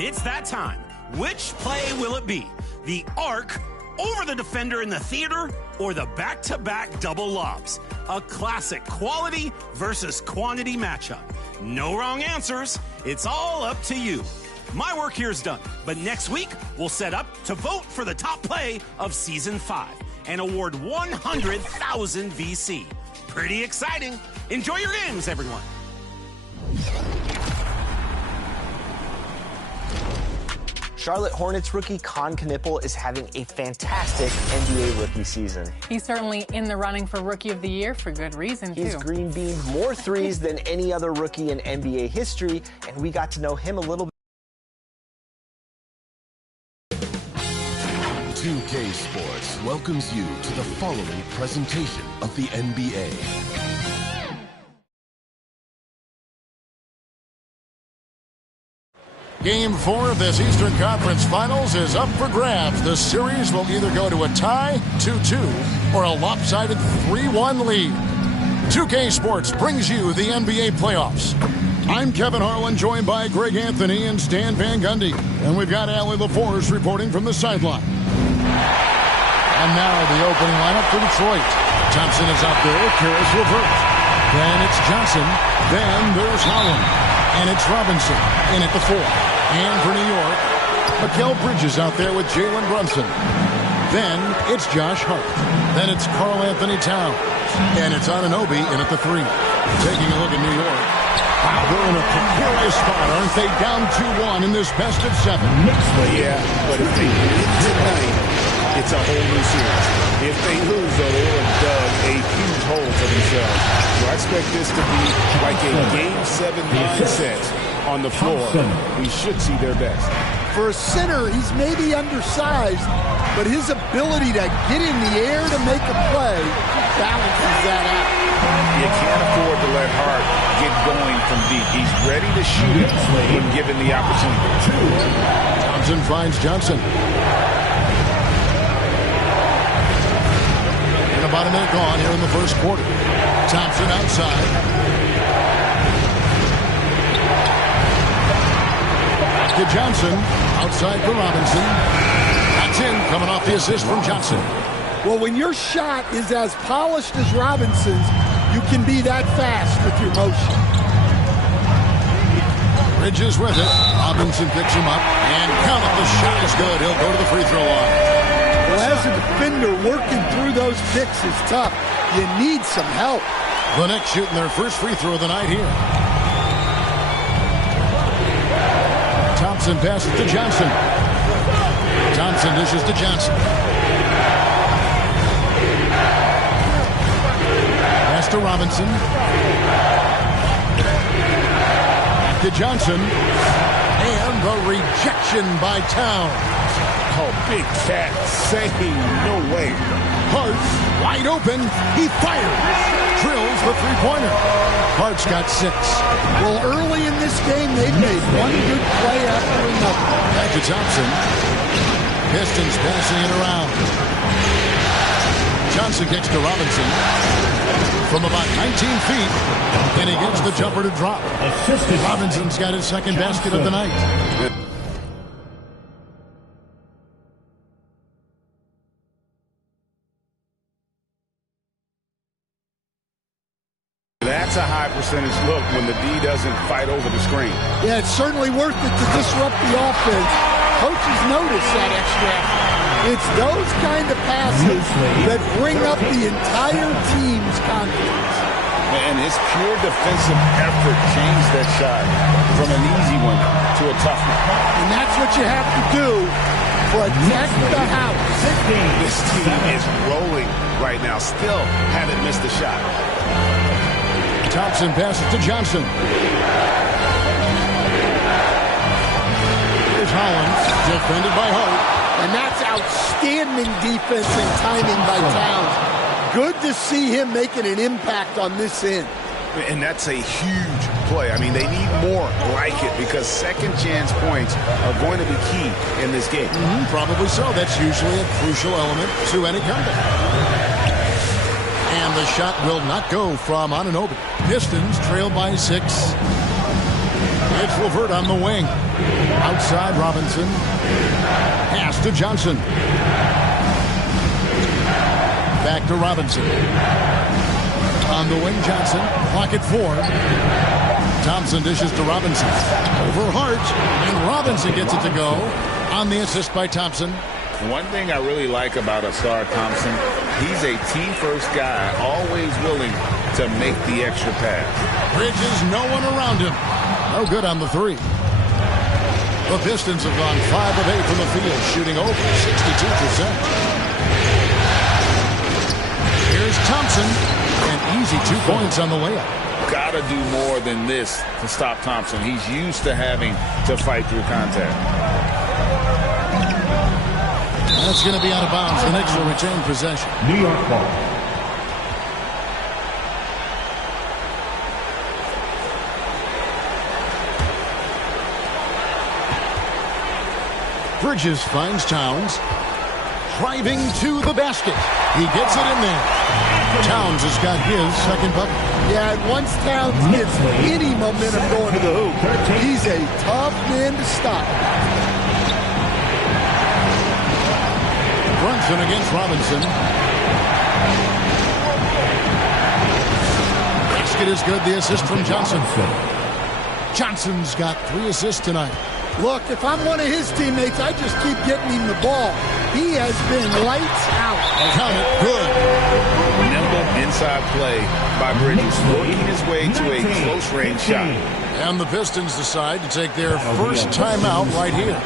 It's that time. Which play will it be? The arc over the defender in the theater or the back-to-back double lobs? A classic quality versus quantity matchup. No wrong answers. It's all up to you. My work here is done, but next week we'll set up to vote for the top play of Season 5 and award 100,000 VC. Pretty exciting. Enjoy your games, everyone. Charlotte Hornets rookie Con Knipple is having a fantastic NBA rookie season. He's certainly in the running for Rookie of the Year for good reason, too. He's green beamed more threes than any other rookie in NBA history, and we got to know him a little bit. 2K Sports welcomes you to the following presentation of the NBA. Game 4 of this Eastern Conference Finals is up for grabs. The series will either go to a tie, 2-2, or a lopsided 3-1 lead. 2K Sports brings you the NBA playoffs. I'm Kevin Harlan, joined by Greg Anthony and Stan Van Gundy. And we've got Allie LaForce reporting from the sideline. And now the opening lineup for Detroit. Thompson is out there. Karras LeVert. Then it's Johnson. Then there's Holland. And it's Robinson in at the 4. And for New York, Mikal Bridges out there with Jalen Brunson. Then it's Josh Hart. Then it's Karl Anthony Towns. And it's Anunoby in at the 3. Taking a look at New York. Wow, they're in a precarious spot, aren't they? Down 2-1 in this best of 7. Yeah, but if they win tonight, it's a whole new series. If they lose, though, they will have dug a huge hole for themselves. So I expect this to be like a Game 7 mindset on the floor. We should see their best. For a center, he's maybe undersized, but his ability to get in the air to make a play balances that out. You can't afford to let Hart get going from deep. He's ready to shoot it when given the opportunity. Thompson finds Johnson. And about a minute gone here in the first quarter. Thompson outside. To Johnson, outside for Robinson. That's in, coming off the assist from Johnson. Well, when your shot is as polished as Robinson's, you can be that fast with your motion. Bridges with it. Robinson picks him up. And count it, the shot is good. He'll go to the free throw line. Well, as a defender, working through those picks is tough. You need some help. The Knicks shooting their first free throw of the night here. Thompson passes to Johnson. Thompson dishes to Johnson. Pass to Robinson. Back to Johnson. And the rejection by Towns. Oh, big cat saying no way. Hart wide open. He fires. Drills the three-pointer. Hart's got 6. Well, early in this game, they've made one good play after another. Back to Thompson. Pistons passing it around. Johnson kicks to Robinson from about 19 feet, and he gets the jumper to drop. Robinson's got his second basket of the night. That's a high percentage look when the D doesn't fight over the screen. Yeah, it's certainly worth it to disrupt the offense. Coaches notice that extra effort. It's those kind of passes that bring up the entire team's confidence. And his pure defensive effort changed that shot from an easy one to a tough one. And that's what you have to do. Protect the house. This team is rolling right now. Still haven't missed a shot. Thompson passes to Johnson. Here's Holland, defended by Hart. And that's outstanding defense and timing by Towns. Good to see him making an impact on this end. And that's a huge play. I mean, they need more like it because second chance points are going to be key in this game. Probably so. That's usually a crucial element to any comeback. And the shot will not go from Anunoby. Pistons trail by 6. It's Levert on the wing. Outside Robinson. Pass to Johnson. Back to Robinson. On the wing, Johnson. Clock at 4. Thompson dishes to Robinson. Over Hart. And Robinson gets it to go on the assist by Thompson. One thing I really like about Asar Thompson, he's a team-first guy, always willing to make the extra pass. Bridges, no one around him. No good on the 3. The Pistons have gone 5 of 8 from the field, shooting over 62%. Here's Thompson, an easy 2 points on the layup. Gotta do more than this to stop Thompson. He's used to having to fight through contact. That's going to be out of bounds. The Knicks will retain possession. New York ball. Bridges finds Towns. Driving to the basket. He gets it in there. Towns has got his second bucket. Yeah, and once Towns gets any momentum going to the hoop, he's a tough man to stop. Brunson against Robinson. Basket is good. The assist from Johnson. Johnson's got 3 assists tonight. Look, if I'm one of his teammates, I just keep getting him the ball. He has been lights out. Count it. Good. Nimble inside play by Bridges, working his way to a close-range shot. And the Pistons decide to take their first timeout right here.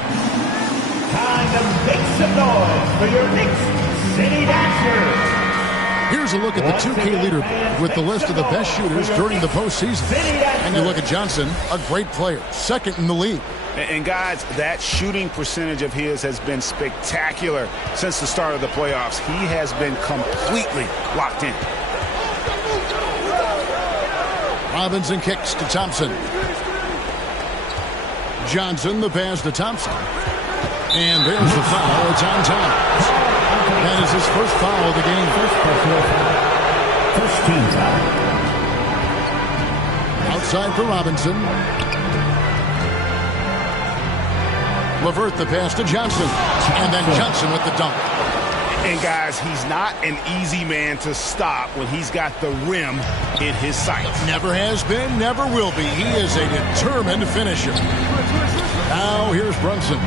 Time to make some noise for your Knicks City Dashers. Here's a look at the 2K leaderboard with the list of the best shooters during the postseason. And you look at Johnson, a great player, second in the league. And guys, that shooting percentage of his has been spectacular since the start of the playoffs. He has been completely locked in. Robinson kicks to Thompson. Johnson, the pass to Thompson. And there's the foul. It's on Towns. That is his first foul of the game. First team foul. Outside for Robinson. Levert the pass to Johnson. And then Johnson with the dunk. And guys, he's not an easy man to stop when he's got the rim in his sights. Never has been, never will be. He is a determined finisher. Now here's Brunson.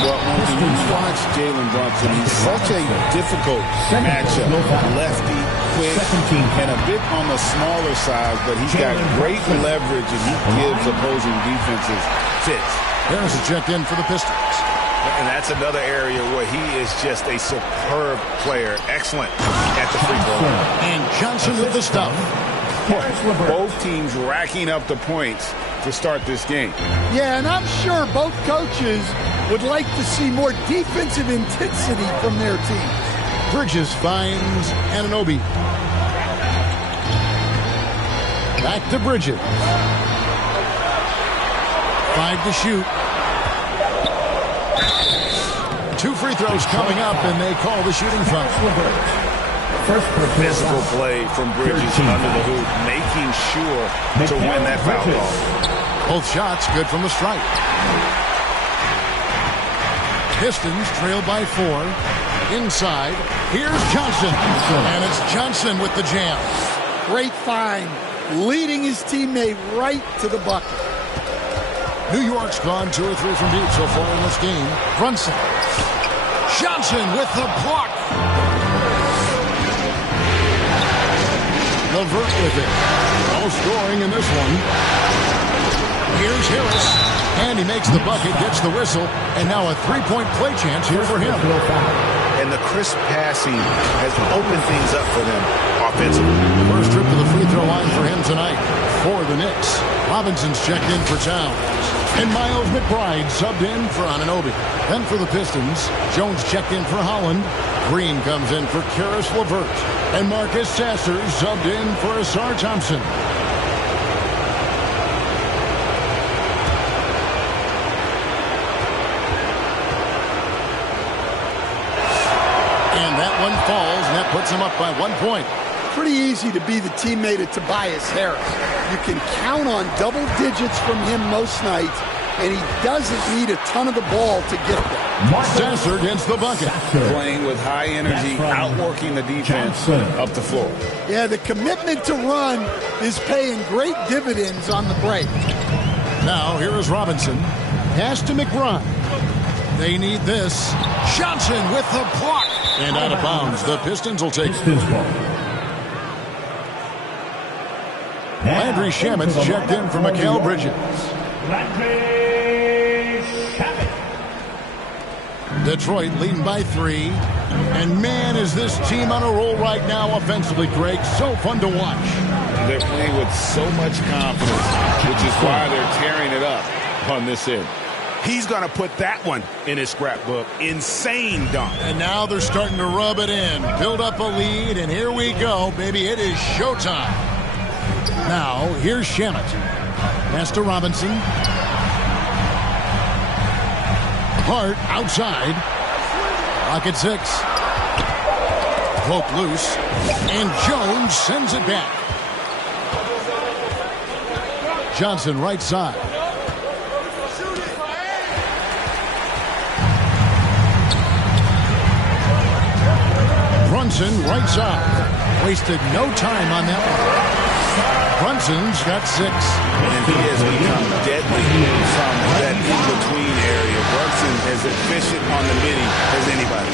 Well, when you watch Jalen Brunson, he's such a difficult matchup. Lefty, quick, and a bit on the smaller side, but he's got great leverage and he gives opposing defenses fits. There's a check in for the Pistons. And that's another area where he is just a superb player. Excellent at the free throw line. And Johnson with the stuff. Both teams racking up the points to start this game. Yeah, and I'm sure both coaches would like to see more defensive intensity from their teams. Bridges finds Anunoby. Back to Bridges. 5 to shoot. 2 free throws coming up, and they call the shooting foul. Physical play from Bridges under the hoop, making sure to win that foul call. Both shots good from the stripe. Pistons trail by 4. Inside, here's Johnson. And it's Johnson with the jam. Great find, leading his teammate right to the bucket. New York's gone 2 or 3 from deep so far in this game. Brunson. Johnson with the block. LeVert with it. No scoring in this one. Here's Harris. And he makes the bucket, gets the whistle, and now a 3-point play chance here for him. And the crisp passing has opened things up for them offensively. First trip to the free throw line for him tonight. For the Knicks, Robinson's checked in for Towns. And Miles McBride subbed in for Anunoby. Then for the Pistons, Jones checked in for Holland. Green comes in for Karis LeVert. And Marcus Sasser subbed in for Asar Thompson. And that one falls, and that puts him up by 1 point. Pretty easy to be the teammate of Tobias Harris. You can count on double digits from him most nights, and he doesn't need a ton of the ball to get there. Sasser against the bucket. Playing with high energy, outworking the defense up the floor. Yeah, the commitment to run is paying great dividends on the break. Now, here is Robinson. Pass to McBride. They need this. Johnson with the block. And out of bounds. The Pistons will take it. Landry Shamit's checked in for Mikal Bridges. Landry Shamet. Detroit leading by 3. And man, is this team on a roll right now offensively, Greg. So fun to watch. They're playing with so much confidence, which is why they're tearing it up on this end. He's going to put that one in his scrapbook. Insane dunk. And now they're starting to rub it in. Build up a lead, and here we go, baby. It is showtime. Now, here's Shamet. Pass to Robinson. Hart outside. Clock at 6. Poke loose. And Jones sends it back. Johnson right side. Brunson right side. Wasted no time on that one. Brunson's got 6. And he has become deadly from that in-between area. Brunson is efficient on the midi as anybody.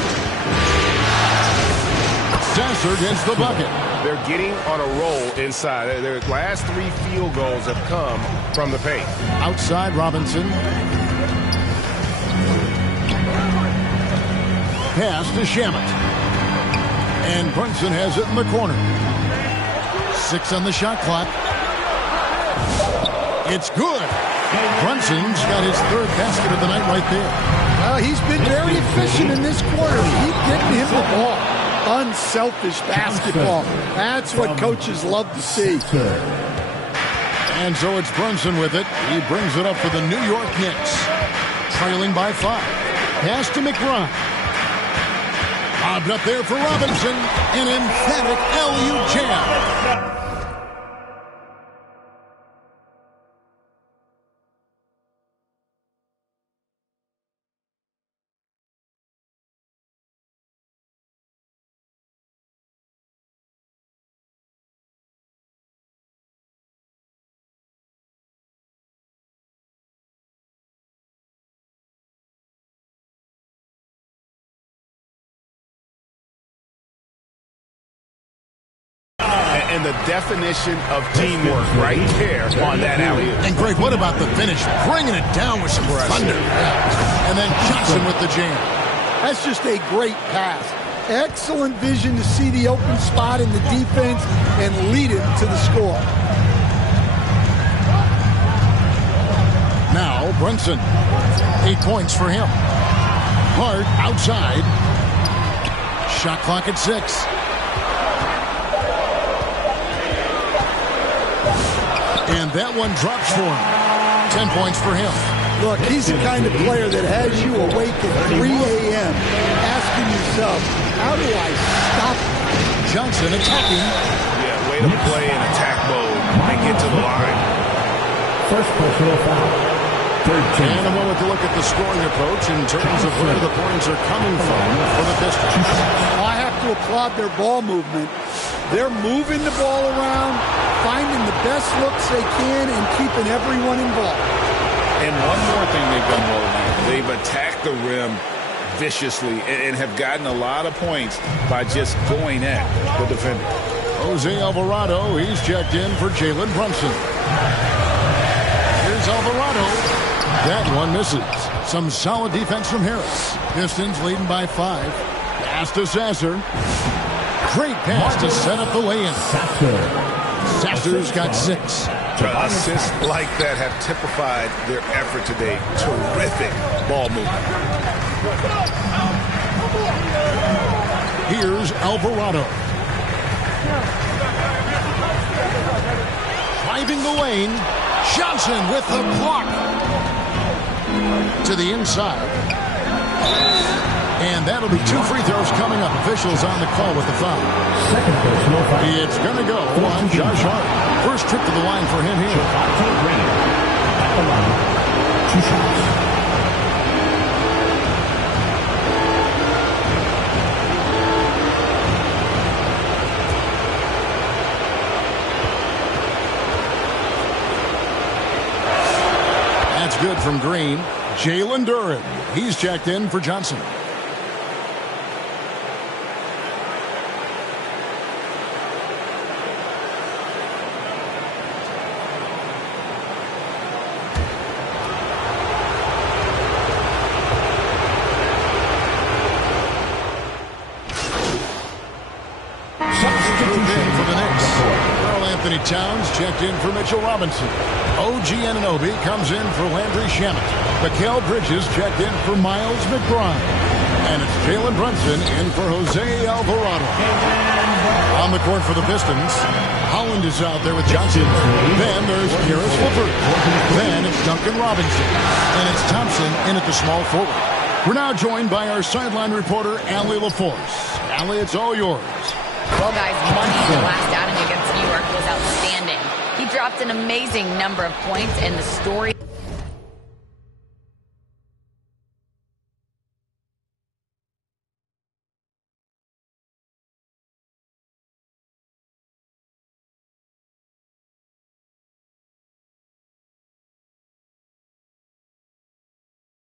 Sasser gets the bucket. They're getting on a roll inside. Their last 3 field goals have come from the paint. Outside Robinson. Pass to Shamet. And Brunson has it in the corner. 6 on the shot clock. It's good. Brunson's got his 3rd basket of the night right there. Well, he's been very efficient in this quarter. Keep getting him the ball. Unselfish basketball. That's what coaches love to see. And so it's Brunson with it. He brings it up for the New York Knicks. Trailing by 5. Pass to McBride. Bobbed up there for Robinson. An emphatic alley-oop jam. And the definition of teamwork right there on that alley. And Greg, what about the finish? Bringing it down with some thunder. And then Johnson with the jam. That's just a great pass. Excellent vision to see the open spot in the defense and lead him to the score. Brunson. 8 points for him. Hart outside. Shot clock at 6. And that one drops for him. 10 points for him. Look, he's the kind of player that has you awake at 3 a.m. asking yourself, how do I stop him? Johnson attacking. Yeah, way to play in attack mode and get to the line. First personal foul. And a moment to look at the scoring approach in terms of where the points are coming from for the Pistons. I have to applaud their ball movement. They're moving the ball around, finding the best looks they can, and keeping everyone involved. And one more thing they've done well tonight. They've attacked the rim viciously and have gotten a lot of points by just going at the defender. Jose Alvarado, he's checked in for Jalen Brunson. Here's Alvarado. That one misses. Some solid defense from Harris. Pistons leading by 5. Pass to Sasser. Great pass to set up the lay-in. Sasser's got 6. Assists like that have typified their effort today. Terrific ball movement. Here's Alvarado. Driving the lane. Johnson with the block. To the inside. And that'll be 2 free throws coming up. Officials on the call with the foul. Second personal foul. It's going to go on Josh Hart. First trip to the line for him here. At the line. 2 shots. That's good from Green. Jalen Duren. He's checked in for Johnson. Towns checked in for Mitchell Robinson. OG Anunoby comes in for Landry Shamet. Mikal Bridges checked in for Miles McBride. And it's Jalen Brunson in for Jose Alvarado. On the court for the Pistons, Holland is out there with Johnson. Then there's Karis LeVert. Then it's Duncan Robinson. And it's Thompson in at the small forward. We're now joined by our sideline reporter, Allie LaForce. Allie, it's all yours. Well, guys, money in the last outing against New York was outstanding. He dropped an amazing number of points, and the story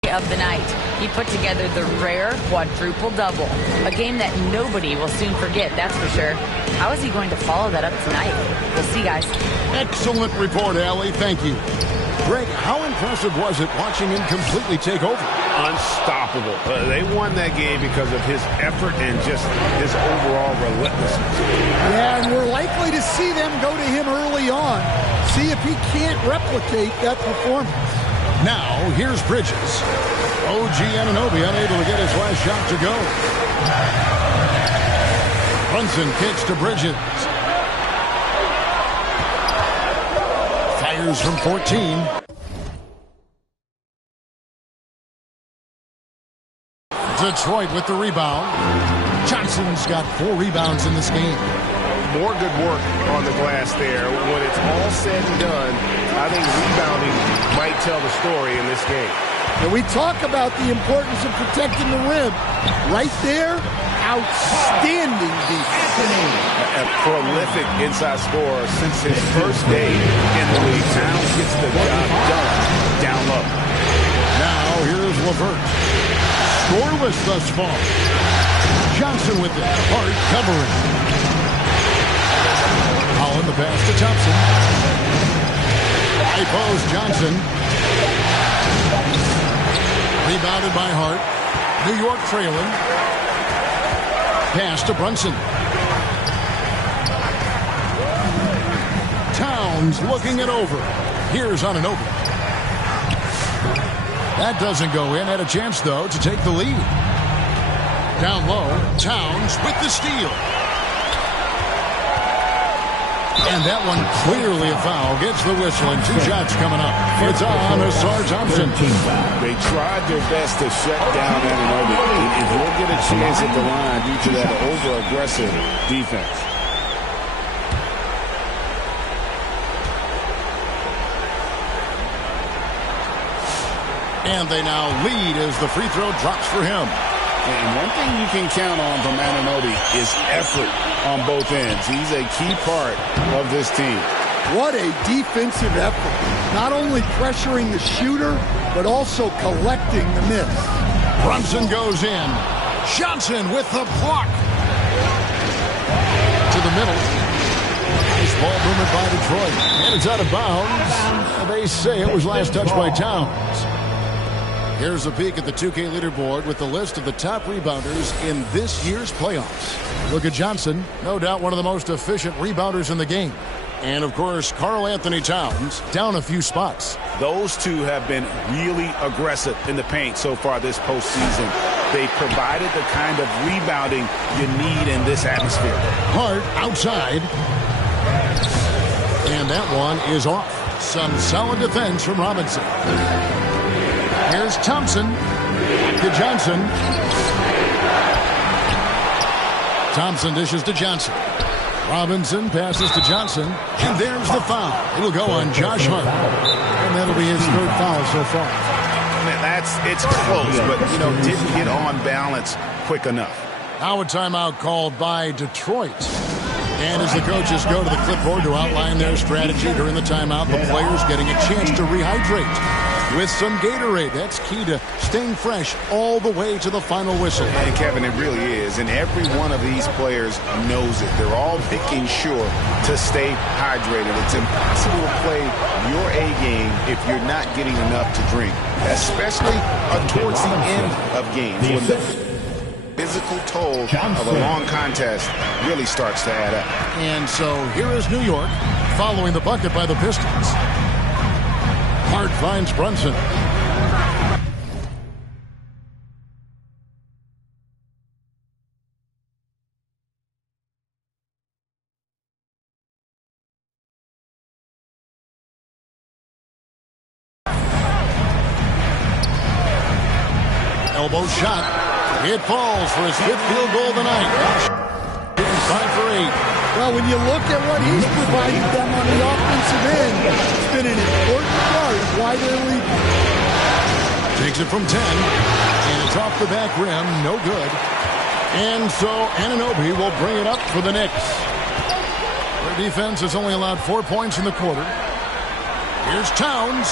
of the night. He put together the rare quadruple double, a game that nobody will soon forget, that's for sure. How is he going to follow that up tonight? We'll see, guys. Excellent report, Allie. Thank you. Greg, how impressive was it watching him completely take over? Unstoppable. They won that game because of his effort and just his overall relentlessness. Yeah, and we're likely to see them go to him early on. See if he can't replicate that performance. Now, here's Bridges. OG Anunoby unable to get his last shot to go. Brunson kicks to Bridges. Fires from 14. Detroit with the rebound. Johnson's got 4 rebounds in this game. More good work on the glass there. When it's all said and done, I think rebounding might tell the story in this game. And we talk about the importance of protecting the rim. Right there, outstanding defense. A prolific inside scorer since his first day in the league. Towns gets the job done down low. Now here's LeVert. Scoreless thus far. Johnson with it. Hart covering. Holland the pass to Thompson. High post Johnson. Rebounded by Hart. New York trailing. Pass to Brunson. Towns looking it over. Here's Anunoby. That doesn't go in. Had a chance, though, to take the lead. Down low, Towns with the steal. And that one clearly a foul. Gets the whistle, and 2 shots coming up. It's on Asar Thompson. They tried their best to shut down Anunoby. And he'll get a chance at the line due to that over-aggressive defense. And they now lead as the free throw drops for him. And one thing you can count on from Anunoby is effort on both ends. He's a key part of this team. What a defensive effort. Not only pressuring the shooter, but also collecting the miss. Brunson goes in. Johnson with the block. To the middle. Nice ball movement by Detroit. And it's out of bounds. They say it was last touched by Towns. Here's a peek at the 2K leaderboard with the list of the top rebounders in this year's playoffs. Look at Johnson, no doubt one of the most efficient rebounders in the game. And, of course, Karl Anthony Towns down a few spots. Those two have been really aggressive in the paint so far this postseason. They provided the kind of rebounding you need in this atmosphere. Hart outside. And that one is off. Some solid defense from Robinson. Here's Thompson to Johnson. Thompson dishes to Johnson. Robinson passes to Johnson. And there's the foul. It'll go on Josh Hart. And that'll be his 3rd foul so far. It's close, but, didn't get on balance quick enough. Now a timeout called by Detroit. And as the coaches go to the clipboard to outline their strategy during the timeout, the players getting a chance to rehydrate with some Gatorade. That's key to staying fresh all the way to the final whistle. And Kevin, it really is. And every one of these players knows it. They're all making sure to stay hydrated. It's impossible to play your A game if you're not getting enough to drink, especially towards the end of games when the physical toll of a long contest really starts to add up. And so here is New York following the bucket by the Pistons. Hart finds Brunson. Elbow shot. It falls for his 5th field goal of the night. 5 for 8. Well, when you look at what he's provided them on the offensive end, it's been an important part of why they're leading. Takes it from 10, and it's off the back rim, no good. And so Anunoby will bring it up for the Knicks. Their defense has only allowed 4 points in the quarter. Here's Towns.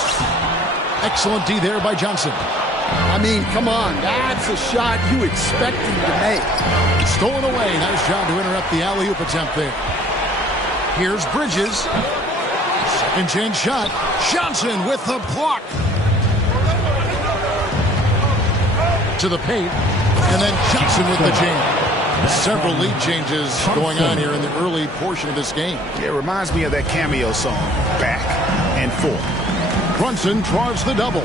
Excellent D there by Johnson. I mean, come on, that's a shot you expect him to make. Stolen away. Nice job to interrupt the alley-oop attempt there. Here's Bridges. Second chance shot. Johnson with the block. To the paint. And then Johnson with the jam. Several lead changes going on here in the early portion of this game. It reminds me of that cameo song, Back and Forth. Brunson draws the double.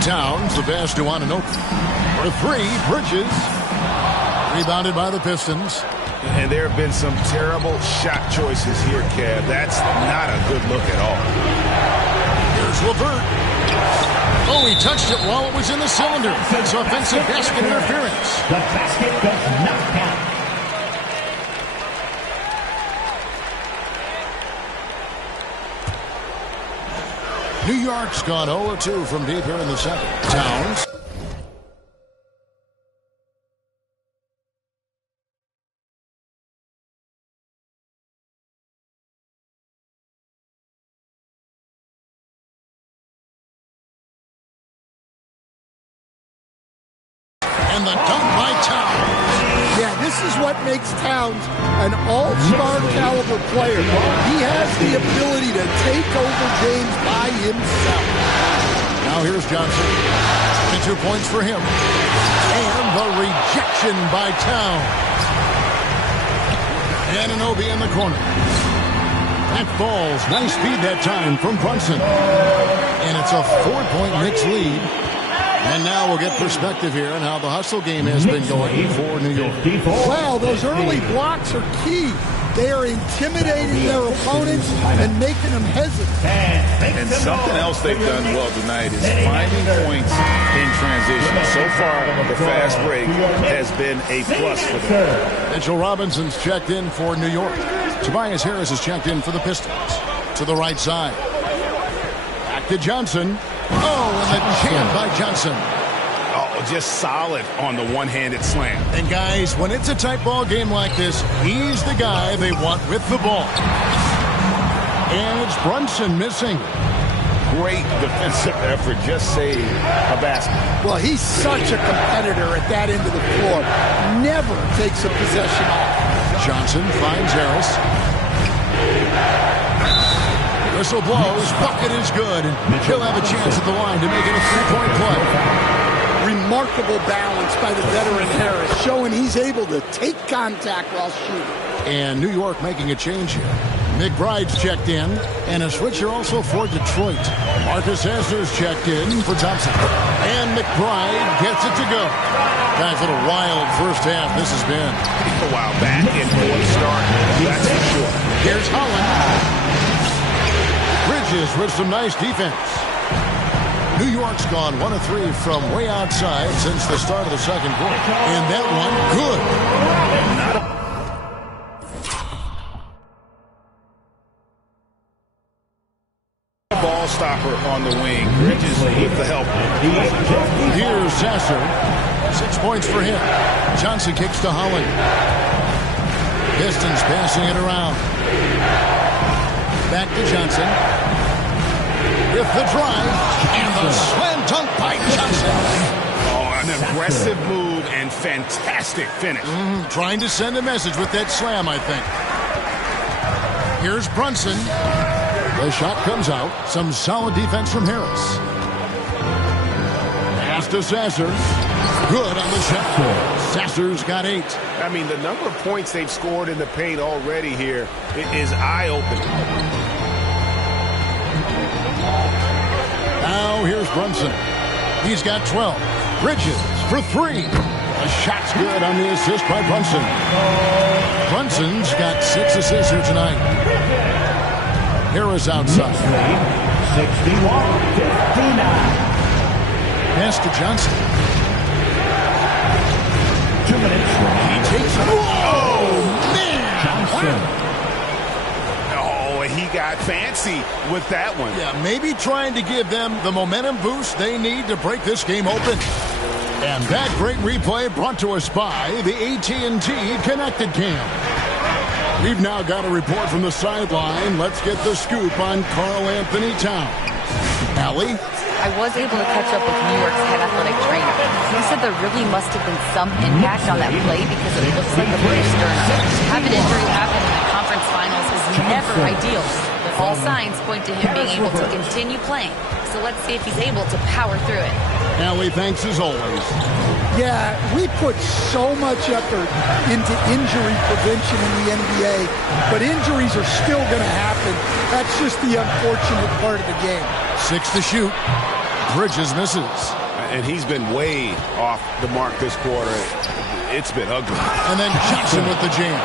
Towns, the pass to Anunoby. For 3, Bridges. Rebounded by the Pistons. And there have been some terrible shot choices here, Kev. That's not a good look at all. Here's LeVert. Oh, he touched it while it was in the cylinder. That's offensive basket interference. The basket does not count. New York's gone 0-2 from deep here in the second. Towns. And the dunk by Towns. Yeah, this is what makes Towns an all-star caliber player. He has the ability to take over games by himself. Now here's Johnson. 2 points for him. And the rejection by Towns. Anunoby in the corner. That falls. Nice speed that time from Brunson. And it's a 4-point Knicks lead. And now we'll get perspective here on how the hustle game has been going for New York. Wow, those early blocks are key. They are intimidating their opponents and making them hesitant. And something else they've done well tonight is finding points in transition. So far, the fast break has been a plus for them. Mitchell Robinson's checked in for New York. Tobias Harris has checked in for the Pistons. To the right side. Back to Johnson. Oh, and the jam by Johnson. Oh, just solid on the one-handed slam. And guys, when it's a tight ball game like this, he's the guy they want with the ball. And it's Brunson missing. Great defensive effort. Just saved a basket. Well, he's such a competitor at that end of the floor. Never takes a possession off. Johnson finds Harris. Whistle blows. Bucket is good. He'll have a chance at the line to make it a 3-point play. Remarkable balance by the veteran Harris, showing he's able to take contact while shooting. And New York making a change here. McBride's checked in, and a switcher also for Detroit. Marcus Hasner's checked in for Thompson. And McBride gets it to go. Guys, what a wild first half this has been. A while back in fourth start, that's for sure. Here's Holland. Bridges with some nice defense. New York's gone 1 of 3 from way outside since the start of the second quarter. And that one, good. Ball stopper on the wing. Bridges with the help. Here's Sasser. 6 points for him. Johnson kicks to Holland. Pistons passing it around. Back to Johnson. With the drive. And the slam dunk by Johnson. Oh, an aggressive move and fantastic finish. Trying to send a message with that slam, I think. Here's Brunson. The shot comes out. Some solid defense from Harris. Pass to Sasser. Good on the shot. Sasser's got 8. I mean, the number of points they've scored in the paint already here is eye-opening. Now here's Brunson. He's got 12. Bridges for 3. A shot's good on the assist by Brunson. Brunson's got 6 assists here tonight. Harris outside. 61-59. Pass to Johnson. 2 minutes. He takes it. Oh, man! Johnson. Oh, he got fancy with that one. Yeah, maybe trying to give them the momentum boost they need to break this game open. And that great replay brought to us by the AT&T Connected Cam. We've now got a report from the sideline. Let's get the scoop on Karl Anthony Towns. Allie? I was able to catch up with New York's head athletic trainer. He said there really must have been some impact on that play because it looks like a bruised sternum. Having an injury happen in the conference finals is never ideal, but all signs point to him being able to continue playing. So let's see if he's able to power through it. Allie, thanks as always. Yeah, we put so much effort into injury prevention in the NBA, but injuries are still going to happen. That's just the unfortunate part of the game. 6 to shoot. Bridges misses. And he's been way off the mark this quarter. It's been ugly. And then Johnson with the jam.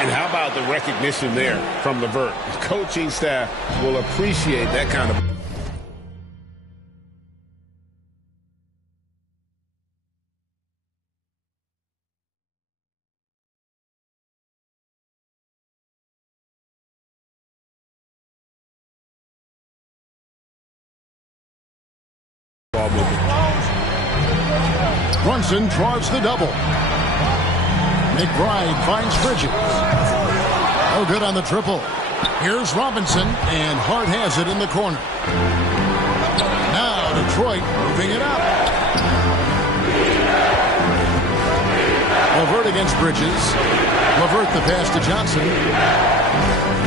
And how about the recognition there from LeVert? The coaching staff will appreciate that kind of... Brunson draws the double. McBride finds Bridges. Oh, good on the triple. Here's Robinson, and Hart has it in the corner. Now Detroit moving it up. LeVert against Bridges. LeVert the pass to Johnson.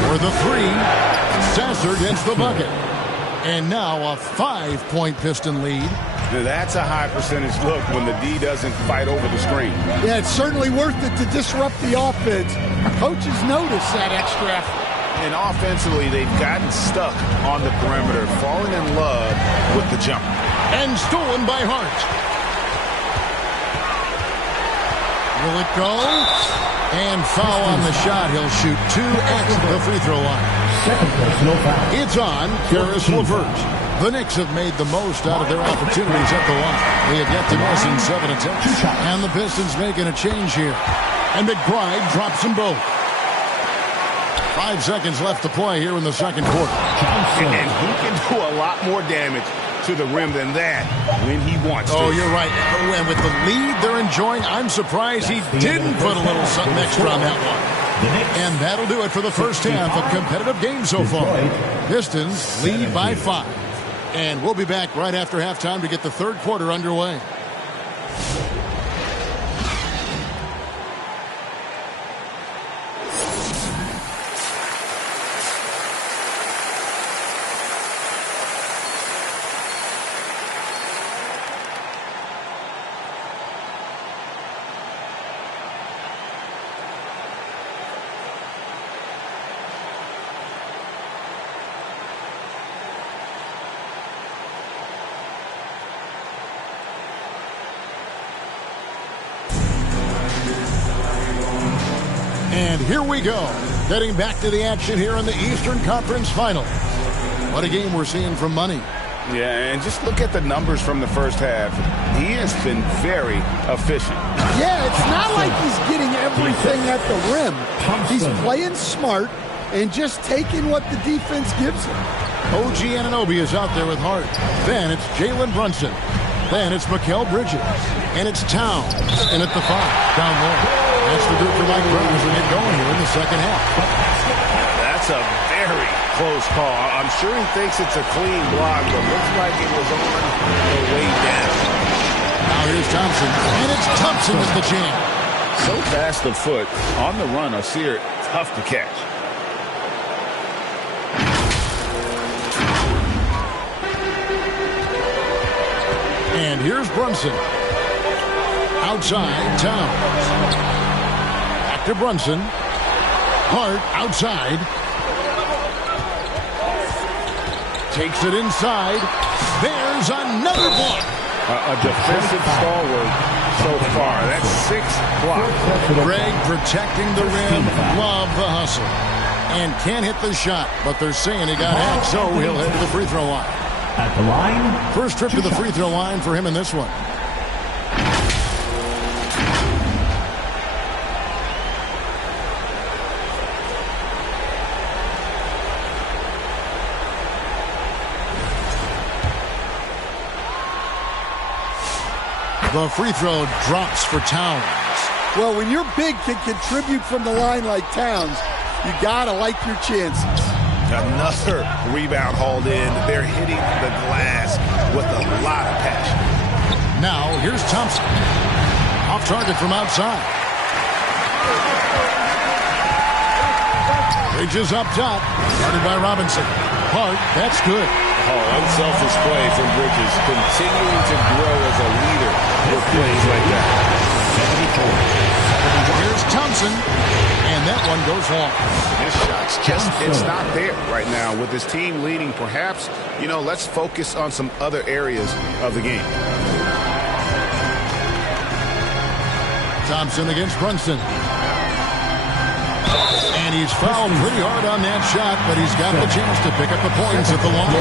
For the 3. Sasser gets the bucket. And now a 5-point Piston lead. That's a high percentage look when the D doesn't fight over the screen. Yeah, it's certainly worth it to disrupt the offense. Coaches notice that extra effort. And offensively, they've gotten stuck on the perimeter, falling in love with the jumper. And stolen by Hart. Will it go? And foul on the shot. He'll shoot 2 at the free throw line. It's on Karis LeVert. The Knicks have made the most out of their opportunities at the line. They have yet to miss in 7 attempts. And the Pistons making a change here. And McBride drops them both. 5 seconds left to play here in the second quarter. And he can do a lot more damage to the rim than that when he wants to. Oh, you're right. And with the lead they're enjoying, I'm surprised he didn't put a little something extra on that one. And that'll do it for the first half. A competitive game so far. Pistons lead by 5. And we'll be back right after halftime to get the third quarter underway. And here we go, getting back to the action here in the Eastern Conference Finals. What a game we're seeing from Money. Yeah, and just look at the numbers from the first half. He has been very efficient. Yeah, it's not like he's getting everything at the rim. He's playing smart and just taking what the defense gives him. OG Anunoby is out there with Hart. Then it's Jalen Brunson. Then it's Mikal Bridges. And it's Towns. And at the 5, down low. That's the group for Mike Brothers to get going here in the second half. That's a very close call. I'm sure he thinks it's a clean block, but looks like it was on the way down. Now here's Thompson. And it's Thompson with the jam. So fast of foot on the run. Sear, tough to catch. And here's Brunson. Outside, Towns. Back to Brunson. Hart outside. Takes it inside. There's another block. A defensive stalwart so far. That's 6 blocks. Greg protecting the rim. Love the hustle. And can't hit the shot, but they're saying he got hacked, so he'll head to the free throw line. At the line, first trip to the free throw line for him in this one. The free throw drops for Towns. Well, when your big can contribute from the line like Towns, you gotta like your chances. Another rebound hauled in. They're hitting the glass with a lot of passion. Now, here's Thompson. Off target from outside. Bridges up top. Guarded by Robinson. Hart, that's good. Unselfish play from Bridges. Continuing to grow as a leader with plays like that. 74. Here's Thompson. And that one goes long. His shot's just, it's not there right now. With his team leading, perhaps, let's focus on some other areas of the game. Thompson against Brunson. And he's fouled pretty hard on that shot, but he's got the chance to pick up the points at the line.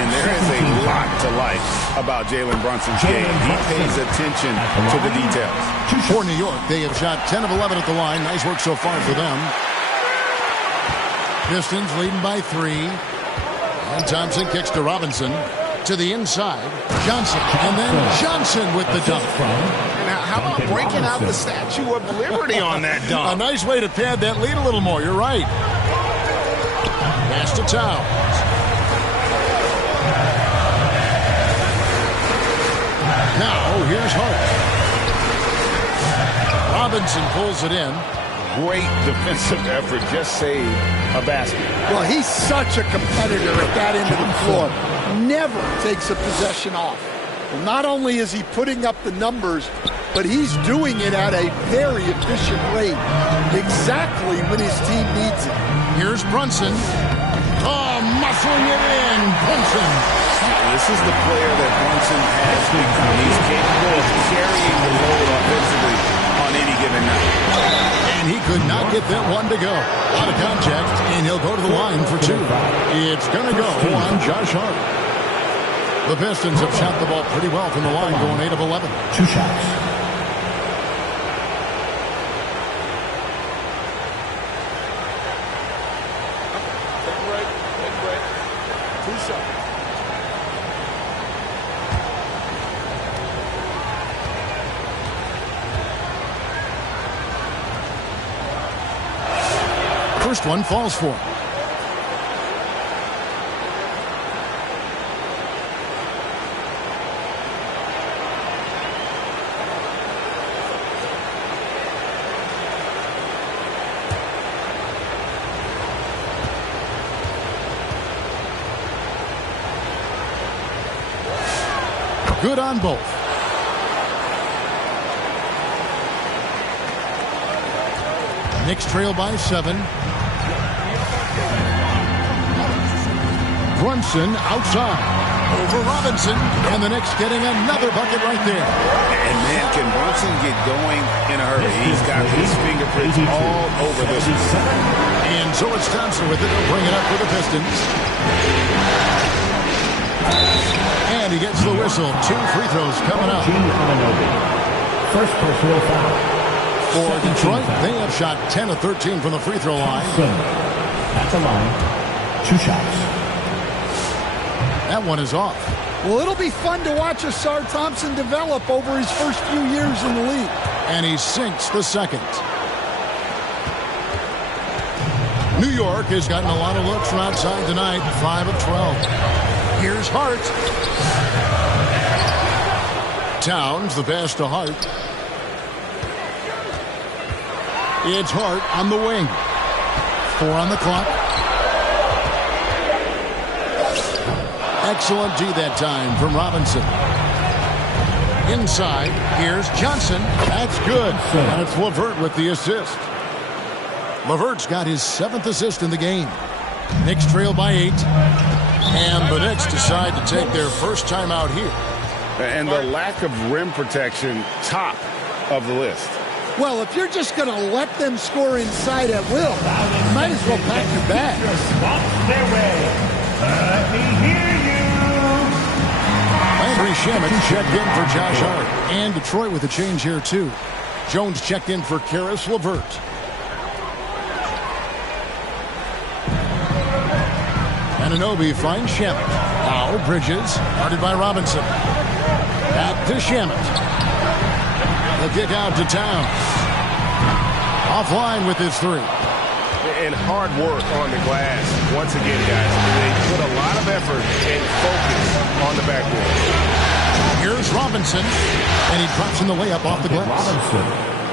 And there is a lot to like about Jalen Brunson's game. He pays attention to the details. For New York, they have shot 10 of 11 at the line. Nice work so far for them. Pistons leading by 3. And Thompson kicks to Robinson. To the inside. Johnson. And then Johnson with the dunk. Now, how about breaking out the Statue of Liberty on that dunk? A nice way to pad that lead a little more. You're right. Pass to Towns. Now, here's Hart. Robinson pulls it in. Great defensive effort. Just saved a basket. Well, he's such a competitor at that end of the floor. Never takes a possession off. Well, not only is he putting up the numbers, but he's doing it at a very efficient rate, exactly when his team needs it. Here's Brunson. Oh, muscling it in. Brunson. This is the player that Brunson has become. He's capable of carrying the load offensively on any given night. And he could not get that one to go. Out of contact, and he'll go to the line for 2. It's going to go on Josh Hart. The Pistons have shot the ball pretty well from the line, going 8 of 11. 2 shots. First one falls for him. Good on both. Knicks trail by 7. Brunson outside. Over Robinson. And the Knicks getting another bucket right there. And man, can Brunson get going in a hurry? He's got his fingerprints all over this one. And so it's Thompson with it. He'll bring it up for the Pistons. And he gets the whistle. 2 free throws coming up. First personal foul. For Detroit, they have shot 10 of 13 from the free throw line. At the line, 2 shots. That one is off. Well, it'll be fun to watch Asar Thompson develop over his first few years in the league. And he sinks the second. New York has gotten a lot of looks from outside tonight. 5 of 12. Here's Hart. Towns, the pass to Hart. It's Hart on the wing. 4 on the clock. Excellent D that time from Robinson. Inside, here's Johnson. That's good. And it's LeVert with the assist. LeVert's got his 7th assist in the game. Knicks trail by 8. And the Knicks decide to take their first time out here. And the lack of rim protection, top of the list. Well, if you're just going to let them score inside at will, you might as well pack your bag. Their way. Let me hear you. Landry Shamet checked in for Josh Hart. And Detroit with a change here, too. Jones checked in for Karis LeVert. Anunoby finds Shamet. Now Bridges, guarded by Robinson. Back to Shamet. The kick out to Towns. Offline with his 3. And hard work on the glass. Once again, guys, they put a lot of effort and focus on the backboard. Here's Robinson, and he drops in the layup off the glass.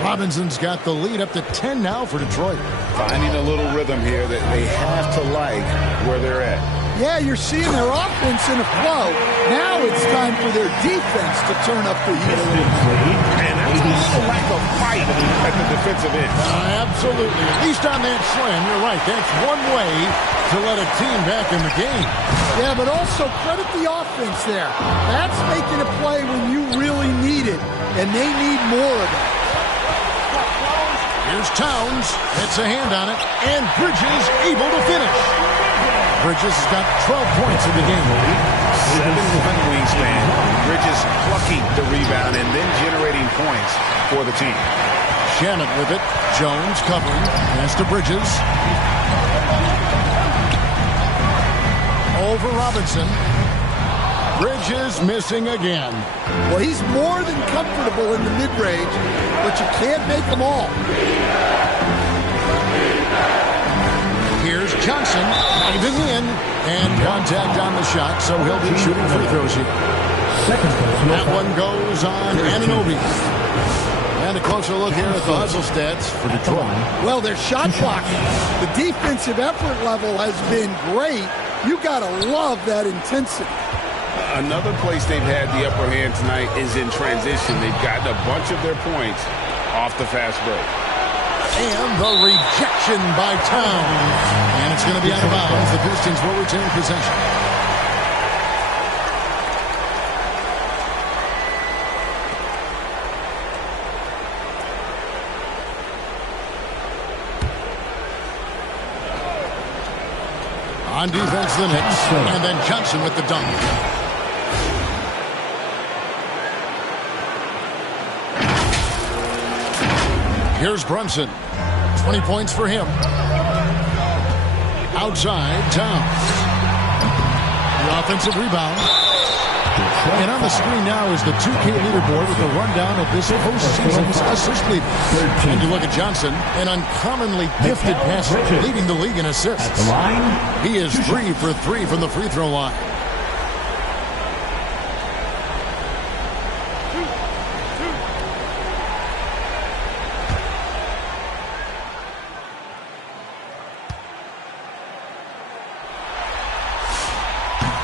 Robinson's got the lead up to 10 now for Detroit. Finding a little rhythm here that they have to like where they're at. Yeah, you're seeing their offense in a flow. Now it's time for their defense to turn up the heat a little bit. And that's a little lack of fight at the defensive end. Absolutely. At least on that slam, you're right. That's one way to let a team back in the game. Yeah, but also credit the offense there. That's making a play when you really need it, and they need more of it. Here's Towns. Gets a hand on it, and Bridges able to finish. Bridges has got 12 points in the game. 7-foot wingspan. Bridges plucking the rebound and then generating points for the team. Shamet with it. Jones covering. Pass to Bridges. Over Robinson. Bridges missing again. Well, he's more than comfortable in the mid-range, but you can't make them all. Here's Johnson, diving in, and contact on the shot, so he'll be shooting free throws here. That one goes on Anunoby. And a closer look here at the hustle stats for Detroit. Well, their shot blocking. The defensive effort level has been great. You got to love that intensity. Another place they've had the upper hand tonight is in transition. They've gotten a bunch of their points off the fast break. And the rejection by Towns. And it's going to be out of bounds. The Pistons will retain possession. On defense, the Knicks. And then Johnson with the dunk. Here's Brunson. 20 points for him. Outside, Towns. The offensive rebound. And on the screen now is the 2K leaderboard with a rundown of this postseason's assist leader. And you look at Johnson, an uncommonly gifted passer, leading the league in assists. He is 3 for 3 from the free throw line.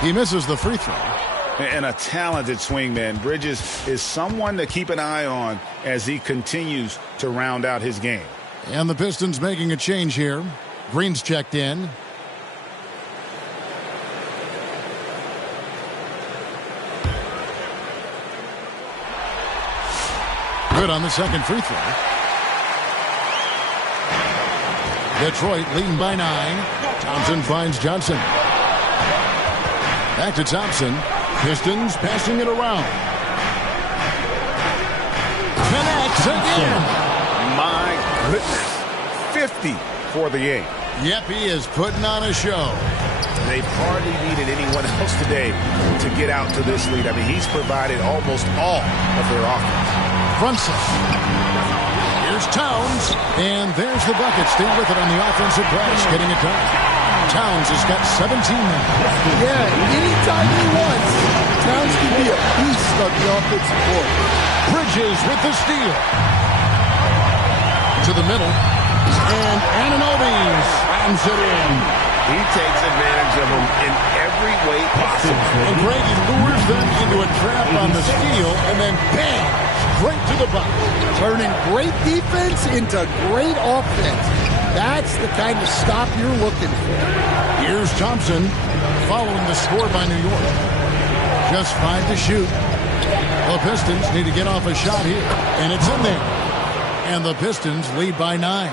He misses the free throw. And a talented swingman. Bridges is someone to keep an eye on as he continues to round out his game. And the Pistons making a change here. Green's checked in. Good on the second free throw. Detroit leading by 9. Thompson finds Johnson. Back to Thompson. Pistons passing it around. Connects again. My goodness. 50 for the game. Yep, he is putting on a show. They've hardly needed anyone else today to get out to this lead. I mean, he's provided almost all of their offense. Brunson. Here's Towns. And there's the bucket. Stay with it on the offensive press. Getting it done. Towns has got 17 now. Yeah, anytime he wants, Towns can be a beast on the offensive court. Bridges with the steal. To the middle. And Anunoby slams it in. He takes advantage of them in every way possible. And Grady lures them into a trap on the steal, and then bam, straight to the bucket. Turning great defense into great offense. That's the kind of stop you're looking for. Here's Thompson following the score by New York. Just 5 to shoot. The Pistons need to get off a shot here, and it's in there. And the Pistons lead by 9.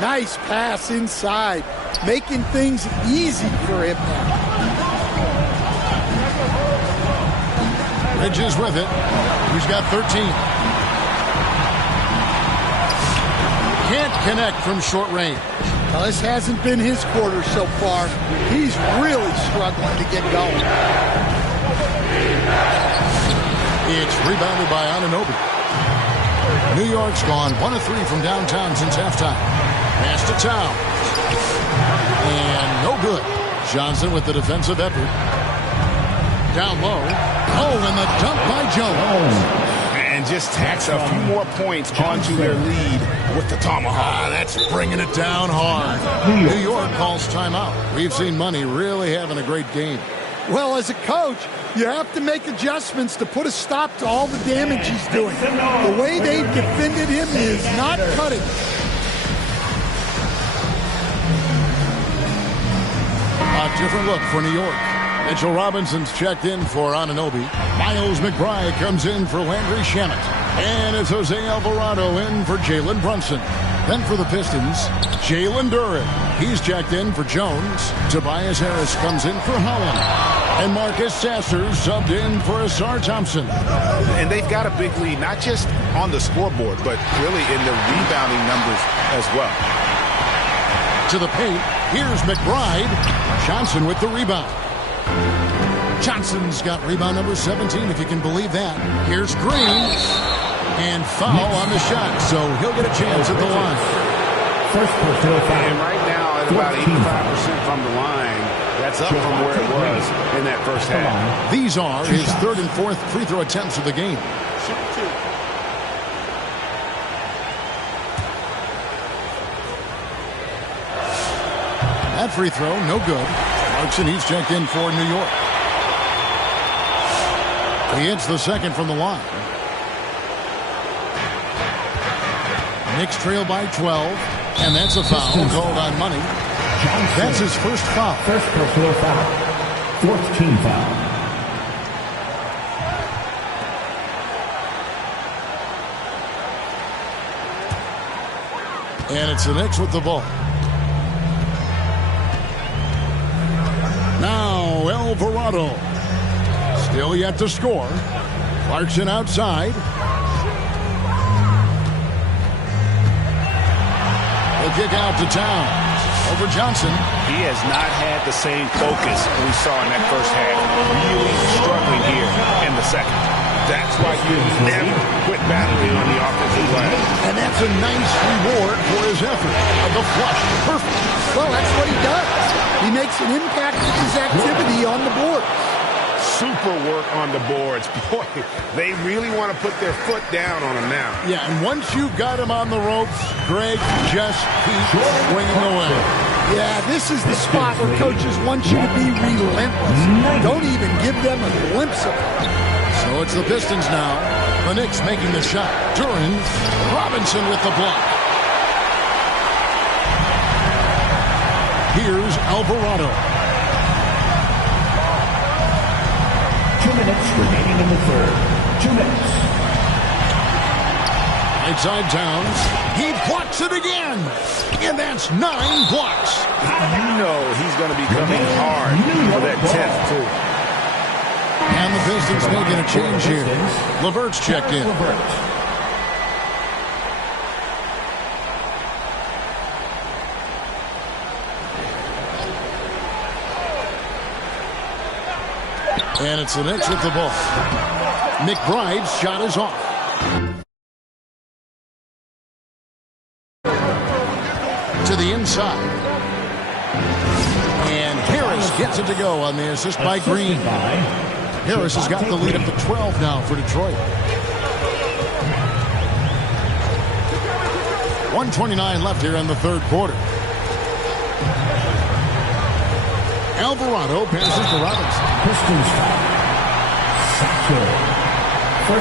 Nice pass inside, making things easy for him now. Bridges with it. He's got 13. Can't connect from short range. Well, this hasn't been his quarter so far. He's really struggling to get going. It's rebounded by Anunoby. New York's gone 1 of 3 from downtown since halftime. Pass to Towns. And no good. Johnson with the defensive effort. Down low. Oh, and the dunk by Jones. And just tacks a few more points onto their lead with the tomahawk. That's bringing it down hard. New York calls timeout. We've seen Money really having a great game. Well, as a coach, you have to make adjustments to put a stop to all the damage he's doing. The way they've defended him is not cutting. A different look for New York. Mitchell Robinson's checked in for Anunoby. Miles McBride comes in for Landry Shamet. And it's Jose Alvarado in for Jalen Brunson. Then for the Pistons, Jalen Duren. He's checked in for Jones. Tobias Harris comes in for Holland. And Marcus Sasser subbed in for Asar Thompson. And they've got a big lead, not just on the scoreboard, but really in the rebounding numbers as well. To the paint, here's McBride. Johnson with the rebound. Johnson's got rebound number 17, if you can believe that. Here's Green. And foul on the shot, so he'll get a chance at the line. And right now at about 85% from the line. That's up from where it was in that first half. These are his third and fourth free throw attempts of the game. That free throw, no good. Clarkson, he's checked in for New York. He hits the second from the line. Knicks trail by 12, and that's a foul called on Money. That's his first foul. First personal foul. Fourth team foul. And it's the Knicks with the ball. Now Alvarado. Still yet to score. Clarkson outside. The kick out to Towns. Over Johnson. He has not had the same focus we saw in that first half. Really struggling here in the second. That's why you never quit battling on the offensive glass. And that's a nice reward for his effort. The flush. Perfect. Well, that's what he does. He makes an impact with his activity on the board. Super work on the boards. Boy, they really want to put their foot down on him now. Yeah, and once you've got him on the ropes, Greg, just keep swinging away. Yeah, this is the spot where coaches want you to be relentless. Don't even give them a glimpse of it. So it's the Pistons now. The Knicks making the shot. Duran, Robinson with the block. Here's Alvarado. 2 minutes remaining in the third. 2 minutes. Inside Towns. He blocks it again. And that's 9 blocks. You know he's going to be coming hard for that 10th, too. And the Pistons making a change here. LeVert's checked in. And it's the Knicks with the ball. McBride's shot is off. To the inside. And Harris gets it to go on the assist by Green. Harris has got the lead up to 12 now for Detroit. 1:29 left here in the third quarter. Alvarado passes to Robinson.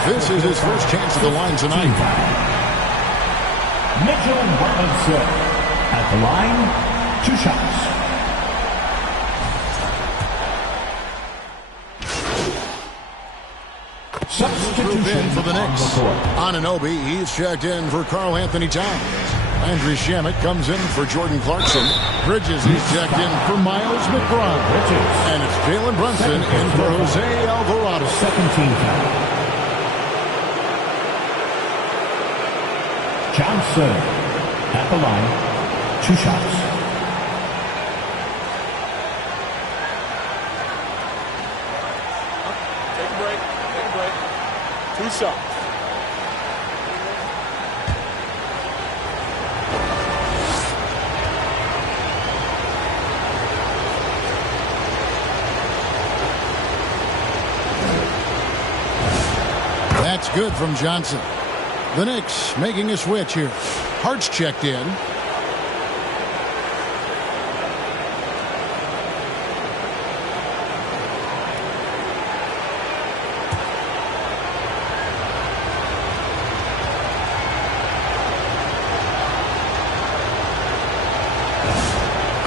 This is his first chance at the line tonight. Mitchell Robinson at the line, 2 shots. Substitution for the Knicks. Anunoby, he's checked in for Karl Anthony Towns. Landry Shamet comes in for Jordan Clarkson. Bridges, he's checked in for Miles McBride. And it's Jalen Brunson in for Jose Alvarado. Second team foul. Johnson at the line, 2 shots. Take a break. 2 shots. That's good from Johnson. The Knicks making a switch here. Hart's checked in.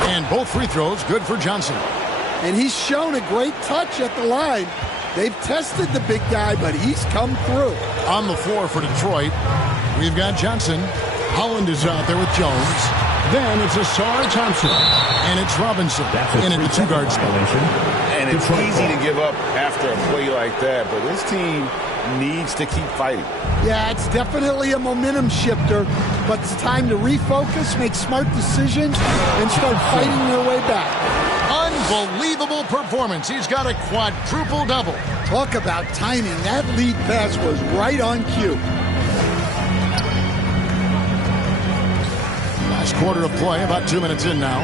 And both free throws good for Johnson. And he's shown a great touch at the line. They've tested the big guy, but he's come through. On the floor for Detroit, we've got Johnson. Holland is out there with Jones. Then it's Asar Thompson. And it's Robinson. In at the 2-guard spot. And it's easy to give up after a play like that, but this team needs to keep fighting. Yeah, it's definitely a momentum shifter, but it's time to refocus, make smart decisions, and start fighting their way back. Unbelievable performance. He's got a quadruple-double. Talk about timing. That lead pass was right on cue. Last quarter of play, about 2 minutes in now.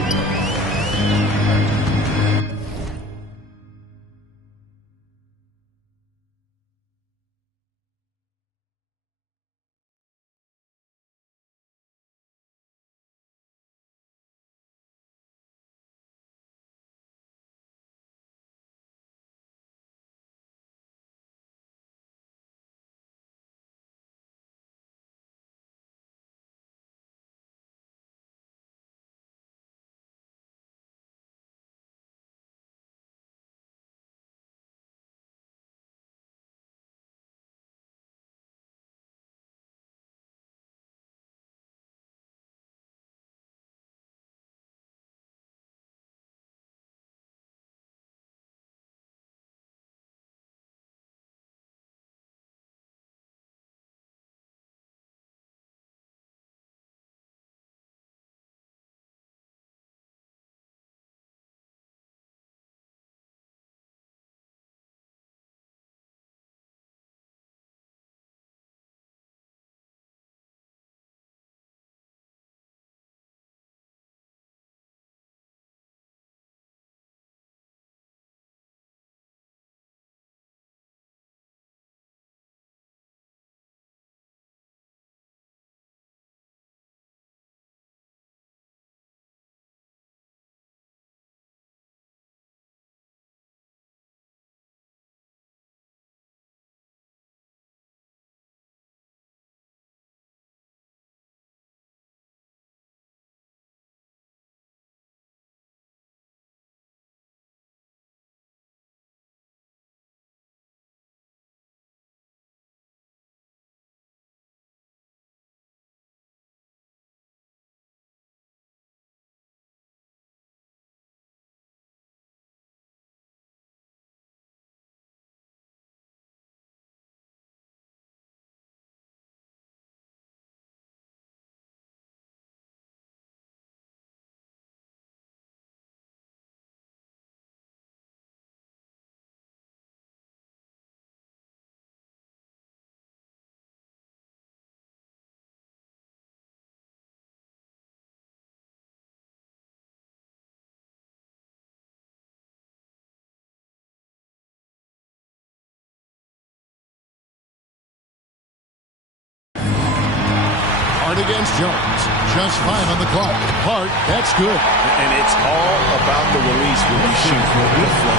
Hart against Jones. Just 5 on the clock. Hart, that's good. And it's all about the release when you shoot the flow.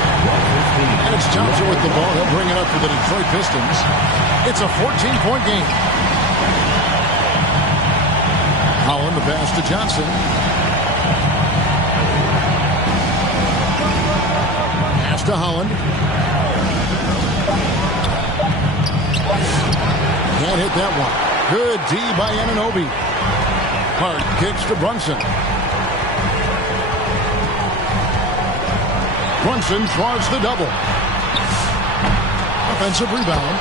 And it's Thompson with the ball. He'll bring it up for the Detroit Pistons. It's a 14-point game. Holland, the pass to Johnson. Pass to Holland. Can't hit that one. Good D by Anunoby. Hart kicks to Brunson. Brunson draws the double. Offensive rebound.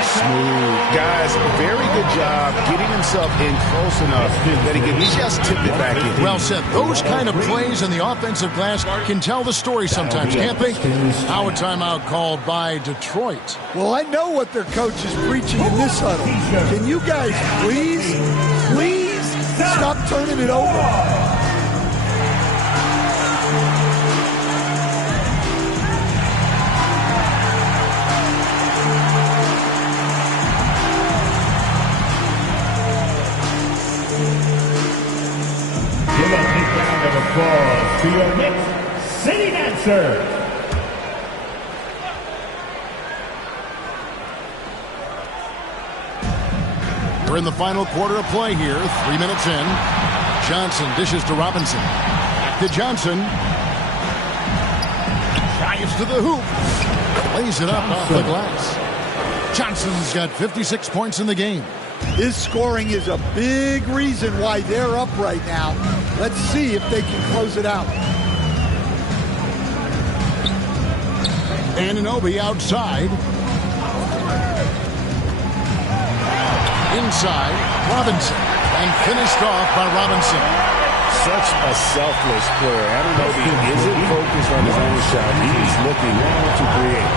Smooth. Guys, very good job getting himself in close enough that he can just tip it back in. Well said. Those kind of plays in the offensive glass can tell the story sometimes, can't they? Now a timeout called by Detroit. Well, I know what their coach is preaching in this huddle. Can you guys please stop turning it over? Give a big round of applause to your Knicks City Dancer. We're in the final quarter of play here. 3 minutes in. Johnson dishes to Robinson. Back to Johnson. Drives to the hoop. Lays it up off the glass. Johnson's got 56 points in the game. His scoring is a big reason why they're up right now. Let's see if they can close it out. Anunoby outside. Inside, Robinson. And finished off by Robinson. Such a selfless player. Anunoby isn't focused on his own shot. He's looking to create.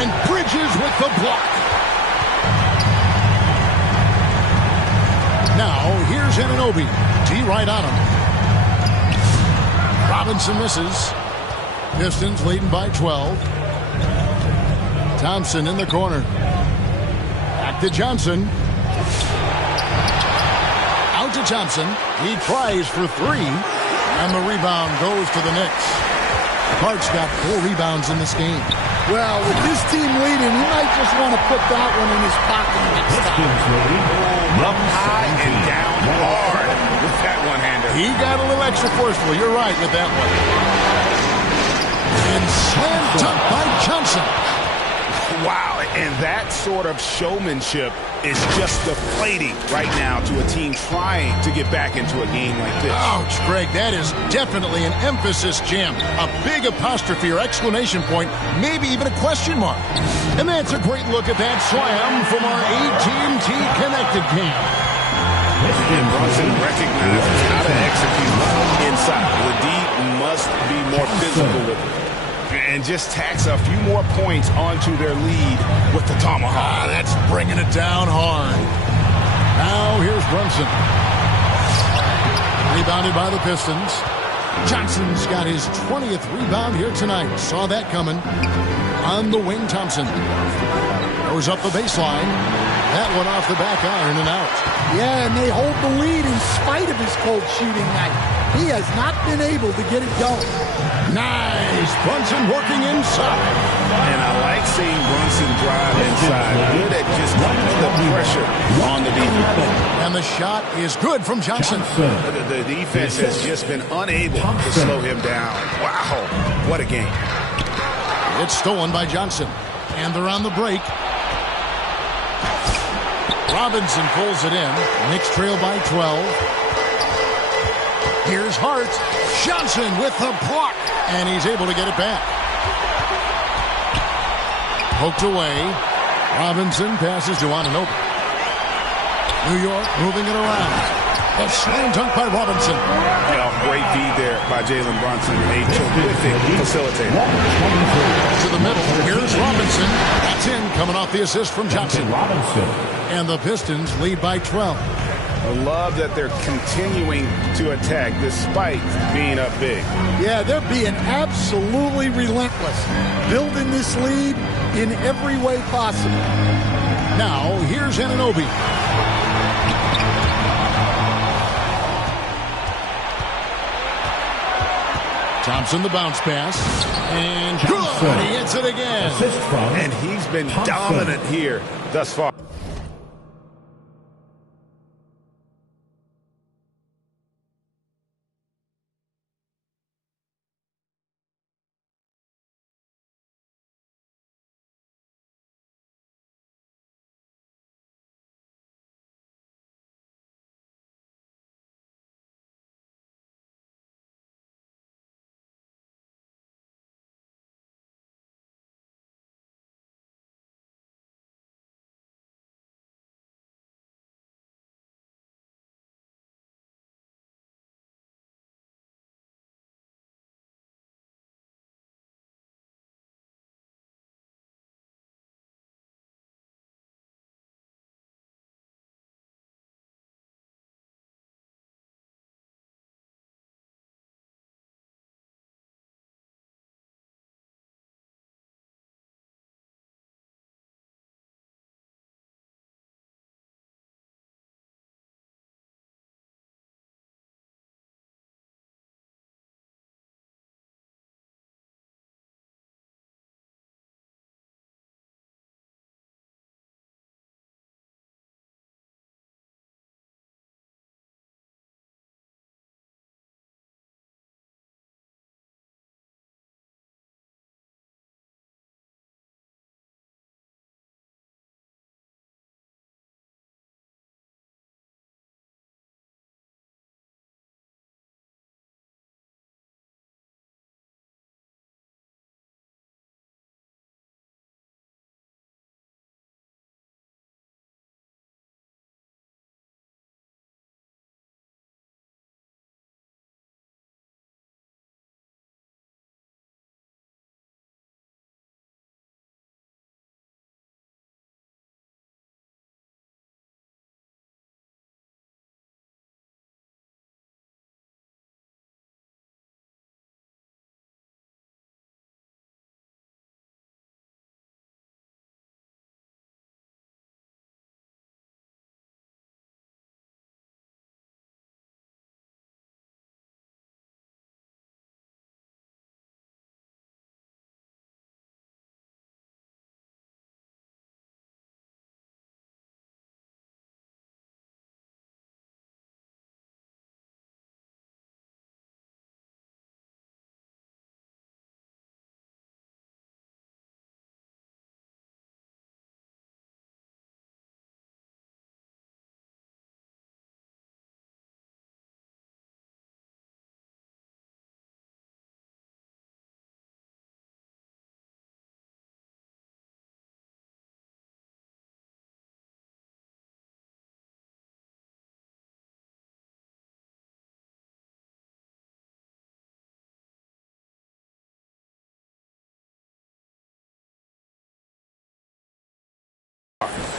And Bridges with the block. Now, here's Anunoby. D right on him. Robinson misses. Pistons leading by 12. Thompson in the corner. Back to Johnson. Out to Thompson. He tries for 3. And the rebound goes to the Knicks. Hart's got 4 rebounds in this game. Well, with this team leading, he might just want to put that one in his pocket next time. Up high and down hard with that one-hander. He got a little extra forceful. You're right with that one. And slam dunk by Johnson. Wow, and that sort of showmanship is just deflating right now to a team trying to get back into a game like this. Ouch, Greg, that is definitely an emphasis jam. A big apostrophe or exclamation point, maybe even a question mark. And that's a great look at that slam from our AT&T Connected game. And Brunson recognizes how to execute inside. The D must be more physical with it. And just tacks a few more points onto their lead with the tomahawk. That's bringing it down hard. Now here's Brunson. Rebounded by the Pistons. Johnson's got his 20th rebound here tonight. Saw that coming. On the wing, Thompson. Goes up the baseline. That one off the back iron and out. Yeah, and they hold the lead in spite of his cold shooting night. He has not been able to get it going. Nice. Brunson working inside. And I like seeing Brunson drive inside. Good at just keeping the pressure on the defense. And the shot is good from Johnson. The defense has just been unable to slow him down. Wow, what a game. It's stolen by Johnson. And they're on the break. Robinson pulls it in. Knicks trail by 12. Here's Hart. Johnson with the block. And he's able to get it back. Poked away. Robinson passes to Anunoby. New York moving it around. A slam dunk by Robinson. Yeah, great feed there by Jalen Brunson. A terrific facilitator. To the middle. Here's Robinson. That's in, coming off the assist from Johnson. And the Pistons lead by 12. I love that they're continuing to attack despite being up big. Yeah, they're being absolutely relentless, building this lead in every way possible. Now, here's Anunoby. Thompson the bounce pass. And good. He hits it again. And he's been dominant here thus far.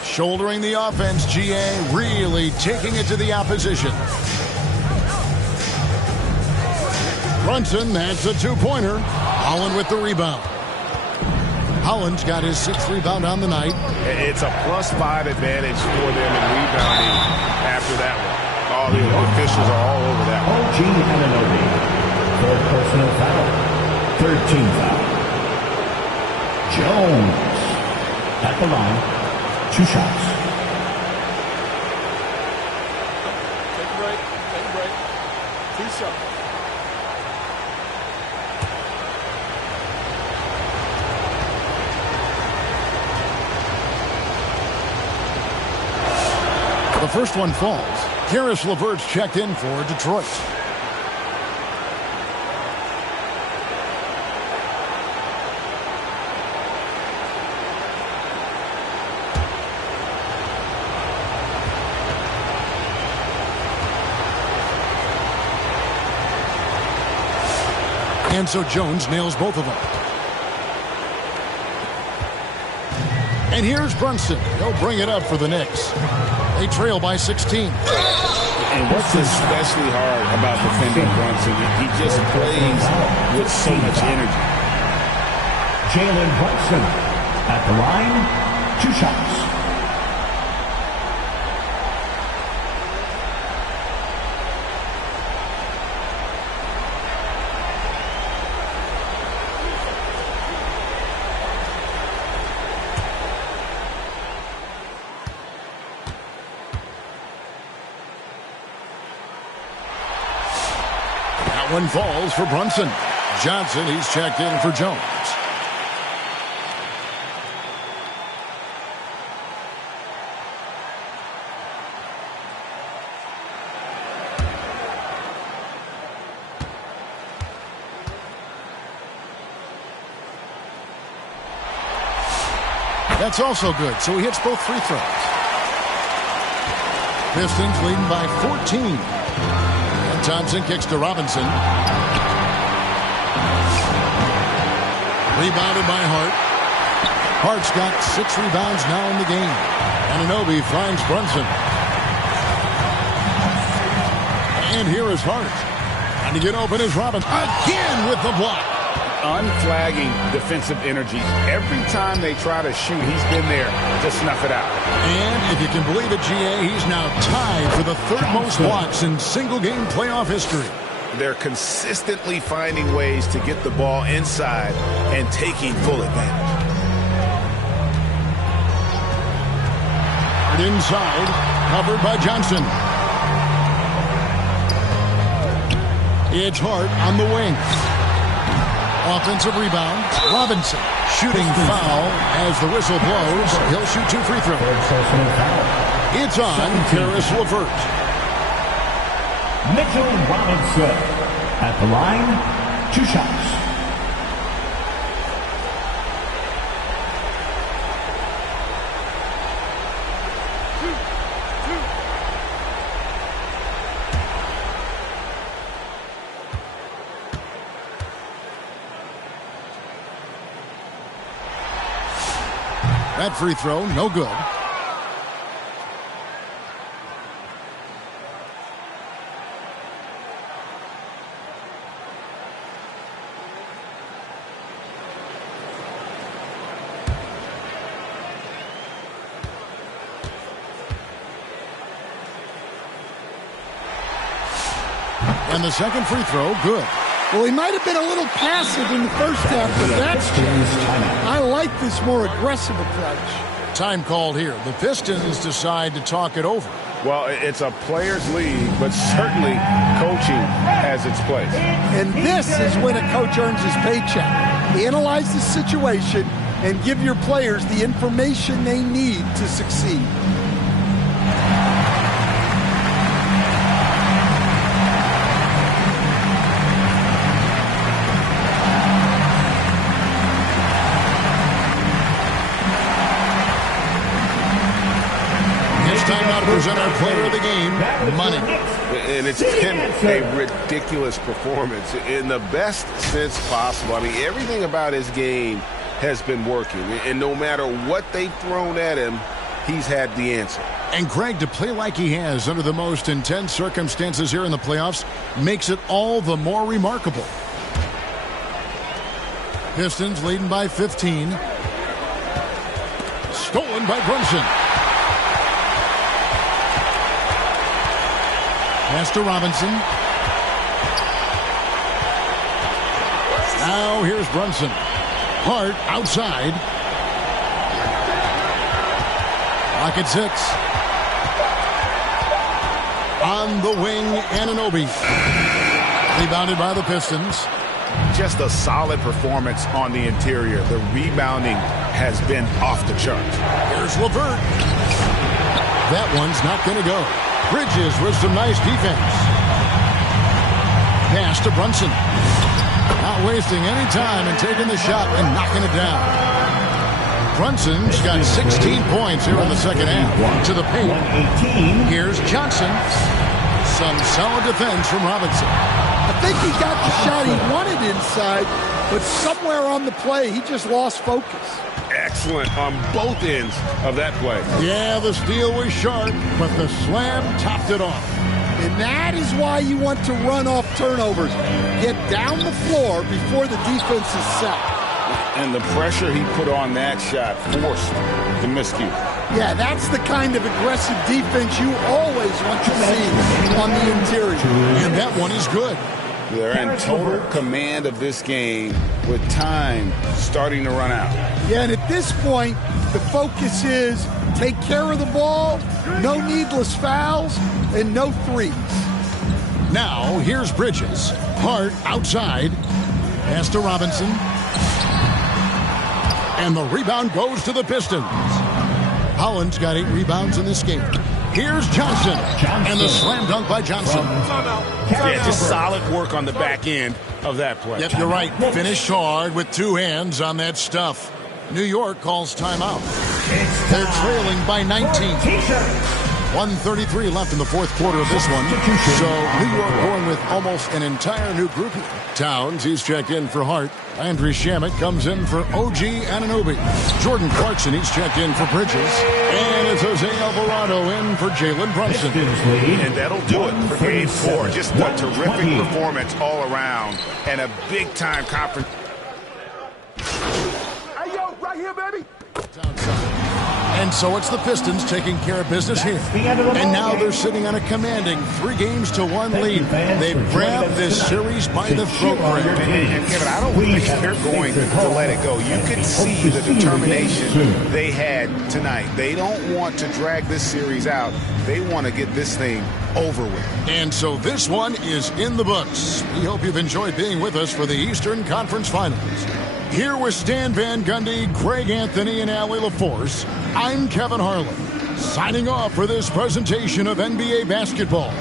Shouldering the offense, GA really taking it to the opposition. Brunson, that's a two-pointer. Holland with the rebound. Holland's got his 6th rebound on the night. It's a +5 advantage for them in rebounding after that one. All the officials are all over that one. OG Anunoby, 4th personal foul, 13th foul. Jones at the line. 2 shots. Take a break. 2 shots. The first one falls. Karis LeVert's checked in for Detroit. And so Jones nails both of them. And here's Brunson. He'll bring it up for the Knicks. They trail by 16. And what's especially hard about defending Brunson, he just plays with so much energy. Jalen Brunson at the line, 2 shots. one falls for Brunson. Johnson, he's checked in for Jones. That's also good, so he hits both free throws. Pistons leading by 14. And Thompson kicks to Robinson. Rebounded by Hart. Hart's got 6 rebounds now in the game. Anunoby finds Brunson. And here is Hart. And to get open is Robinson. Again with the block. Unflagging defensive energy. Every time they try to shoot, he's been there to snuff it out. And if you can believe it, GA, he's now tied for the 3rd most blocks in single-game playoff history. They're consistently finding ways to get the ball inside and taking full advantage. Inside, covered by Johnson. It's Hart on the wing. Offensive rebound. Robinson shooting foul as the whistle blows. He'll shoot 2 free throws. It's on Karis LeVert. Mitchell Robinson at the line, 2 shots. That free throw, no good. And the second free throw, good. Well, he might have been a little passive in the first half, but that's changed. I like this more aggressive approach. Time called here. The Pistons decide to talk it over. Well, it's a players' league, but certainly coaching has its place. And this is when a coach earns his paycheck. Analyze the situation and give your players the information they need to succeed. Time now to present our player of the game, money. And it's been a ridiculous performance in the best sense possible. I mean, everything about his game has been working. And no matter what they've thrown at him, he's had the answer. And Craig, to play like he has under the most intense circumstances here in the playoffs makes it all the more remarkable. Pistons leading by 15. Stolen by Brunson. Pass to Robinson. Now here's Brunson. Hart outside. Clock at 6. On the wing, Anunoby. Rebounded by the Pistons. Just a solid performance on the interior. The rebounding has been off the charts. Here's LeVert. That one's not going to go. Bridges with some nice defense. Pass to Brunson. Not wasting any time and taking the shot and knocking it down. Brunson's got 16 points here in the second half. To the paint. Here's Johnson. Some solid defense from Robinson. I think he got the shot he wanted inside, but somewhere on the play, he just lost focus. Excellent on both ends of that play. Yeah, the steal was sharp, but the slam topped it off. And that is why you want to run off turnovers. Get down the floor before the defense is set. And the pressure he put on that shot forced the miscue. Yeah, that's the kind of aggressive defense you always want to see on the interior. And that one is good. They're in total command of this game with time starting to run out. Yeah, and at this point, the focus is take care of the ball, no needless fouls, and no threes. Now, here's Bridges. Hart outside. Pass to Robinson. And the rebound goes to the Pistons. Holland's got 8 rebounds in this game. Here's Johnson. And the slam dunk by Johnson. Yeah, just solid work on the back end of that play. Yep, you're right. Finished hard with 2 hands on that stuff. New York calls timeout. They're trailing by 19. 1:33 left in the fourth quarter of this one. So New York going with almost an entire new group here. Towns, he's checked in for Hart. Landry Shamet comes in for OG Anunoby. Jordan Clarkson, he's checked in for Bridges. And it's Jose Alvarado in for Jalen Brunson. And that'll do it for Game 4. Just a terrific performance all around and a big-time conference. Hey, yo, right here, baby. And so it's the Pistons taking care of business here. And now they're sitting on a commanding 3-1 lead. They've grabbed this series by the throat. And Kevin, I don't think they're going to let it go. You can see the determination they had tonight. They don't want to drag this series out. They want to get this thing over with. And so this one is in the books. We hope you've enjoyed being with us for the Eastern Conference Finals. Here with Stan Van Gundy, Greg Anthony, and Allie LaForce, I'm Kevin Harlan, signing off for this presentation of NBA basketball.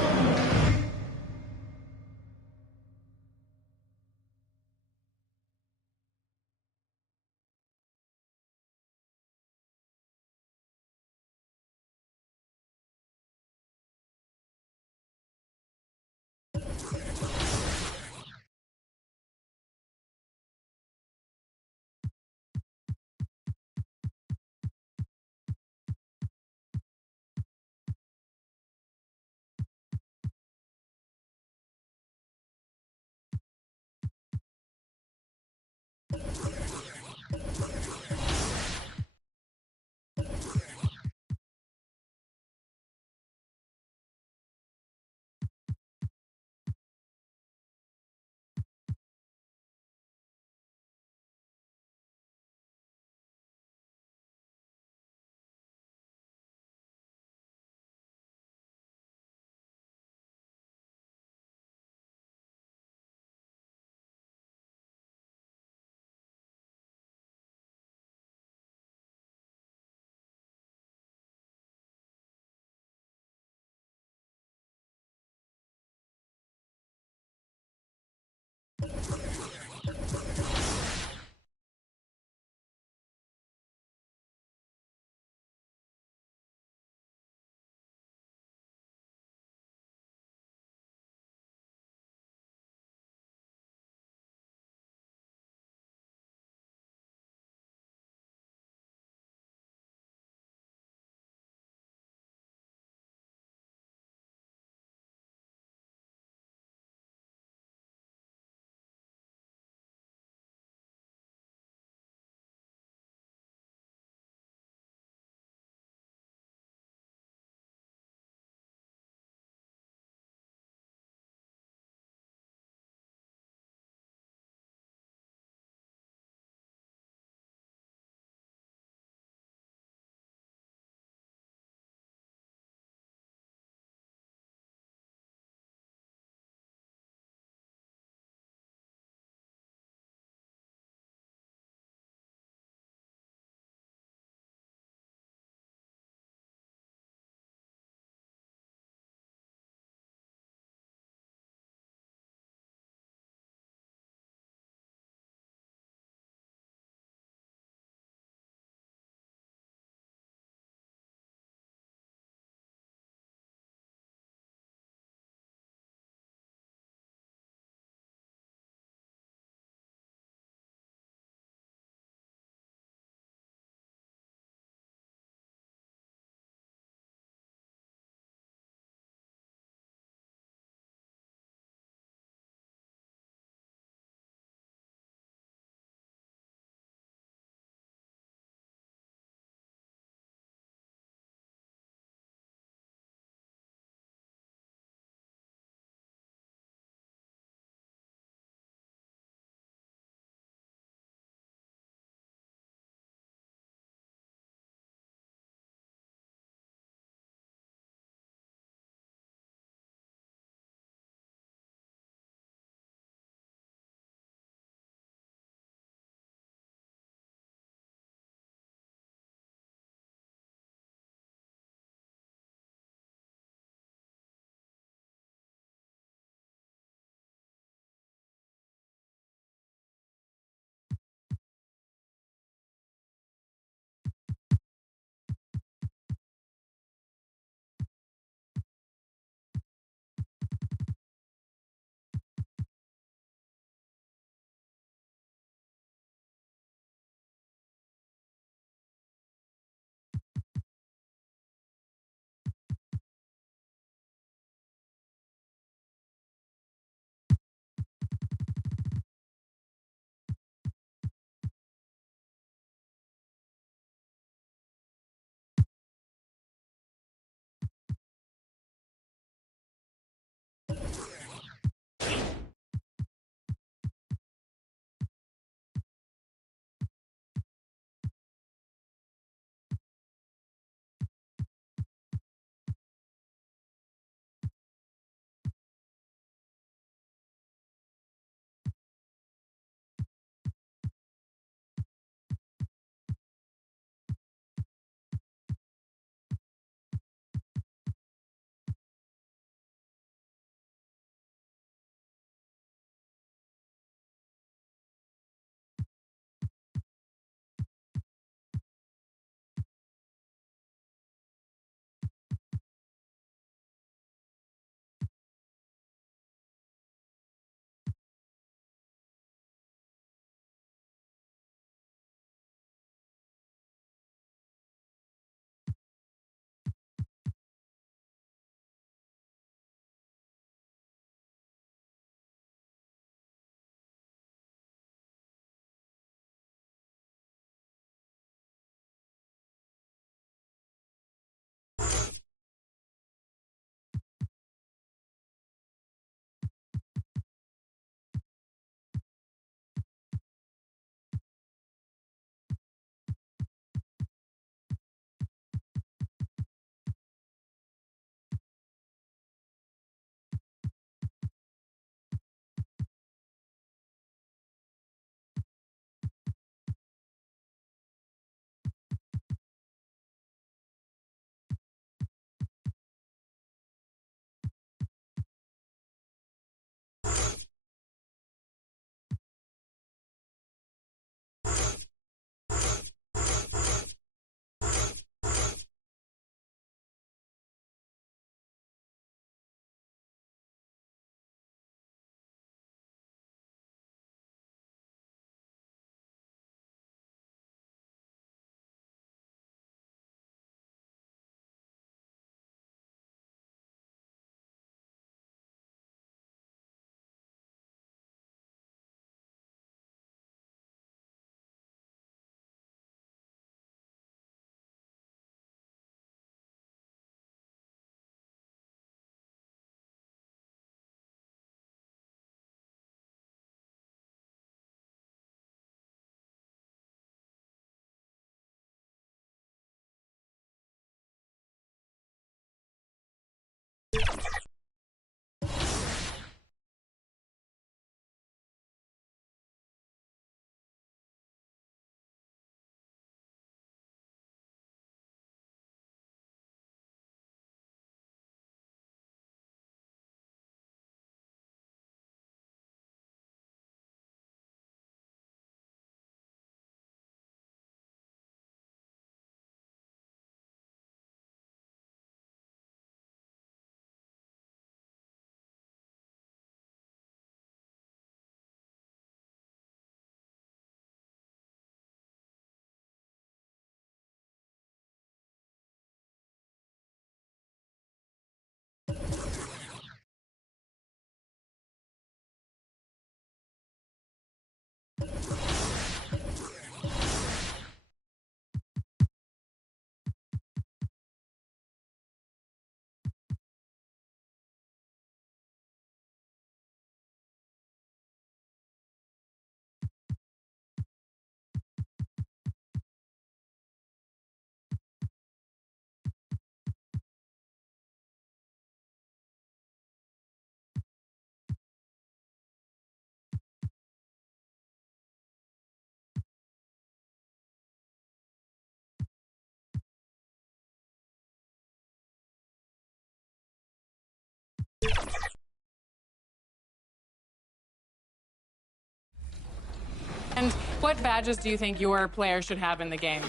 What badges do you think your players should have in the game?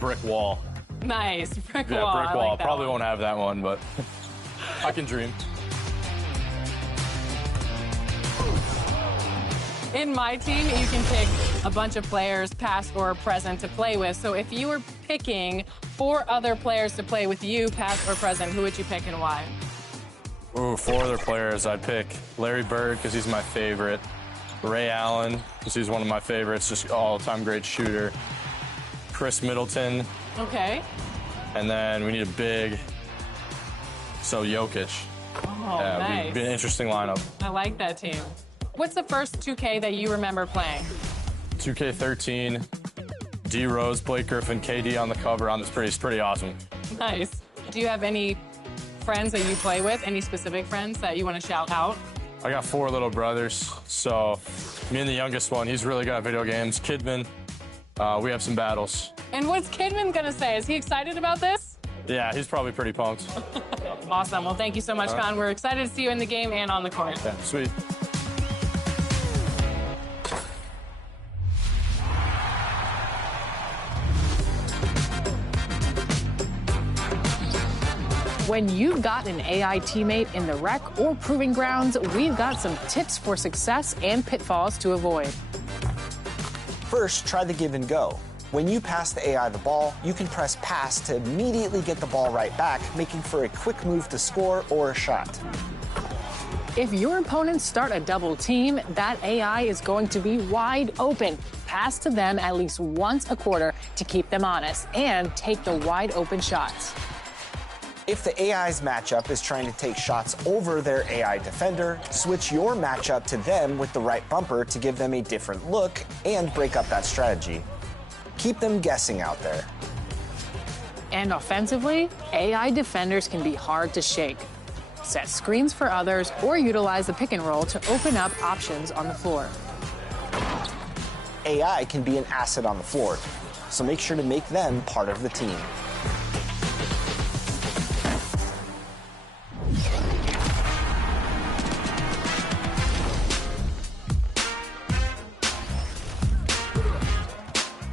Brick wall. Nice. Brick Yeah, wall. brick I wall. like that Probably one. won't have that one, but I can dream. In my team, you can pick a bunch of players, past or present, to play with. So if you were picking 4 other players to play with you, past or present, who would you pick and why? Ooh, 4 other players. I'd pick Larry Bird because he's my favorite. Ray Allen because he's one of my favorites, just all-time great shooter. Chris Middleton. Okay. And then we need a big, so Jokic. Oh, Yeah, nice. it'd be an interesting lineup. I like that team. What's the first 2K that you remember playing? 2K13, D Rose, Blake Griffin, KD on the cover. It's pretty awesome. Nice. Do you have any friends that you play with? Any specific friends that you want to shout out? I got 4 little brothers, so me and the youngest one, he's really good at video games. Kidman, we have some battles. And what's Kidman going to say? Is he excited about this? Yeah, he's probably pretty pumped. Awesome. Well, thank you so much, Con. We're excited to see you in the game and on the court. Yeah, sweet. When you've got an AI teammate in the rec or proving grounds, we've got some tips for success and pitfalls to avoid. First, try the give and go. When you pass the AI the ball, you can press pass to immediately get the ball right back, making for a quick move to score or a shot. If your opponents start a double team, that AI is going to be wide open. Pass to them at least once a quarter to keep them honest and take the wide open shots. If the AI's matchup is trying to take shots over their AI defender, switch your matchup to them with the right bumper to give them a different look and break up that strategy. Keep them guessing out there. And offensively, AI defenders can be hard to shake. Set screens for others or utilize the pick and roll to open up options on the floor. AI can be an asset on the floor, so make sure to make them part of the team.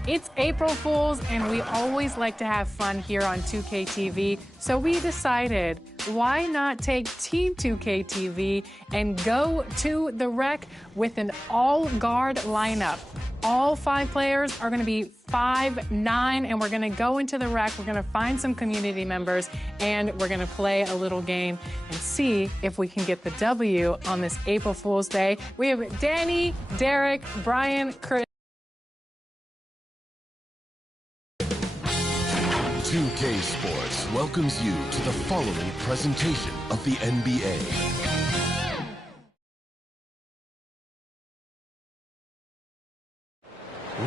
It's April Fools, and we always like to have fun here on 2K TV. So we decided, why not take Team 2K TV and go to the rec with an all-guard lineup. All 5 players are going to be 5'9", and we're going to go into the rec. We're going to find some community members, and we're going to play a little game and see if we can get the W on this April Fool's Day. We have Danny, Derek, Brian, Chris. 2K Sports welcomes you to the following presentation of the NBA.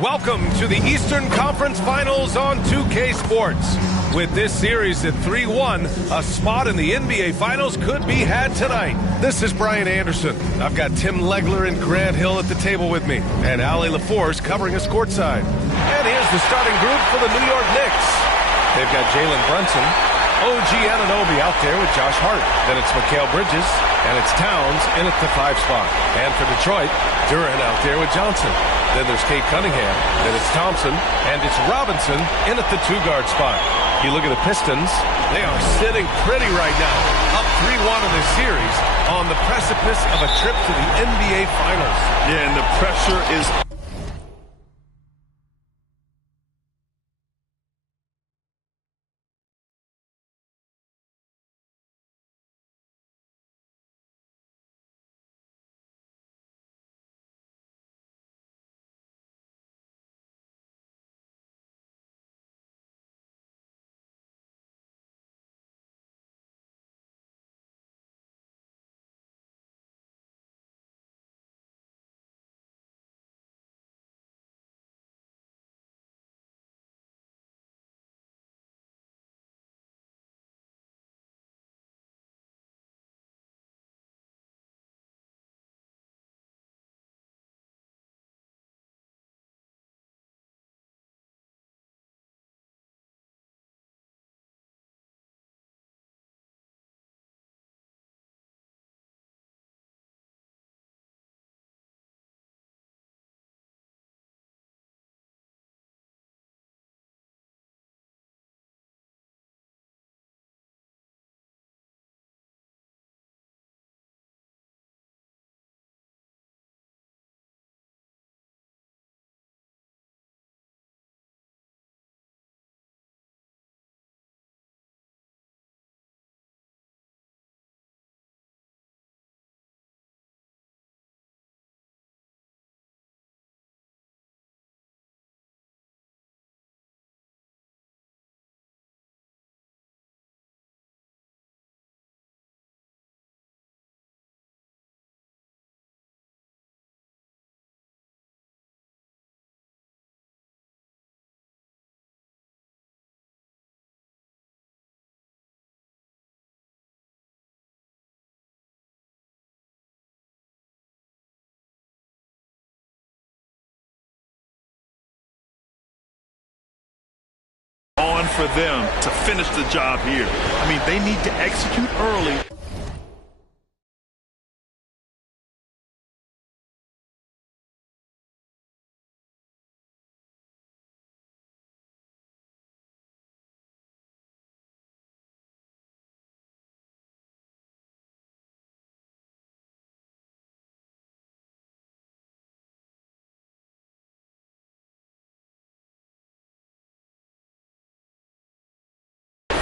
Welcome to the Eastern Conference Finals on 2K Sports. With this series at 3-1, a spot in the NBA Finals could be had tonight. This is Brian Anderson. I've got Tim Legler and Grant Hill at the table with me, and Ali LaForce covering us courtside. And here's the starting group for the New York Knicks. They've got Jalen Brunson, OG Anunoby out there with Josh Hart. Then it's Mikal Bridges, and it's Towns in at the 5 spot. And for Detroit, Durant out there with Johnson. Then there's Kate Cunningham, then it's Thompson, and it's Robinson in at the 2-guard spot. You look at the Pistons, they are sitting pretty right now, up 3-1 in this series on the precipice of a trip to the NBA Finals. Yeah, and the pressure is for them to finish the job here. I mean, they need to execute early.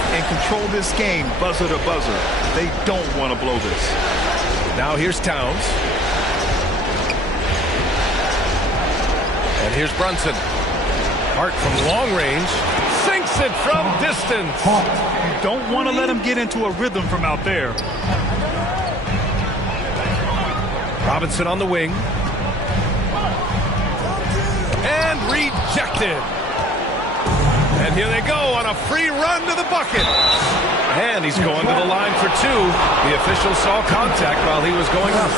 And control this game buzzer to buzzer. They don't want to blow this. Now here's Towns. And here's Brunson. Hart from long range. Sinks it from distance. You don't want to let him get into a rhythm from out there. Robinson on the wing. And rejected. And here they go on a free run to the bucket. And he's going to the line for two. The official saw contact while he was going up.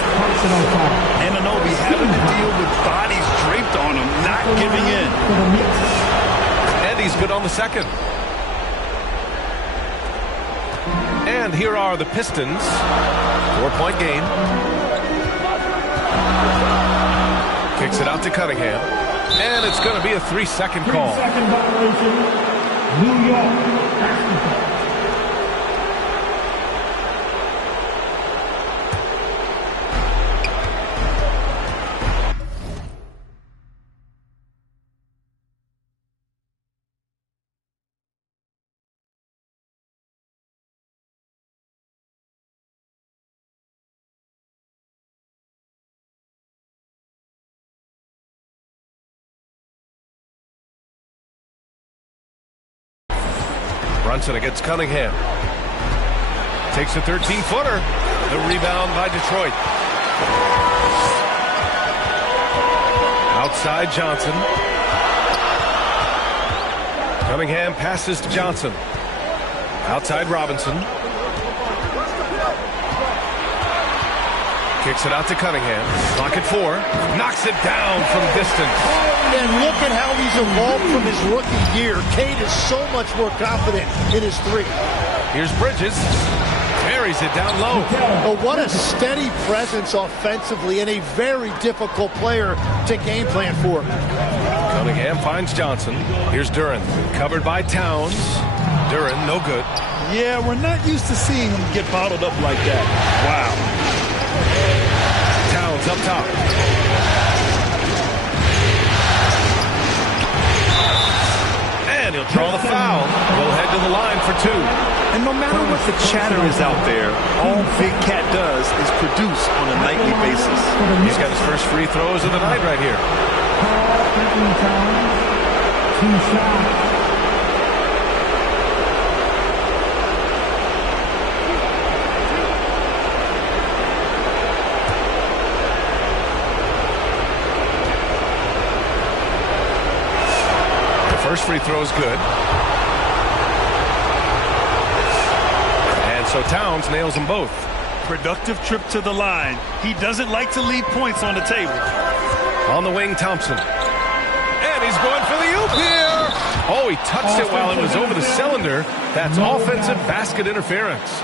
Anunoby having to deal with bodies draped on him, not giving in. And he's good on the second. And here are the Pistons. 4-point game. Kicks it out to Cunningham. And it's going to be a 3-second call. 3-second violation. New York basketball. Brunson against Cunningham. Takes a 13-footer. The rebound by Detroit. Outside Johnson. Cunningham passes to Johnson. Outside Robinson. Kicks it out to Cunningham. Clock at 4. Knocks it down from distance. And look at how he's evolved from his rookie year. Cade is so much more confident in his three. Here's Bridges. Carries it down low. But what a steady presence offensively and a very difficult player to game plan for. Cunningham finds Johnson. Here's Duren. Covered by Towns. Duren, no good. Yeah, we're not used to seeing him get bottled up like that. Wow. Towns up top. And he'll draw the foul. We'll head to the line for two. And no matter what the chatter is out there, all Big Cat does is produce on a nightly basis. He's got his first free throws of the night right here. Two shots. First free throw is good. And so Towns nails them both. Productive trip to the line. He doesn't like to leave points on the table. On the wing, Thompson. And he's going for the oop here. Oh, he touched it while it was over the cylinder. That's offensive basket interference.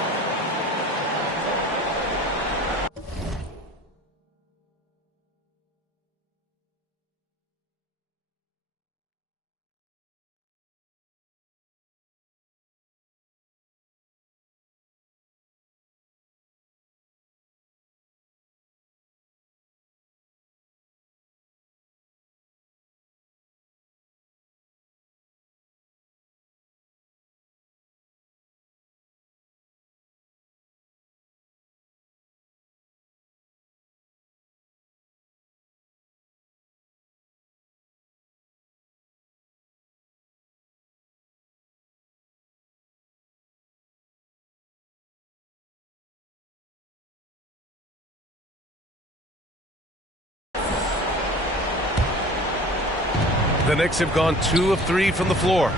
The Knicks have gone 2 of 3 from the floor.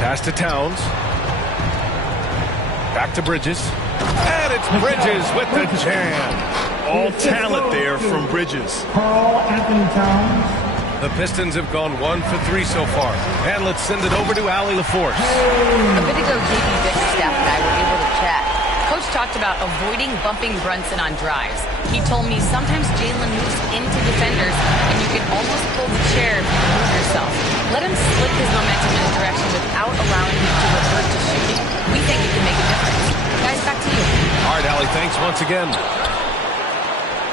Pass to Towns. Back to Bridges. And it's Bridges with the jam. All talent there from Bridges. Carl Anthony Towns. The Pistons have gone 1 for 3 so far. And let's send it over to Allie LaForce. A bit ago, JB Bickerstaff and I were able to chat. Coach talked about avoiding bumping Brunson on drives. He told me sometimes Jalen moves into defenders, and you can almost pull the chair if you move yourself. Let him slip his momentum in a direction without allowing him to revert to shooting. We think it can make a difference. Guys, back to you. All right, Allie, thanks once again.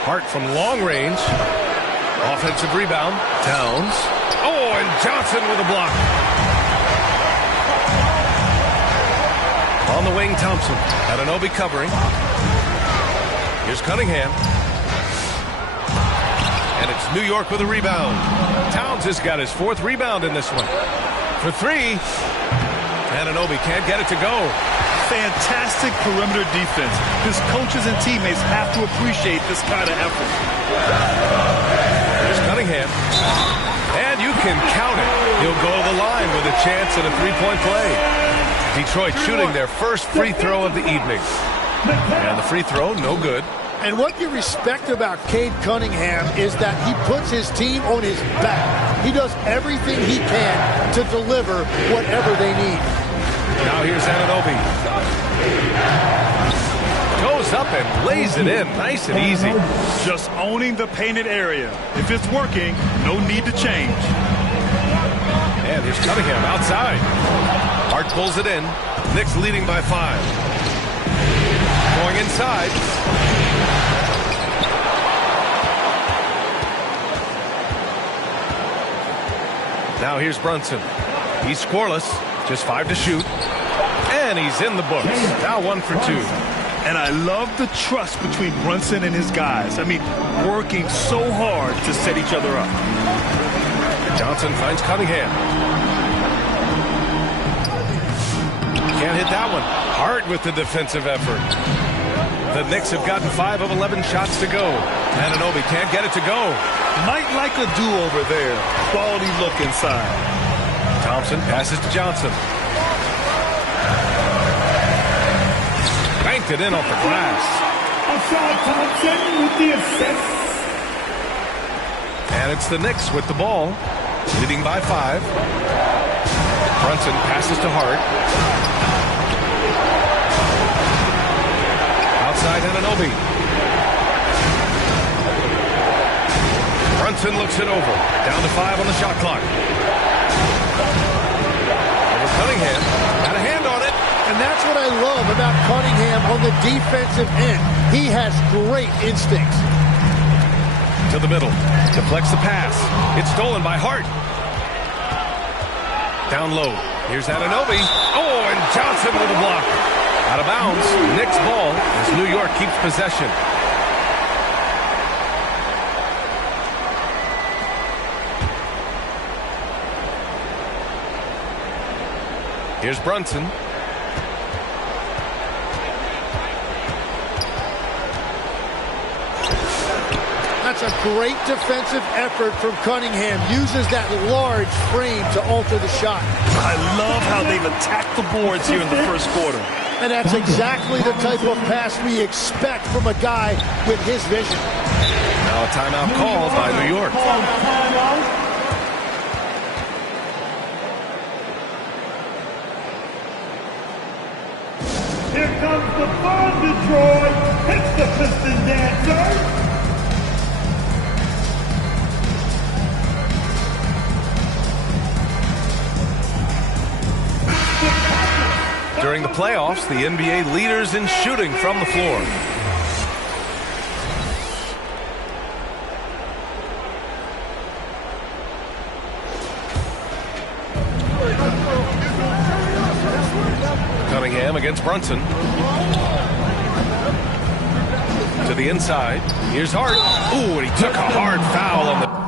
Hart from long range. Offensive rebound. Towns. Oh, and Johnson with a block. On the wing, Thompson. Anunoby covering. Here's Cunningham. And it's New York with a rebound. Towns has got his 4th rebound in this one. For 3. Anunoby can't get it to go. Fantastic perimeter defense. His coaches and teammates have to appreciate this kind of effort. Here's Cunningham. And you can count it. He'll go to the line with a chance at a 3-point play. Detroit shooting their first free throw of the evening. And the free throw, no good. And what you respect about Cade Cunningham is that he puts his team on his back. He does everything he can to deliver whatever they need. Now here's Anunoby. Goes up and lays it in. Nice and easy. Just owning the painted area. If it's working, no need to change. And here's Cunningham outside. Hart pulls it in. Knicks leading by 5. Going inside. Now here's Brunson. He's scoreless. Just 5 to shoot. And he's in the books. Now 1 for 2. And I love the trust between Brunson and his guys. I mean, working so hard to set each other up. Johnson finds Cunningham. Can't hit that one. Hart with the defensive effort. The Knicks have gotten 5 of 11 shots to go. Anunoby can't get it to go. Might like a do-over there. Quality look inside. Thompson passes to Johnson. Banked it in off the glass. Asad Thompson with the assist. And it's the Knicks with the ball, leading by 5. Brunson passes to Hart. Outside Anunoby. Brunson looks it over. Down to 5 on the shot clock. Over Cunningham. Got a hand on it. And that's what I love about Cunningham on the defensive end. He has great instincts. To the middle. Deflects the pass. It's stolen by Hart. Down low. Here's Anunoby. Oh, and Johnson with a block. Out of bounds. Knicks ball as New York keeps possession. Here's Brunson. That's a great defensive effort from Cunningham. Uses that large frame to alter the shot. I love how they've attacked the boards here in the first quarter. And that's exactly the type of pass we expect from a guy with his vision. Now a timeout called by New York. Here comes the fun, Detroit. It's the Piston Dancer. During the playoffs, the NBA leaders in shooting from the floor. Cunningham against Brunson. To the inside. Here's Hart. Ooh, and he took a hard foul on the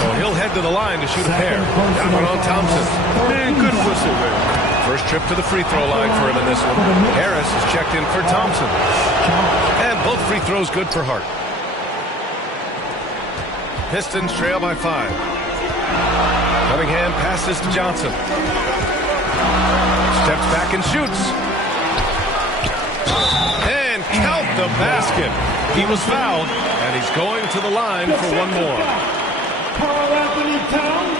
So he'll head to the line to shoot a pair. That one on Thompson. Man, good whistle there. First trip to the free throw line for him in this one. Harris is checked in for Thompson. And both free throws good for Hart. Pistons trail by 5. Cunningham passes to Johnson. Steps back and shoots. And count the basket. He was fouled, and he's going to the line for one more. Carl Anthony Towns,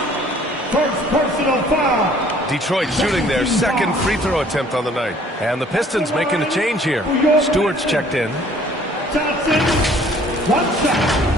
first personal foul. Detroit shooting their second free throw attempt on the night. And the Pistons making a change here. Stewart's checked in. Johnson, one shot.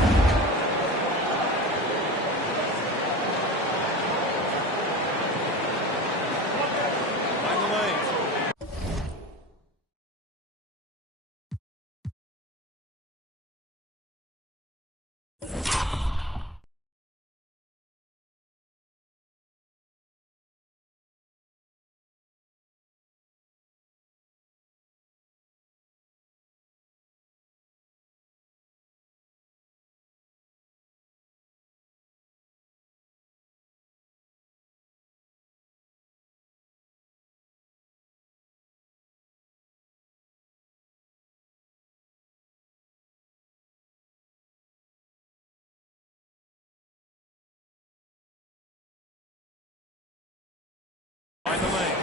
Find the lane.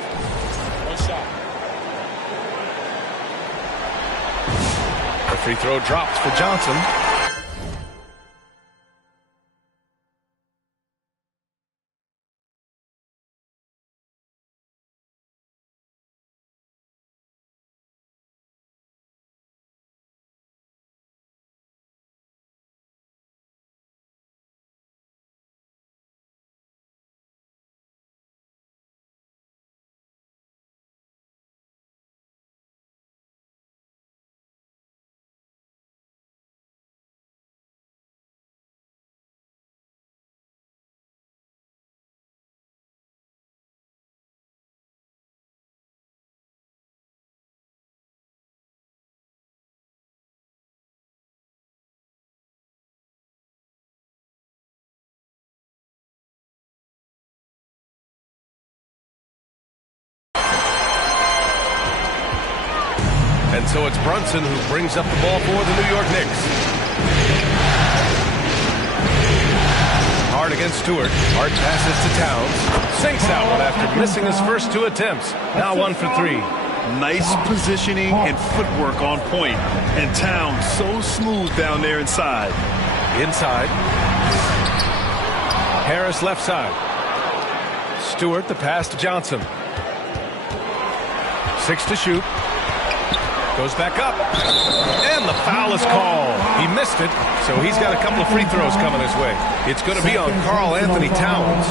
One shot. The free throw drops for Johnson. And so it's Brunson who brings up the ball for the New York Knicks. Hart against Stewart. Hart passes to Towns. Sinks that one after missing his first 2 attempts. Now 1 for 3. Nice positioning and footwork on point. And Towns so smooth down there inside. Inside. Harris left side. Stewart the pass to Johnson. 6 to shoot. Goes back up. And the foul is called. He missed it, so he's got a couple of free throws coming his way. It's going to be on Karl Anthony Towns.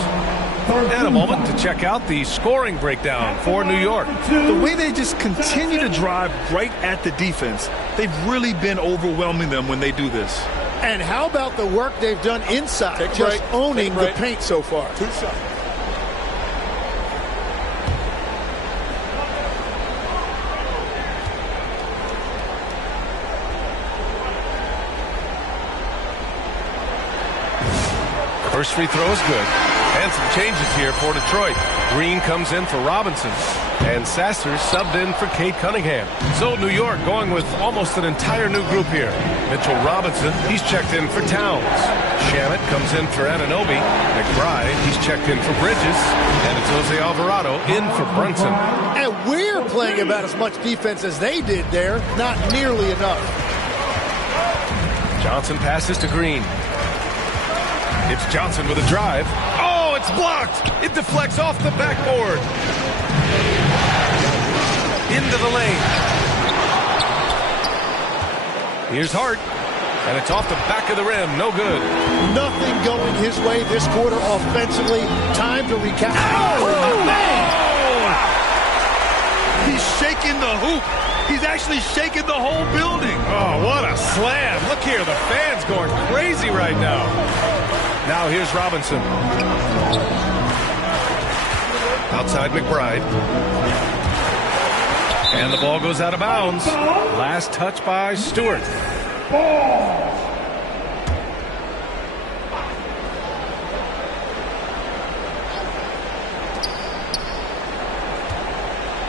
And a moment to check out the scoring breakdown for New York. The way they just continue to drive right at the defense, they've really been overwhelming them when they do this. And how about the work they've done inside, just owning the paint so far? 2 shots. First free throw is good. And some changes here for Detroit. Green comes in for Robinson. And Sasser subbed in for Kate Cunningham. So New York going with almost an entire new group here. Mitchell Robinson, he's checked in for Towns. Shamet comes in for Anunoby. McBride, he's checked in for Bridges. And it's Jose Alvarado in for Brunson. And we're playing about as much defense as they did there. Not nearly enough. Johnson passes to Green. It's Johnson with a drive. Oh, it's blocked. It deflects off the backboard. Into the lane. Here's Hart. And it's off the back of the rim. No good. Nothing going his way this quarter offensively. Time to recap. Oh, man! He's shaking the hoop. He's actually shaking the whole building. Oh, what a slam. Look here. The fans going crazy right now. Now here's Robinson. Outside McBride. And the ball goes out of bounds. Last touch by Stewart.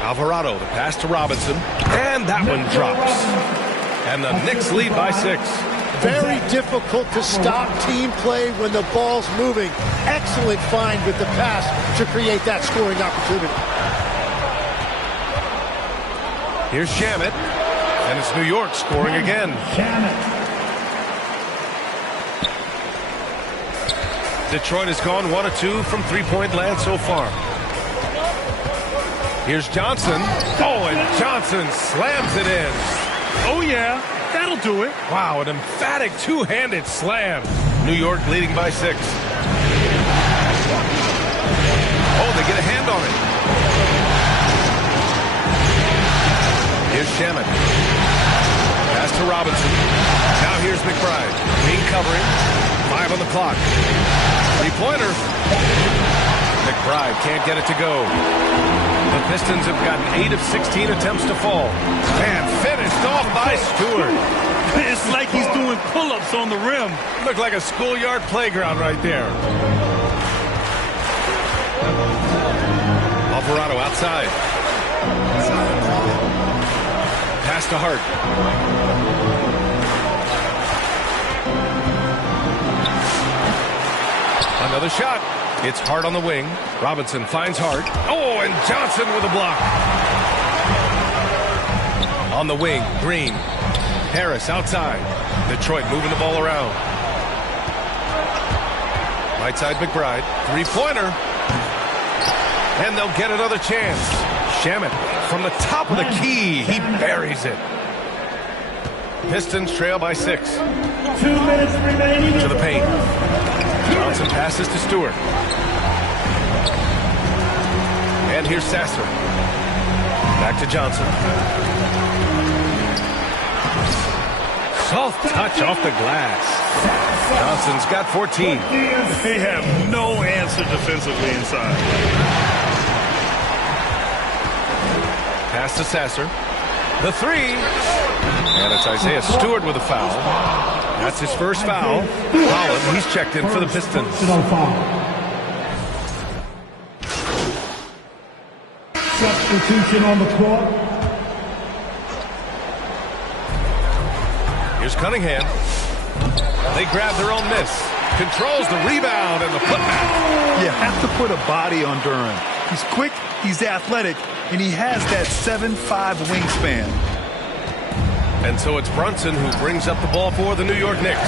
Alvarado, the pass to Robinson, and that one drops. And the Knicks lead by 6. Very difficult to stop team play when the ball's moving. Excellent find with the pass to create that scoring opportunity. Here's Shamet, and it's New York scoring again. Detroit has gone 1 of 2 from three-point land so far. Here's Johnson. Oh, and Johnson slams it in. Oh, yeah. That'll do it. Wow, an emphatic two-handed slam. New York leading by 6. Oh, they get a hand on it. Here's Shamet. Pass to Robinson. Now here's McBride. Being covering. 5 on the clock. Three-pointer. McBride can't get it to go. The Pistons have gotten 8 of 16 attempts to fall. And finished off by Stewart. It's like he's doing pull-ups on the rim. Looked like a schoolyard playground right there. Alvarado outside. Pass to Hart. Another shot. It's Hart on the wing. Robinson finds Hart. Oh, and Johnson with a block. On the wing, Green. Harris outside. Detroit moving the ball around. Right side, McBride. Three-pointer. And they'll get another chance. Shamet from the top of the key. He buries it. Pistons trail by 6. 2 minutes remaining. To the paint. Johnson passes to Stewart. And here's Sasser. Back to Johnson. Soft touch off the glass. Johnson's got 14. They have no answer defensively inside. Pass to Sasser. The 3. And it's Isaiah Stewart with a foul. That's his first foul. Holland, he's checked in for the Pistons. Substitution on the court. Here's Cunningham. They grab their own miss. Controls the rebound and the putback. You have to put a body on Duren. He's quick, he's athletic, and he has that 7'5" wingspan. And so it's Brunson who brings up the ball for the New York Knicks.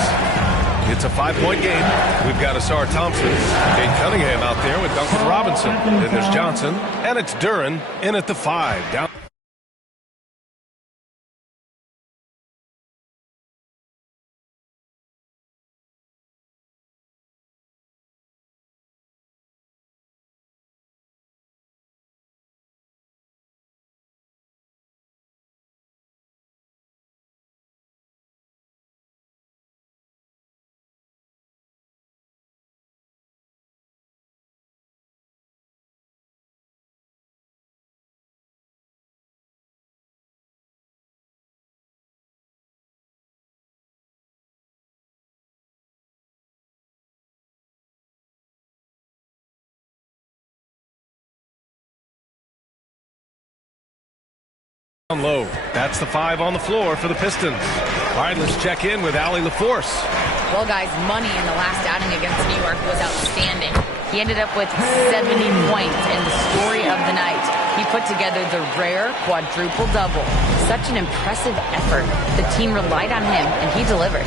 It's a 5-point game. We've got Asar Thompson, Kate Cunningham out there with Duncan Robinson. Then there's Johnson, and it's Duren in at the 5. Down. Low. That's the 5 on the floor for the Pistons. All right, let's check in with Allie LaForce. Well, guys, Money in the last outing against New York was outstanding. He ended up with 70 points in the story of the night. He put together the rare quadruple-double. Such an impressive effort. The team relied on him, and he delivered.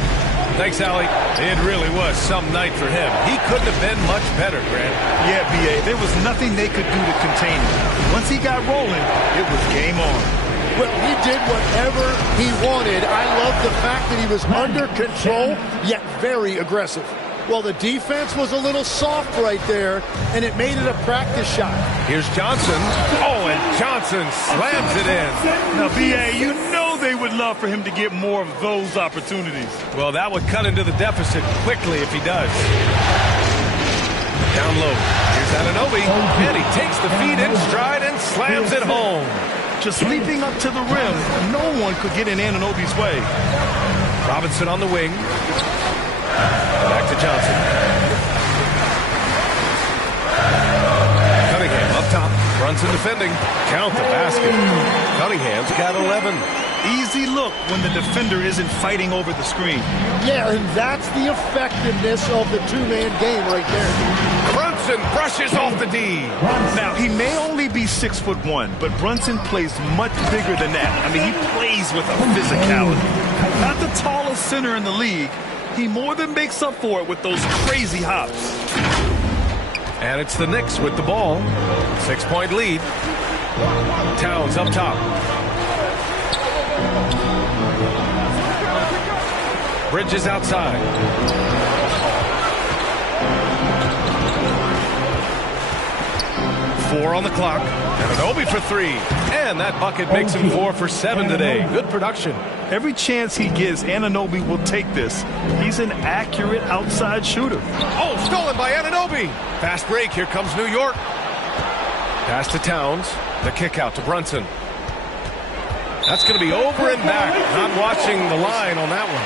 Thanks, Allie. It really was some night for him. He couldn't have been much better, Grant. Yeah, B.A., there was nothing they could do to contain him. Once he got rolling, it was game on. Well, he did whatever he wanted. I love the fact that he was under control, yet very aggressive. Well, the defense was a little soft right there, and it made it a practice shot. Here's Johnson. Oh, and Johnson slams it in. Now, B.A., you know they would love for him to get more of those opportunities. Well, that would cut into the deficit quickly if he does. Down low. Here's Anunoby, and he takes the feed in stride and slams it home. Just leaping up to the rim, no one could get in Anunoby's way. Robinson on the wing. Back to Johnson. Cunningham up top. Brunson defending. Count the basket. Cunningham's got 11. Easy look when the defender isn't fighting over the screen. Yeah, and that's the effectiveness of the two-man game right there. Brunson brushes off the D. Now, he may only be 6'1", but Brunson plays much bigger than that. I mean, he plays with a physicality. Not the tallest center in the league. He more than makes up for it with those crazy hops. And it's the Knicks with the ball. 6-point lead. Towns up top. Bridges outside. Four on the clock. And an Obi for three. And that bucket makes him 4 for 7 today. Good production. Every chance he gives, Anunoby will take this. He's an accurate outside shooter. Oh, stolen by Anunoby. Fast break. Here comes New York. Pass to Towns. The kick out to Brunson. That's going to be over and back. Not watching the line on that one.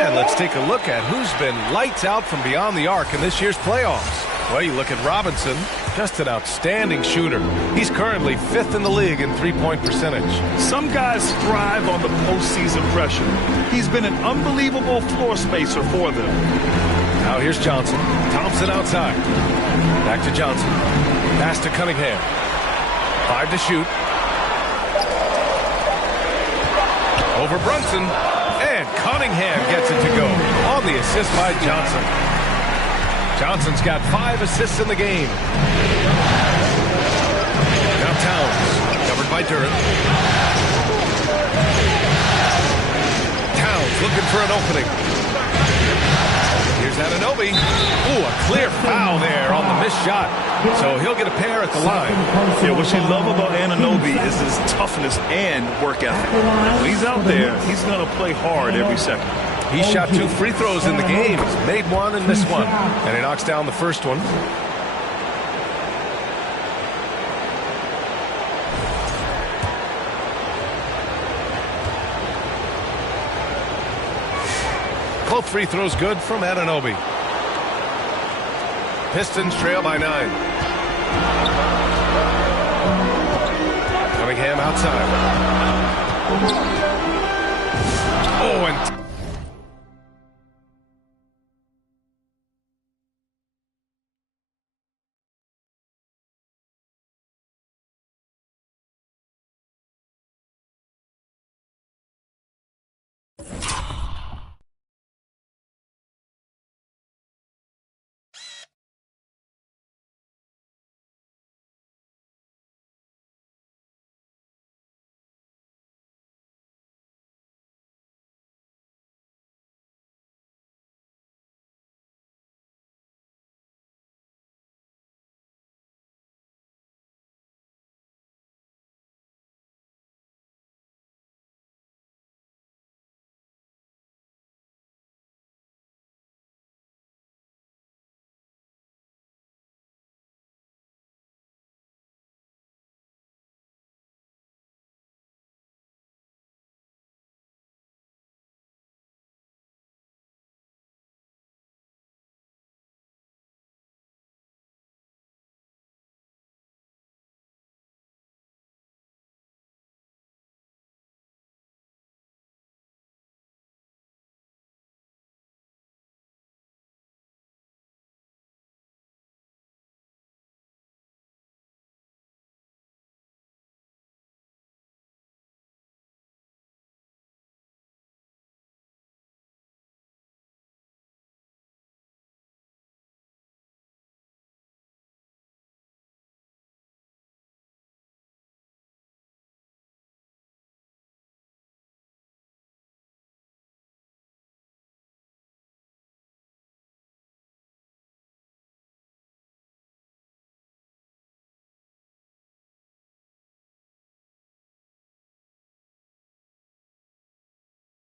And let's take a look at who's been lights out from beyond the arc in this year's playoffs. Well, you look at Robinson, just an outstanding shooter. He's currently 5th in the league in three-point percentage. Some guys thrive on the postseason pressure. He's been an unbelievable floor spacer for them. Now here's Johnson. Thompson outside. Back to Johnson. Pass to Cunningham. 5 to shoot. Over Brunson, and Cunningham gets it to go on the assist by Johnson. Johnson's got 5 assists in the game. Now Towns, covered by Duran. Towns looking for an opening. Here's Anunoby. Ooh, a clear foul there on the missed shot. So he'll get a pair at the line. Yeah, what you love about Anunoby is his toughness and work ethic. When he's out there, he's going to play hard every second. He shot 2 free throws in the game. He's made 1 and missed 1. And he knocks down the first one. Both free throws good from Anunoby. Pistons trail by 9. Cunningham outside. Oh, and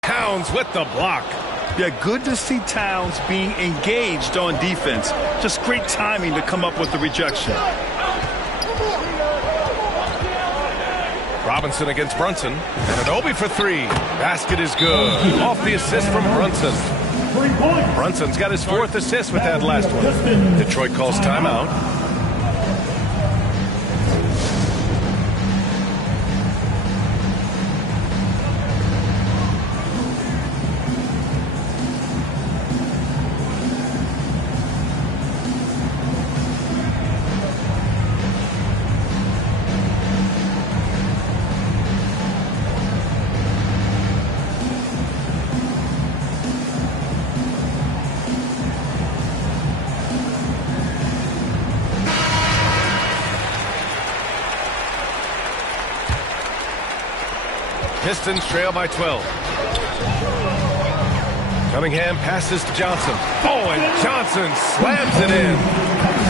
Towns with the block. Yeah, good to see Towns being engaged on defense. Just great timing to come up with the rejection. Robinson against Brunson. And an Obi for 3. Basket is good. Off the assist from Brunson. Brunson's got his 4th assist with that last one. Detroit calls timeout. Pistons trail by 12. Cunningham passes to Johnson. Oh, and Johnson slams it in.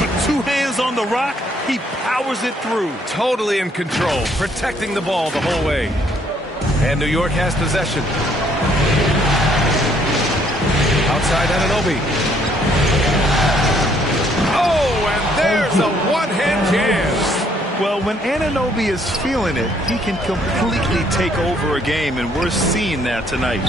With 2 hands on the rock, he powers it through. Totally in control, protecting the ball the whole way. And New York has possession. Outside Anunoby. Oh, and there's a one-hand jam. Well, when Anunoby is feeling it, he can completely take over a game, and we're seeing that tonight.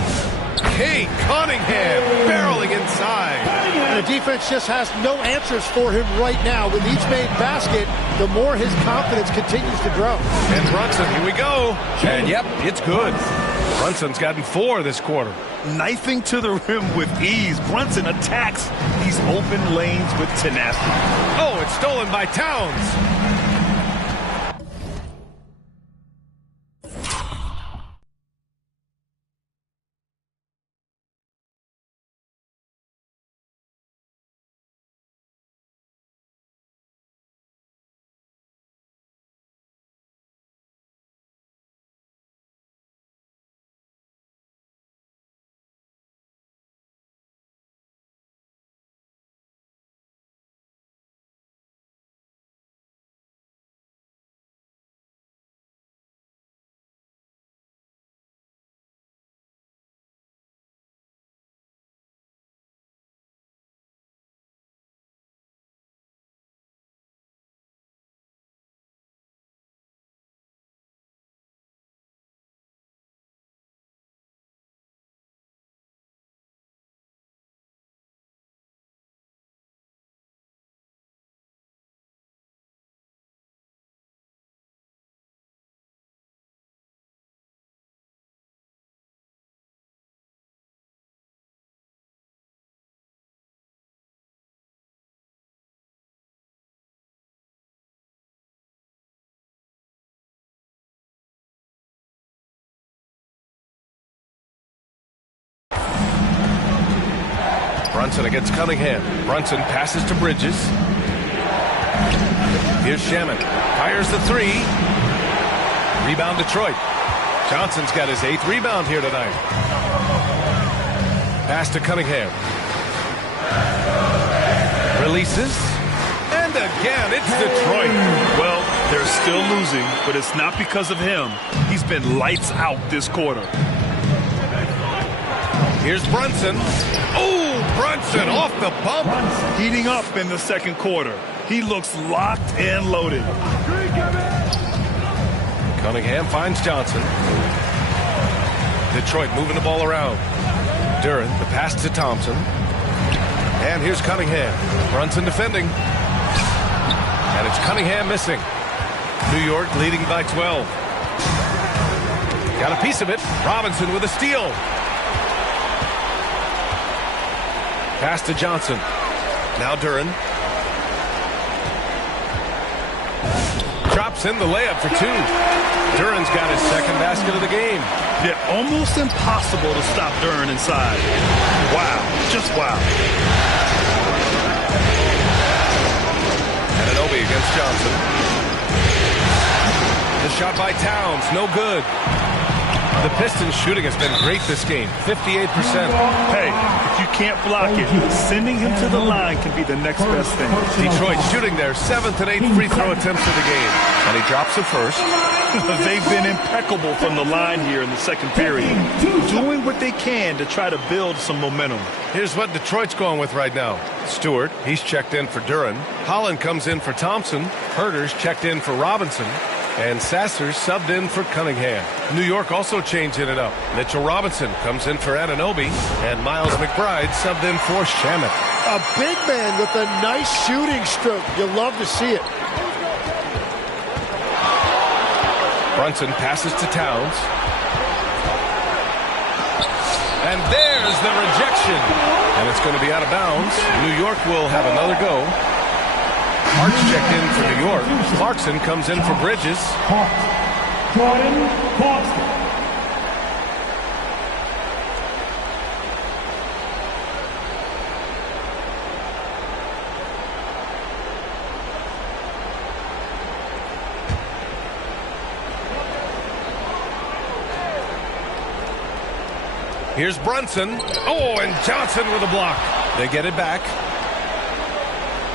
Kate Cunningham barreling inside. And the defense just has no answers for him right now. With each made basket, the more his confidence continues to grow. And Brunson, here we go. And yep, it's good. Brunson's gotten 4 this quarter. Knifing to the rim with ease. Brunson attacks these open lanes with tenacity. Oh, it's stolen by Towns. Brunson against Cunningham. Brunson passes to Bridges. Here's Shaman. Fires the 3. Rebound Detroit. Johnson's got his 8th rebound here tonight. Pass to Cunningham. Releases. And again, it's Detroit. Well, they're still losing, but it's not because of him. He's been lights out this quarter. Here's Brunson. Oh, Brunson off the bump. Heating up in the second quarter. He looks locked and loaded. Cunningham finds Johnson. Detroit moving the ball around. Duren, the pass to Thompson. And here's Cunningham. Brunson defending. And it's Cunningham missing. New York leading by 12. Got a piece of it. Robinson with a steal. Pass to Johnson. Now Duren. Drops in the layup for 2. Duren's got his 2nd basket of the game. Yeah, almost impossible to stop Duren inside. Wow, just wow. Anunoby against Johnson. The shot by Towns, no good. The Pistons shooting has been great this game, 58%. Hey, if you can't block it, sending him to the line can be the next best thing. Detroit shooting their 7th and 8th free throw attempts of the game. And he drops it first. They've been impeccable from the line here in the second period, doing what they can to try to build some momentum. Here's what Detroit's going with right now. Stewart, he's checked in for Duren. Holland comes in for Thompson. Herter's checked in for Robinson. And Sasser's subbed in for Cunningham. New York also changing it up. Mitchell Robinson comes in for Anunoby. And Miles McBride subbed in for Shamet. A big man with a nice shooting stroke. You'll love to see it. Brunson passes to Towns. And there's the rejection. And it's going to be out of bounds. New York will have another go. Arch checked in for New York. Clarkson comes in for Bridges. Jordan Clarkson. Here's Brunson. Oh, and Johnson with a block. They get it back.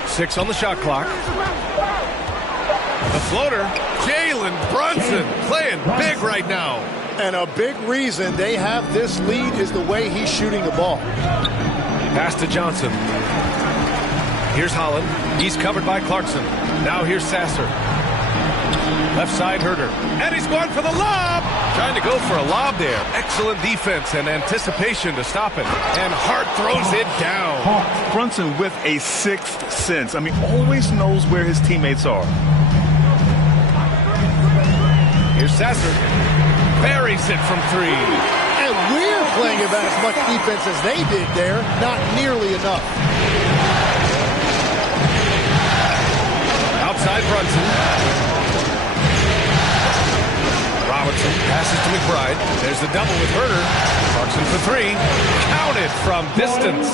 6 on the shot clock. The floater. Jalen Brunson playing big right now. And a big reason they have this lead is the way he's shooting the ball. Pass to Johnson. Here's Holland. He's covered by Clarkson. Now here's Sasser. Left side, Herter. And he's going for the lob. Trying to go for a lob there. Excellent defense and anticipation to stop it. And Hart throws it down. Brunson with a sixth sense. I mean, always knows where his teammates are. Here's Sasser. Buries it from 3. And we're playing about as much defense as they did there. Not nearly enough. Outside Brunson. Robinson passes to McBride. There's the double with Herter. Clarkson for 3. Counted from distance.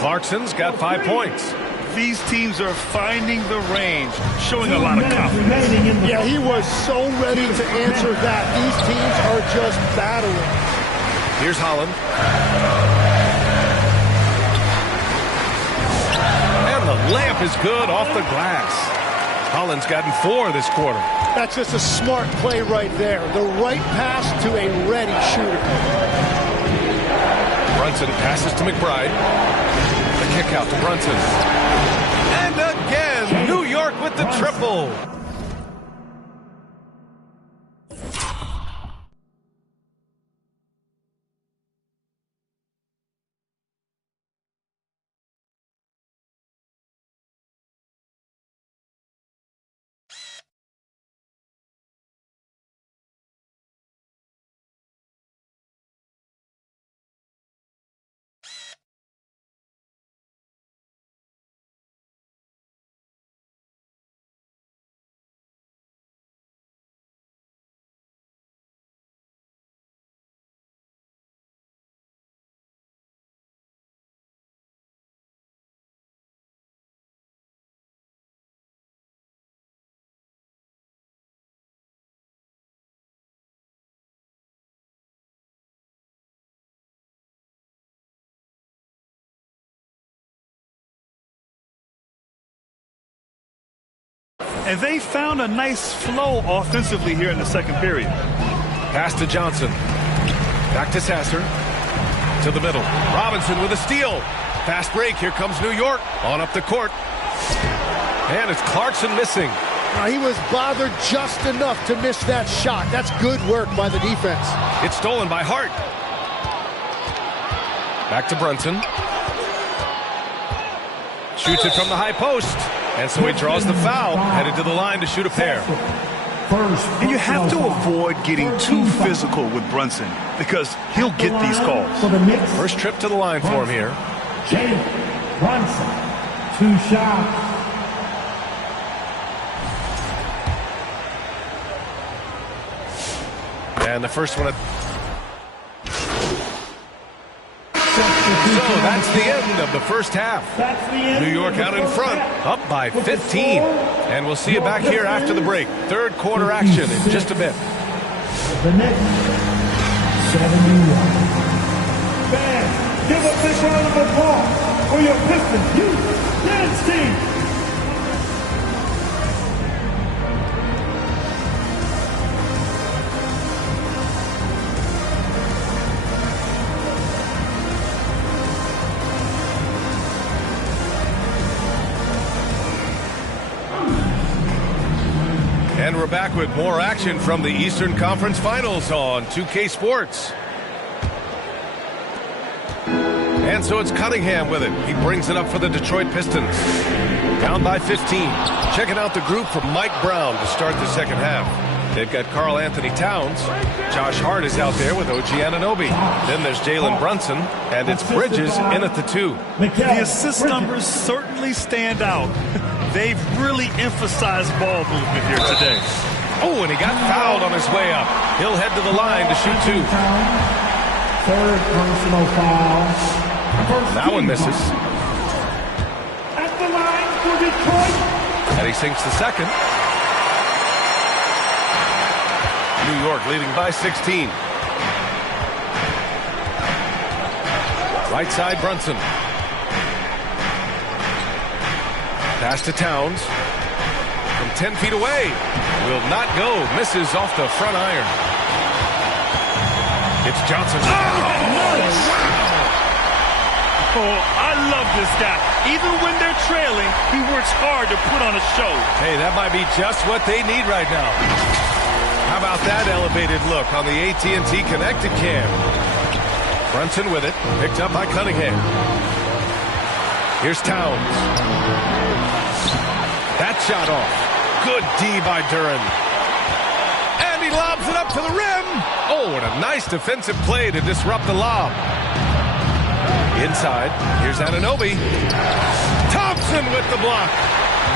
Clarkson's got 5 points. These teams are finding the range, showing a lot of confidence. Yeah, he was so ready to answer that. These teams are just battling. Here's Holland. And the layup is good off the glass. Holland's gotten 4 this quarter. That's just a smart play right there. The right pass to a ready shooter. Brunson passes to McBride. The kick out to Brunson. And again, New York with the triple. And they found a nice flow offensively here in the second period. Pass to Johnson. Back to Sasser. To the middle. Robinson with a steal. Fast break. Here comes New York. On up the court. And it's Clarkson missing. He was bothered just enough to miss that shot. That's good work by the defense. It's stolen by Hart. Back to Brunson. Shoots it from the high post. And so he draws the foul, headed to the line to shoot a pair. And you have to avoid getting too physical with Brunson because he'll get these calls. First trip to the line for him here. Jalen Brunson, 2 shots. And the first one. So that's the end of the first half. New York out in front, up by 15. And we'll see you back here after the break. Third quarter action in just a bit. The next 71. Fans, give a big round of applause for your Pistons youth dance team. And we're back with more action from the Eastern Conference Finals on 2K Sports. And so it's Cunningham with it. He brings it up for the Detroit Pistons. Down by 15. Checking out the group from Mike Brown to start the second half. They've got Karl Anthony Towns. Josh Hart is out there with OG Anunoby. Then there's Jalen Brunson. And it's Bridges in at the 2. The assist numbers certainly stand out. They've really emphasized ball movement here today. Oh, and he got fouled on his way up. He'll head to the line to shoot 2. Third personal foul. That one misses. At the line for Detroit. And he sinks the second. New York leading by 16. Right side, Brunson. Pass to Towns. From 10 feet away. Will not go. Misses off the front iron. It's Johnson. Oh, I love this guy. Even when they're trailing, he works hard to put on a show. Hey, that might be just what they need right now. How about that elevated look on the AT&T Connected Cam? Brunson with it. Picked up by Cunningham. Here's Towns. That shot off. Good D by Duran. And he lobs it up to the rim. Oh, what a nice defensive play to disrupt the lob. Inside, here's Anunoby. Thompson with the block.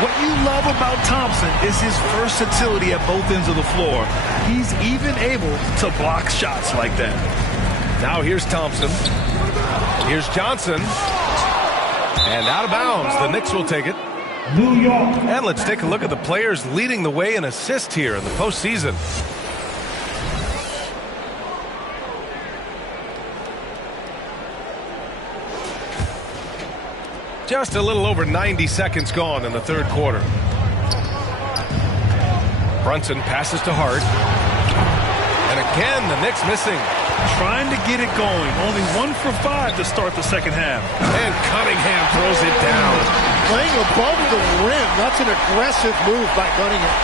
What you love about Thompson is his versatility at both ends of the floor. He's even able to block shots like that. Now here's Thompson. Here's Johnson. And out of bounds. The Knicks will take it. New York. And let's take a look at the players leading the way in assists here in the postseason. Just a little over 90 seconds gone in the third quarter. Brunson passes to Hart. And again, the Knicks missing. Trying to get it going. Only 1 for 5 to start the second half. And Cunningham throws it down. Playing above the rim. That's an aggressive move by Cunningham.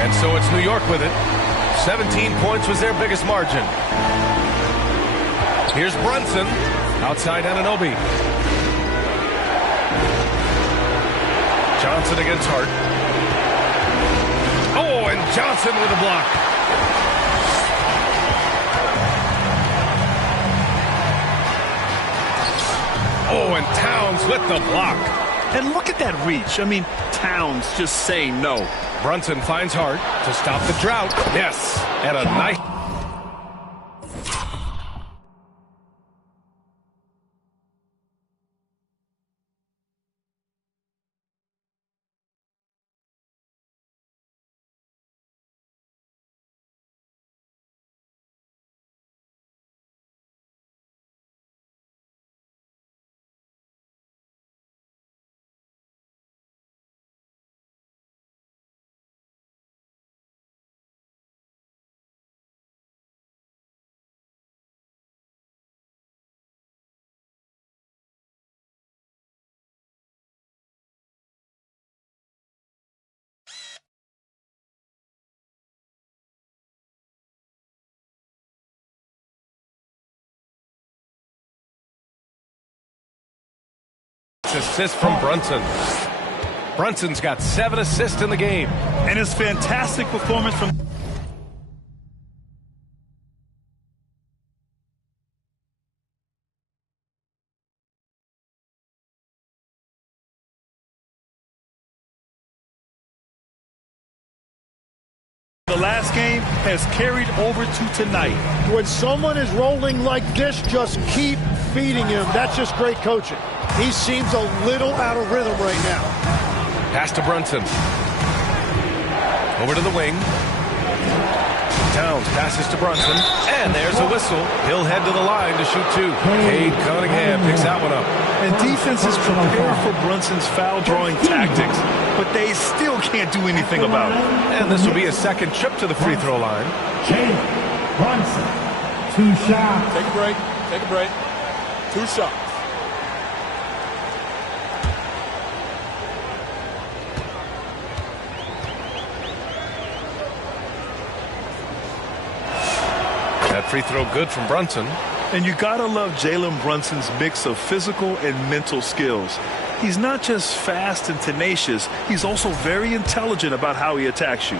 And so it's New York with it. 17 points was their biggest margin. Here's Brunson. Outside Anunoby. Johnson against Hart. Oh, and Johnson with a block. Oh, and Towns with the block. And look at that reach. I mean, Towns just saying no. Brunson finds Hart to stop the drought. Yes, and a nice... assist from Brunson. Brunson's got 7 assists in the game. And his fantastic performance from... the last game has carried over to tonight. When someone is rolling like this, just keep feeding him. That's just great coaching. He seems a little out of rhythm right now. Pass to Brunson. Over to the wing. Towns passes to Brunson. And there's a whistle. He'll head to the line to shoot 2. Cade Cunningham picks that one up. And defenses prepare for Brunson's foul-drawing tactics, but they still can't do anything about it. And this will be a second trip to the free throw line. Cade Brunson. 2 shots. Take a break. Take a break. 2 shots. That free throw good from Brunson. And you gotta love Jalen Brunson's mix of physical and mental skills. He's not just fast and tenacious, he's also very intelligent about how he attacks you.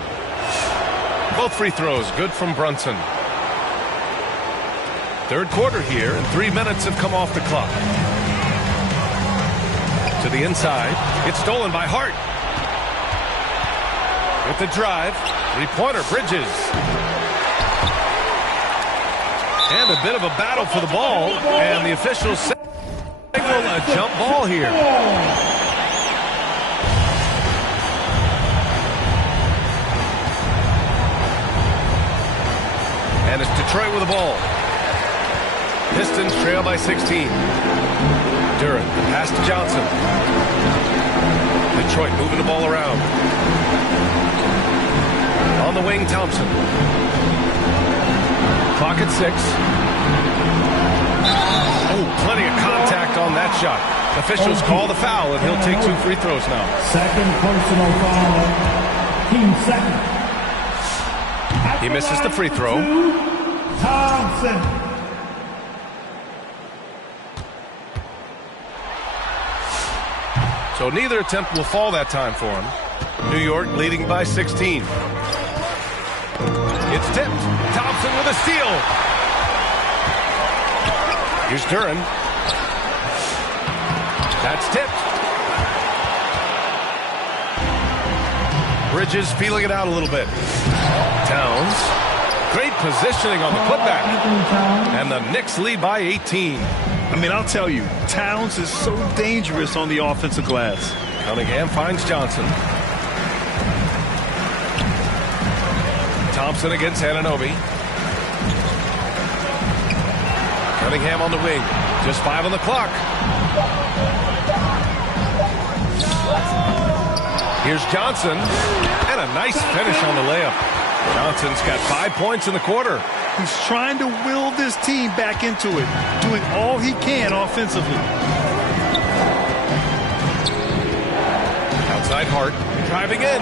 Both free throws good from Brunson. Third quarter here, and 3 minutes have come off the clock. To the inside, it's stolen by Hart. With the drive, 3-pointer Bridges. And a bit of a battle for the ball, and the officials signal a jump ball here. And it's Detroit with the ball. Pistons trail by 16. Duran, pass to Johnson. Detroit moving the ball around. On the wing, Thompson. Clock at 6. Oh, plenty of contact on that shot. Officials call the foul, and he'll take 2 free throws now. Second personal foul. Team second. He misses the free throw. Thompson. So neither attempt will fall that time for him. New York leading by 16. It's tipped. Thompson with a steal. Here's Duran. That's tipped. Bridges feeling it out a little bit. Towns. Great positioning on the putback. And the Knicks lead by 18. I mean, I'll tell you, Towns is so dangerous on the offensive glass. Cunningham finds Johnson. Thompson against Anunoby. Cunningham on the wing. Just 5 on the clock. Here's Johnson. And a nice finish on the layup. Johnson's got 5 points in the quarter. He's trying to will this team back into it, doing all he can offensively. Outside Hart, driving in.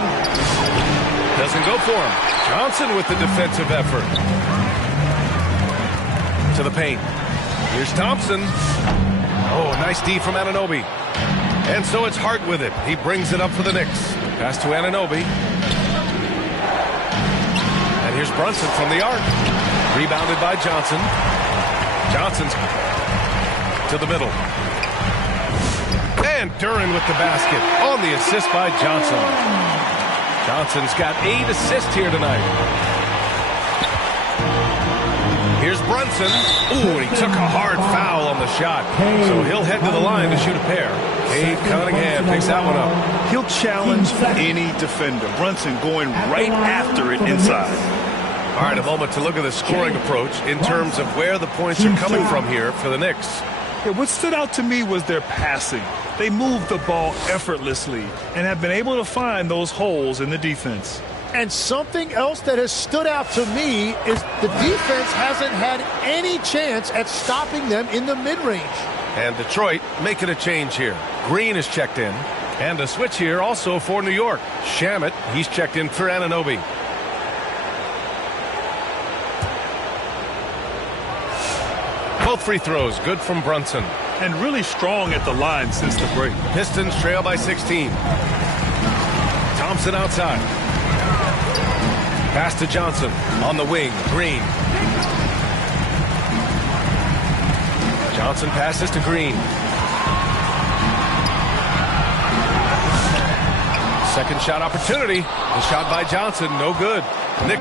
Doesn't go for him. Johnson with the defensive effort. To the paint. Here's Thompson. Oh, nice D from Anunoby. And so it's Hart with it. He brings it up for the Knicks. Pass to Anunoby. And here's Brunson from the arc. Rebounded by Johnson. Johnson's to the middle. And Duran with the basket on the assist by Johnson. Johnson's got 8 assists here tonight. Here's Brunson. Ooh, and he took a hard foul on the shot. So he'll head to the line to shoot a pair. Cade Cunningham picks that one up. He'll challenge any defender. Brunson going right after it inside. All right, a moment to look at the scoring approach in terms of where the points are coming from here for the Knicks. Yeah, what stood out to me was their passing. They moved the ball effortlessly and have been able to find those holes in the defense. And something else that has stood out to me is the defense hasn't had any chance at stopping them in the mid-range. And Detroit making a change here. Green is checked in. And a switch here also for New York. Shamet, he's checked in for Anunoby. Both free throws, good from Brunson. And really strong at the line since the break. Pistons trail by 16. Thompson outside. Pass to Johnson on the wing. Green. Johnson passes to Green. Second shot opportunity. The shot by Johnson, no good. Nick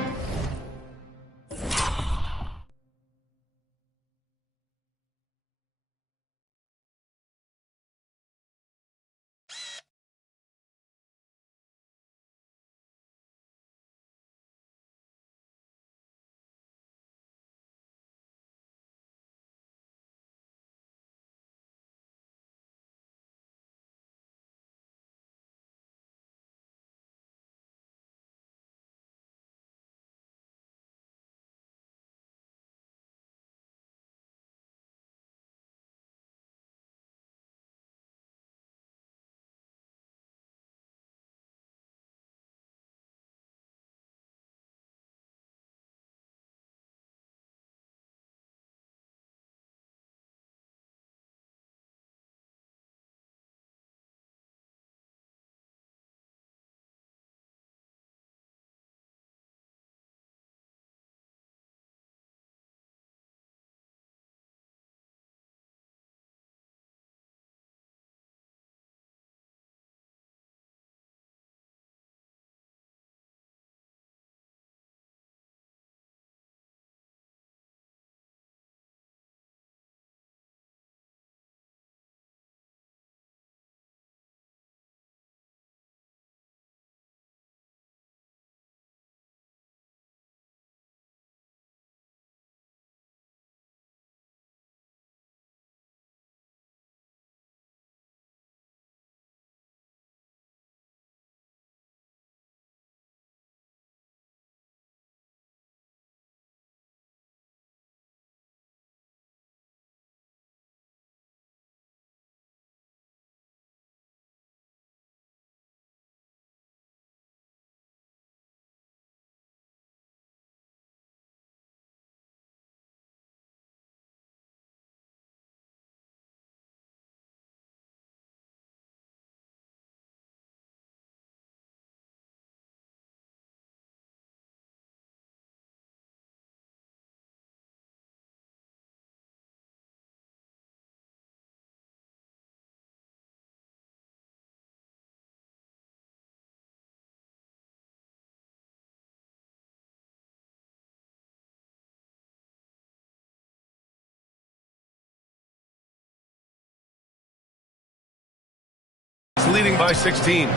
leading by 16.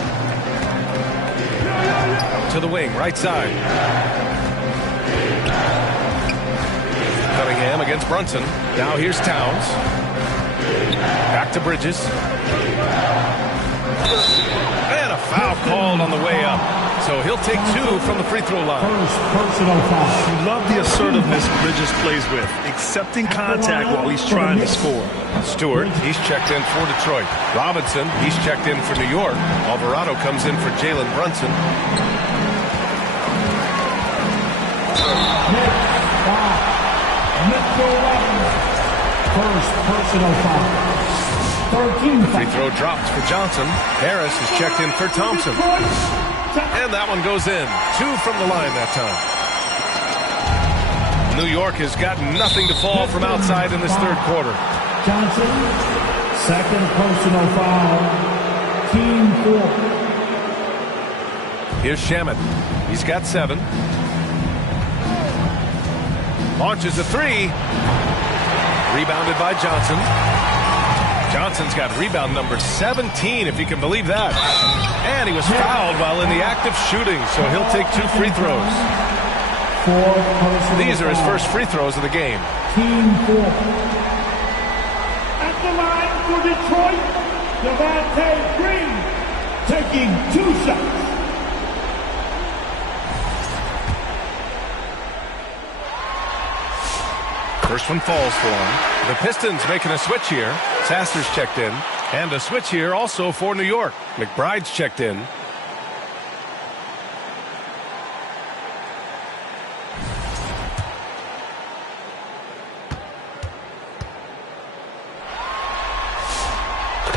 To the wing, right side. Cunningham against Brunson. Now here's Towns. Back to Bridges. And a foul called on the way up. So he'll take 2 from the free throw line. Personal foul. You love the assertiveness Bridges plays with, accepting contact while he's trying to score. Stewart, he's checked in for Detroit. Robinson, he's checked in for New York. Alvarado comes in for Jalen Brunson. First personal foul. 13 free throw dropped for Johnson. Harris is checked in for Thompson. And that one goes in. 2 from the line that time. New York has got nothing to fall from outside in this third quarter. Johnson, second personal foul. Team 4. Here's Shamet. He's got 7. Launches a 3. Rebounded by Johnson. Johnson's got rebound number 17, if you can believe that. And he was fouled while in the act of shooting, so he'll take 2 free throws. These are his first free throws of the game. Team 4. At the line for Detroit, Devontae Green taking 2 shots. First one falls for him. The Pistons making a switch here. Sasser's checked in. And a switch here also for New York. McBride's checked in.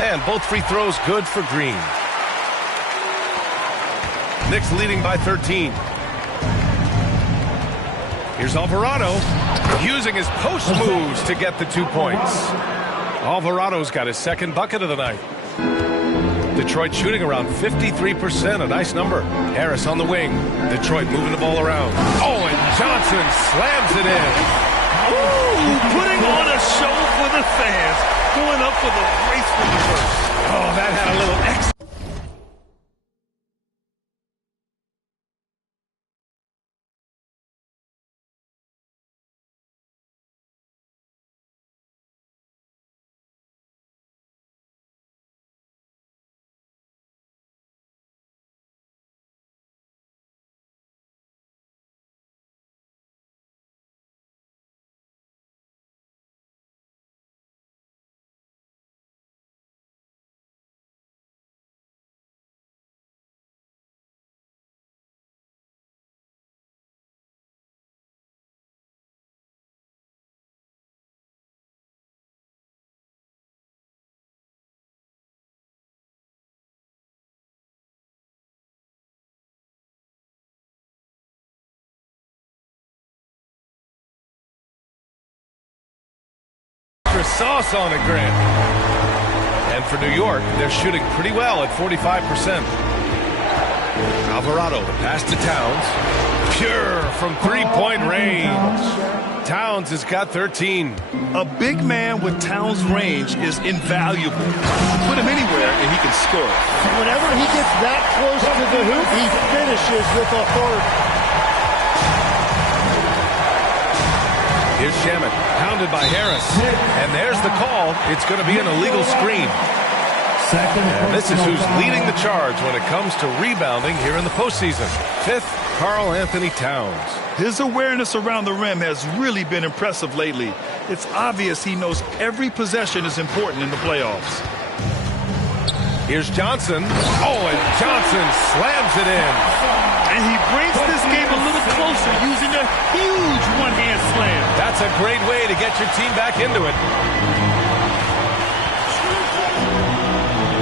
And both free throws good for Green. Knicks leading by 13. Here's Alvarado using his post moves to get the 2 points. Alvarado's got his second bucket of the night. Detroit shooting around 53%, a nice number. Harris on the wing. Detroit moving the ball around. Oh, and Johnson slams it in. Ooh, putting on a show for the fans. Going up for the graceful reverse. Oh, that had a little extra. Sauce on it, Grant. And for New York, they're shooting pretty well at 45%. Alvarado, the pass to Towns. Pure from three-point range. Towns has got 13. A big man with Towns' range is invaluable. Put him anywhere and he can score. Whenever he gets that close to the hoop, he finishes with authority. Here's Shamet, pounded by Harris. And there's the call. It's going to be an illegal screen. And this is who's leading the charge when it comes to rebounding here in the postseason. 5th, Karl Anthony Towns. His awareness around the rim has really been impressive lately. It's obvious he knows every possession is important in the playoffs. Here's Johnson. Oh, and Johnson slams it in. And he brings this game a little closer using a huge one-hand slam. That's a great way to get your team back into it.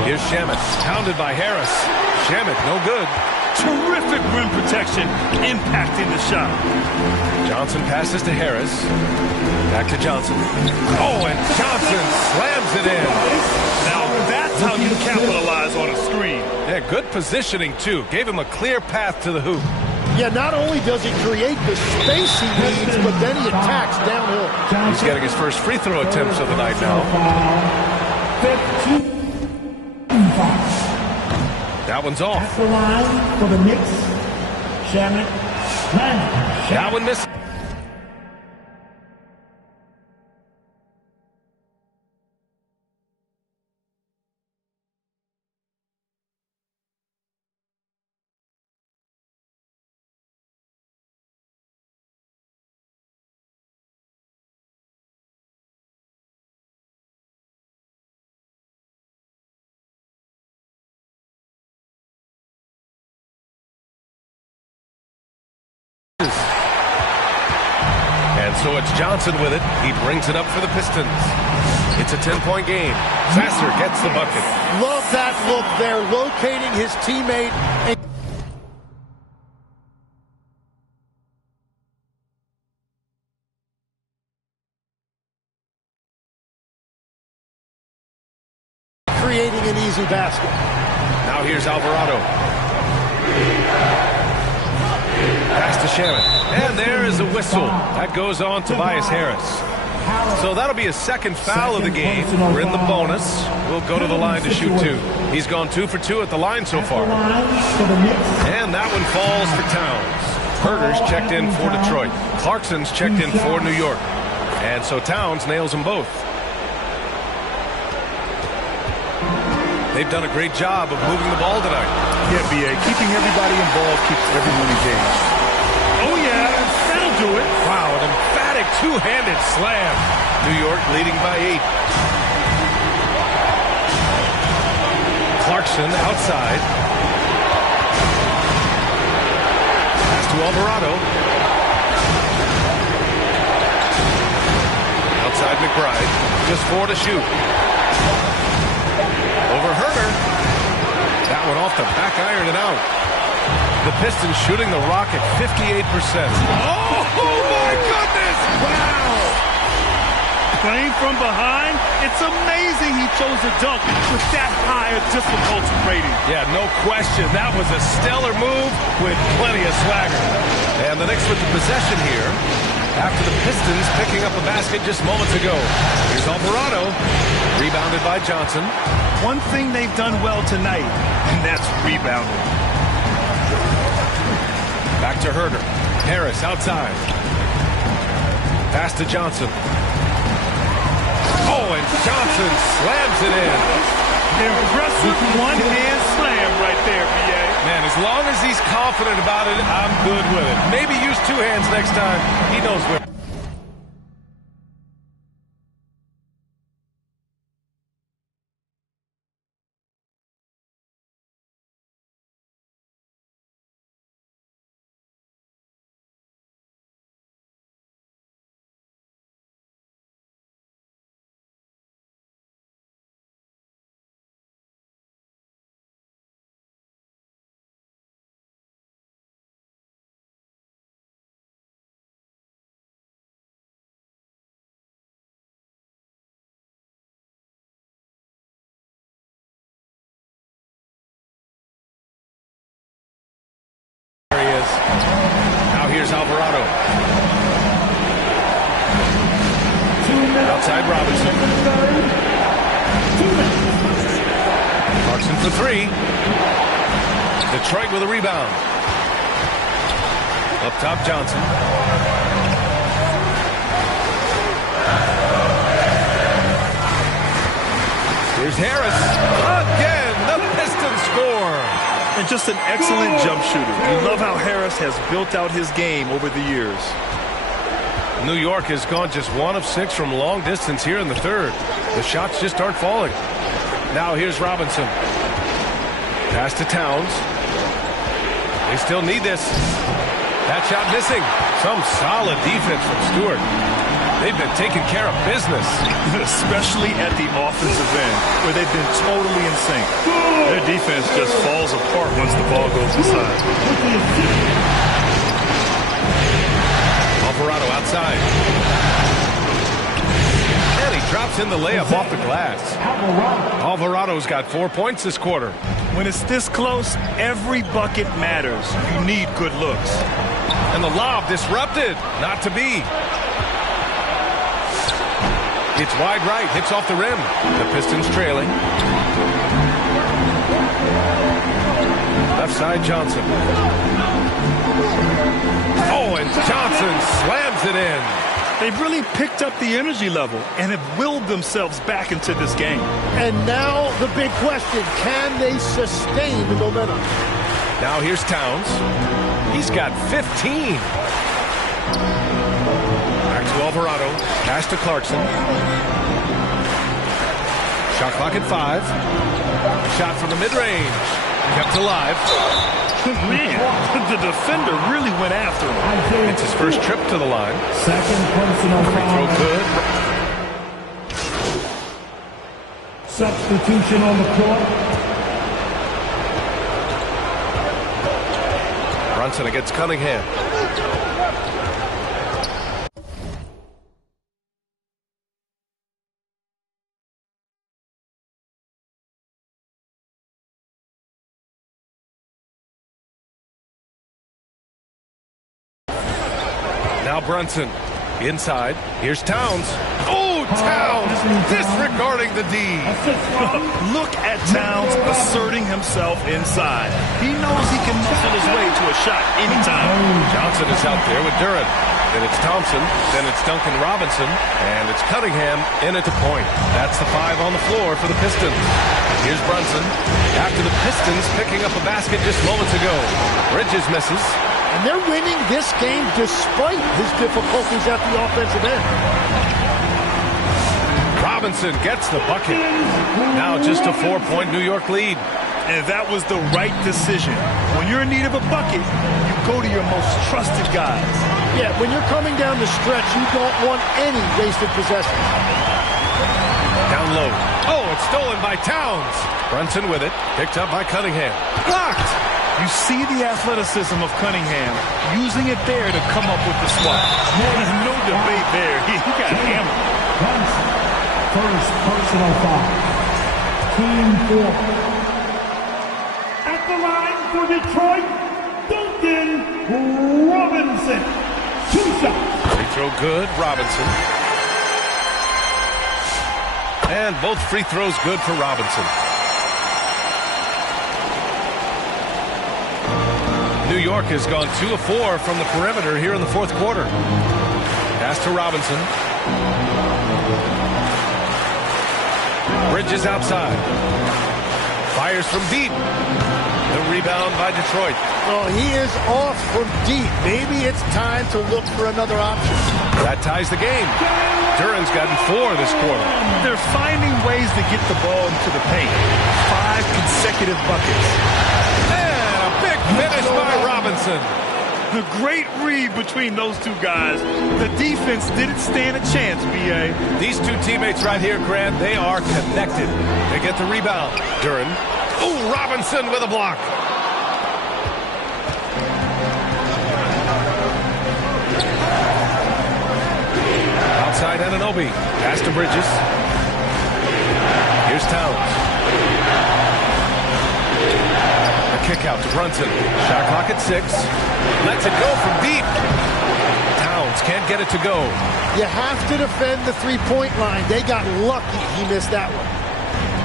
Here's Shamet, pounded by Harris. Shamet, no good. Terrific rim protection, impacting the shot. Johnson passes to Harris. Back to Johnson. Oh, and Johnson slams it in. Now that's how you capitalize on a screen. Yeah, good positioning, too. Gave him a clear path to the hoop. Yeah, not only does he create the space he needs, but then he attacks downhill. He's getting his first free throw attempts of the night now. That one's off. At the line for the Knicks, Shamit Landry. That one missed. And so it's Johnson with it. He brings it up for the Pistons. It's a 10-point game. Sasser gets the bucket. Love that look there, locating his teammate. Creating an easy basket. Now here's Alvarado. Pass to Shamit. And there is a whistle. That goes on Tobias Harris. So that'll be his second foul of the game. We're in the bonus. We'll go to the line to shoot 2. He's gone 2 for 2 at the line so far. And that one falls for Towns. Herder's checked in for Detroit. Clarkson's checked in for New York. And so Towns nails them both. They've done a great job of moving the ball tonight. Yeah, B.A. Keeping everybody involved keeps everyone engaged. Oh, yeah. That'll do it. Wow, an emphatic two-handed slam. New York leading by 8. Clarkson outside. Pass to Alvarado. Outside McBride. Just 4 to shoot. Over Herder. That one off the back iron and out. The Pistons shooting the rock at 58%. Oh, my goodness! Wow! Playing from behind, it's amazing he chose a dunk with that high a difficulty rating. Yeah, no question. That was a stellar move with plenty of swagger. And the Knicks with the possession here after the Pistons picking up a basket just moments ago. Here's Alvarado. Rebounded by Johnson. One thing they've done well tonight, and that's rebounding. Back to Herder. Harris outside. Pass to Johnson. Oh, and Johnson slams it in. Impressive one-hand slam right there, B.A. Man, as long as he's confident about it, I'm good with it. Maybe use 2 hands next time. He knows where. Now here's Alvarado. Outside Robinson. Clarkson for 3. Detroit with a rebound. Up top, Johnson. Here's Harris. Again, the Pistons score. And just an excellent jump shooter. You love how Harris has built out his game over the years. New York has gone just 1 of 6 from long distance here in the third. The shots just aren't falling. Now here's Robinson. Pass to Towns. They still need this. That shot missing. Some solid defense from Stewart. They've been taking care of business. Especially at the offensive end, where they've been totally in sync. Their defense just falls apart once the ball goes inside. Alvarado outside. And he drops in the layup off the glass. Alvarado's got 4 points this quarter. When it's this close, every bucket matters. You need good looks. And the lob disrupted. Not to be. It's wide right. Hits off the rim. The Pistons trailing. left side, Johnson. Oh, and Johnson slams it in. They've really picked up the energy level and have willed themselves back into this game. And now the big question, can they sustain the momentum? Now here's Towns. He's got 15. Back to Alvarado. Pass to Clarkson. Shot clock at 5. Shot from the mid-range. Kept alive. Man, the defender really went after him. It's his first trip to the line. Second personal Free throw good. Substitution on the court. Brunson against Cunningham. Now Brunson inside. Here's Towns. Oh, Towns disregarding the D. Look at Towns asserting himself inside. He knows he can muscle his way to a shot anytime. Johnson is out there with Duran. Then it's Thompson. Then it's Duncan Robinson. And it's Cunningham in at the point. That's the 5 on the floor for the Pistons. Here's Brunson. After the Pistons picking up a basket just moments ago. Bridges misses. And they're winning this game despite his difficulties at the offensive end. Robinson gets the bucket. Now just a 4-point New York lead. And that was the right decision. When you're in need of a bucket, you go to your most trusted guys. Yeah, when you're coming down the stretch, you don't want any wasted possession. Down low. Oh, it's stolen by Towns. Brunson with it. Picked up by Cunningham. Blocked. You see the athleticism of Cunningham using it there to come up with the swat. No debate there. He got hammered. First personal foul. Team 4. At the line for Detroit, Duncan Robinson. 2 shots. Free throw good, Robinson. And both free throws good for Robinson. New York has gone 2 of 4 from the perimeter here in the fourth quarter. Pass to Robinson. Bridges outside. Fires from deep. The rebound by Detroit. Oh, he is off from deep. Maybe it's time to look for another option. That ties the game. Duran's gotten 4 this quarter. They're finding ways to get the ball into the paint. 5 consecutive buckets. And a big finish by Robinson. The great read between those two guys. The defense didn't stand a chance, B.A. These two teammates right here, Grant, they are connected. They get the rebound. Duran. Oh, Robinson with a block. Outside Anunoby. Pass to Bridges. Here's Towns. A kick out to Brunson. Shot clock at 6. Lets it go from deep. Towns can't get it to go. You have to defend the three-point line. They got lucky he missed that one.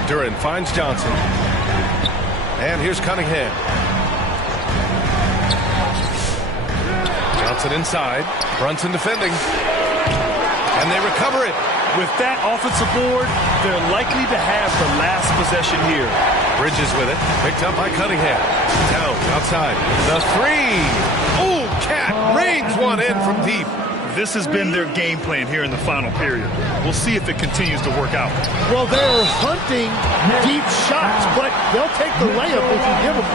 Duran finds Johnson. And here's Cunningham. Johnson inside. Brunson defending. And they recover it. With that offensive board, they're likely to have the last possession here. Bridges with it. Picked up by Cunningham. Towns outside. The 3. Ooh, Cat rains one in from deep. This has been their game plan here in the final period. We'll see if it continues to work out. Well, they're hunting deep shots, but they'll take the layup if you give them.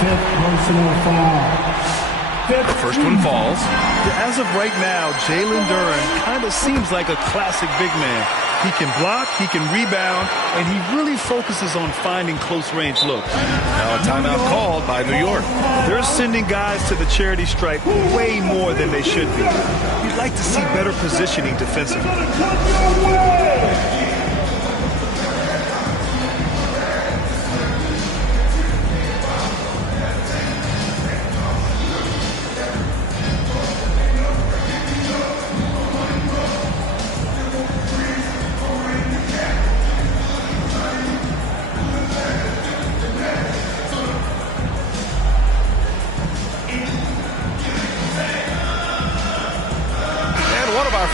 5th personal foul. The first one falls. As of right now, Jalen Duran kind of seems like a classic big man. He can block, he can rebound, and he really focuses on finding close-range looks. Now a timeout called by New York. They're sending guys to the charity stripe way more than they should be. You'd like to see better positioning defensively.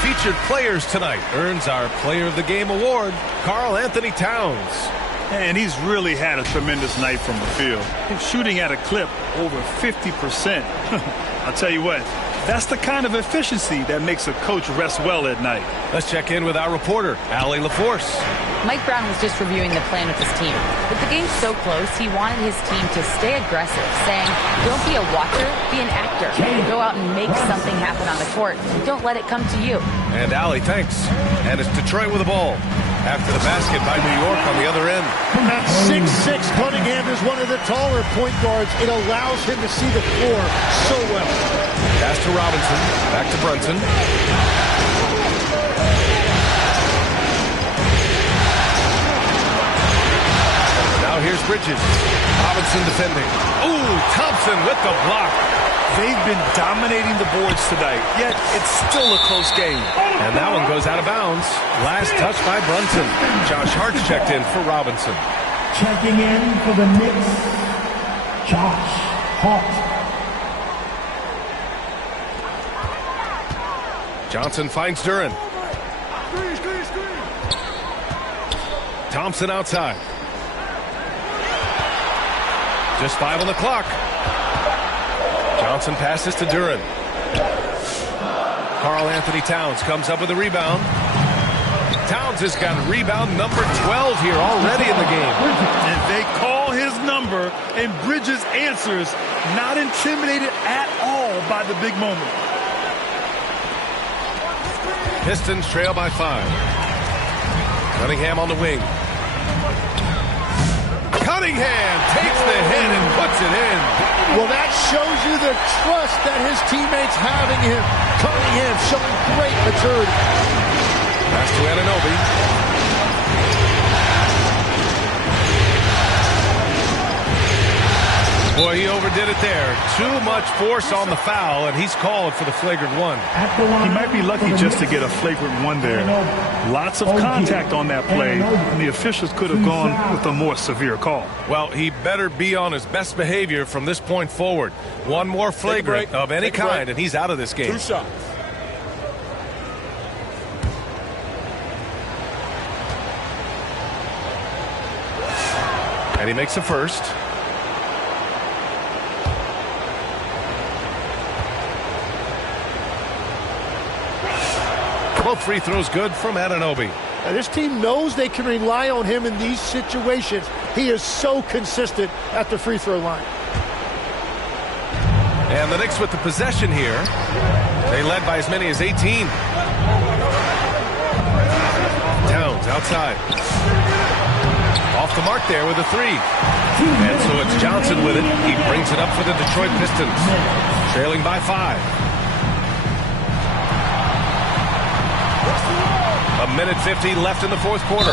featured players tonight earns our Player of the Game award, Karl Anthony Towns. And he's really had a tremendous night from the field. He's shooting at a clip over 50%. I'll tell you what, that's the kind of efficiency that makes a coach rest well at night. Let's check in with our reporter, Allie LaForce. Mike Brown was just reviewing the plan with his team. With the game so close, he wanted his team to stay aggressive, saying, don't be a watcher, be an actor. Go out and make something happen on the court. Don't let it come to you. And Allie, thanks. And it's Detroit with the ball. After the basket by New York on the other end. At 6'6", Cunningham is one of the taller point guards. It allows him to see the floor so well. Pass to Robinson. Back to Brunson. Now here's Bridges. Robinson defending. Ooh, Thompson with the block. They've been dominating the boards tonight, yet it's still a close game. And that one goes out of bounds. Last touch by Brunson. Josh Hart's checked in for Robinson. Checking in for the Knicks, Josh Hart. Johnson finds Duren. Thompson outside. Just 5 on the clock. Johnson passes to Duren. Karl Anthony Towns comes up with a rebound. Towns has got rebound number 12 here already in the game. And they call his number, and Bridges answers, not intimidated at all by the big moment. Pistons trail by 5. Cunningham on the wing. Cunningham takes the hit and puts it in. Well, that shows you the trust that his teammates have in him. Cunningham showing great maturity. Pass to Anunoby. Boy, he overdid it there. Too much force on the foul, and he's called for the flagrant one. He might be lucky just to get a flagrant one there. Lots of contact on that play, and the officials could have gone with a more severe call. Well, he better be on his best behavior from this point forward. One more flagrant of any kind, and he's out of this game. 2 shots. And he makes the first. Both free throws good from Anunoby. Now, this team knows they can rely on him in these situations. He is so consistent at the free throw line. And the Knicks with the possession here. They led by as many as 18. Towns outside. Off the mark there with a 3. And so it's Johnson with it. He brings it up for the Detroit Pistons. Trailing by 5. A minute 50 left in the fourth quarter.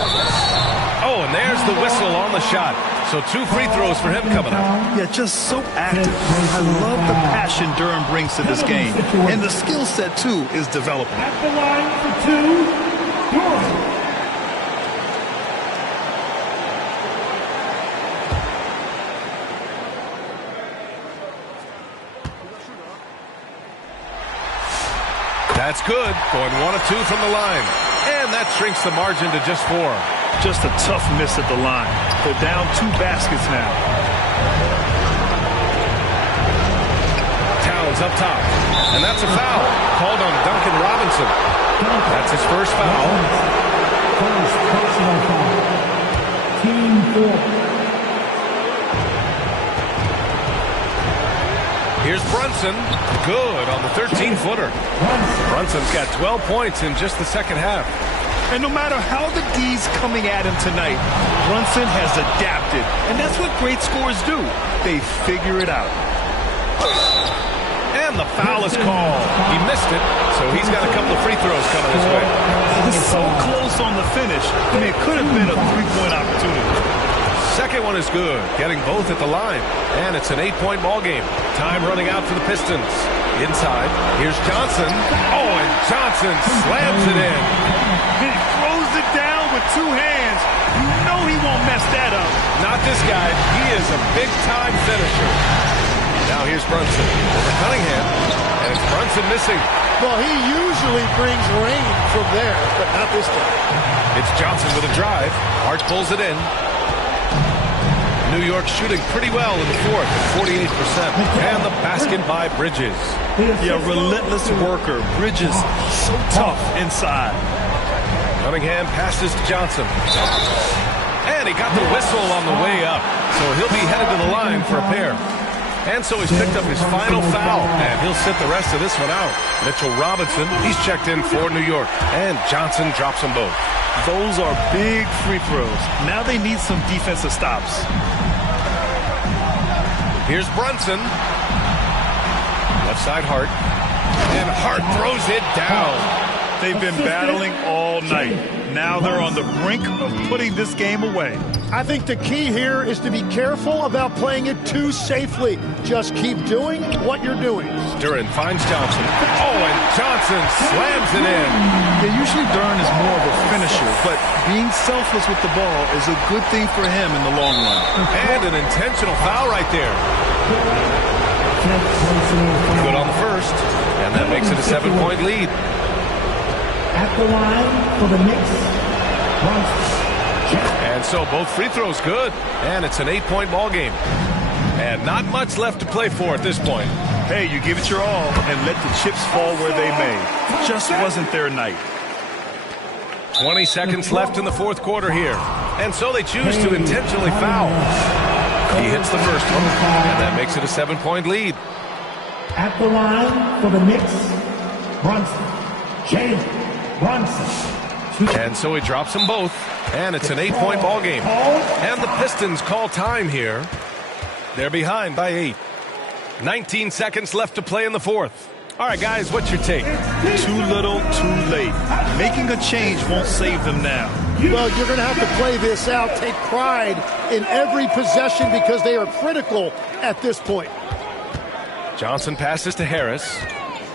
Oh, and there's the whistle on the shot. So 2 free throws for him coming up. Yeah, just so active. I love the passion Duren brings to this game. And the skill set, too, is developing. At the line for 2, Duren. That's good. Going 1 of 2 from the line. And that shrinks the margin to just 4. Just a tough miss at the line. They're down 2 baskets now. Towns up top. And that's a foul. Called on Duncan Robinson. That's his first foul. First personal foul. Team 4. Here's Brunson. Good on the 13-footer. Brunson's got 12 points in just the second half. And no matter how the D's coming at him tonight, Brunson has adapted. And that's what great scorers do. They figure it out. And the foul is called. He missed it, so he's got a couple of free throws coming his way. He's so close on the finish. I mean, it could have been a 3-point opportunity. Second one is good, getting both at the line. And it's an 8-point ball game. Time running out for the Pistons. Inside, here's Johnson. Oh, and Johnson slams it in. He throws it down with 2 hands. You know he won't mess that up. Not this guy. He is a big-time finisher. Now here's Brunson over Cunningham, and it's Brunson missing. Well, he usually brings rain from there, but not this time. It's Johnson with a drive. Hart pulls it in. New York shooting pretty well in the fourth at 48%. And the basket by Bridges. Yeah, relentless worker. Bridges, so tough inside. Cunningham passes to Johnson. And he got the whistle on the way up. So he'll be headed to the line for a pair. And so he's picked up his final foul. And he'll sit the rest of this one out. Mitchell Robinson, he's checked in for New York. And Johnson drops them both. Those are big free throws. Now they need some defensive stops. Here's Brunson. Left side Hart. And Hart throws it down. They've been battling all night. Now they're on the brink of putting this game away. I think the key here is to be careful about playing it too safely. Just keep doing what you're doing. Duran finds Johnson. Oh, and Johnson slams it in. Yeah, usually Duran is more of a finisher, but being selfless with the ball is a good thing for him in the long run. And an intentional foul right there. Good on the first, and that makes it a 7-point lead. At the line for the Knicks, and so both free throws good, and it's an 8-point ball game. And not much left to play for at this point. Hey, you give it your all and let the chips fall where they may. Just wasn't their night. 20 seconds left in the fourth quarter here. And so they choose to intentionally foul. He hits the first one, and that makes it a 7-point lead. At the line for the Knicks, Brunson. And so he drops them both, and it's an 8-point ball game. And the Pistons call time here. They're behind by 8. 19 seconds left to play in the fourth. All right, guys, what's your take? Too little, too late. Making a change won't save them now. Well, you're going to have to play this out. Take pride in every possession because they are critical at this point. Johnson passes to Harris.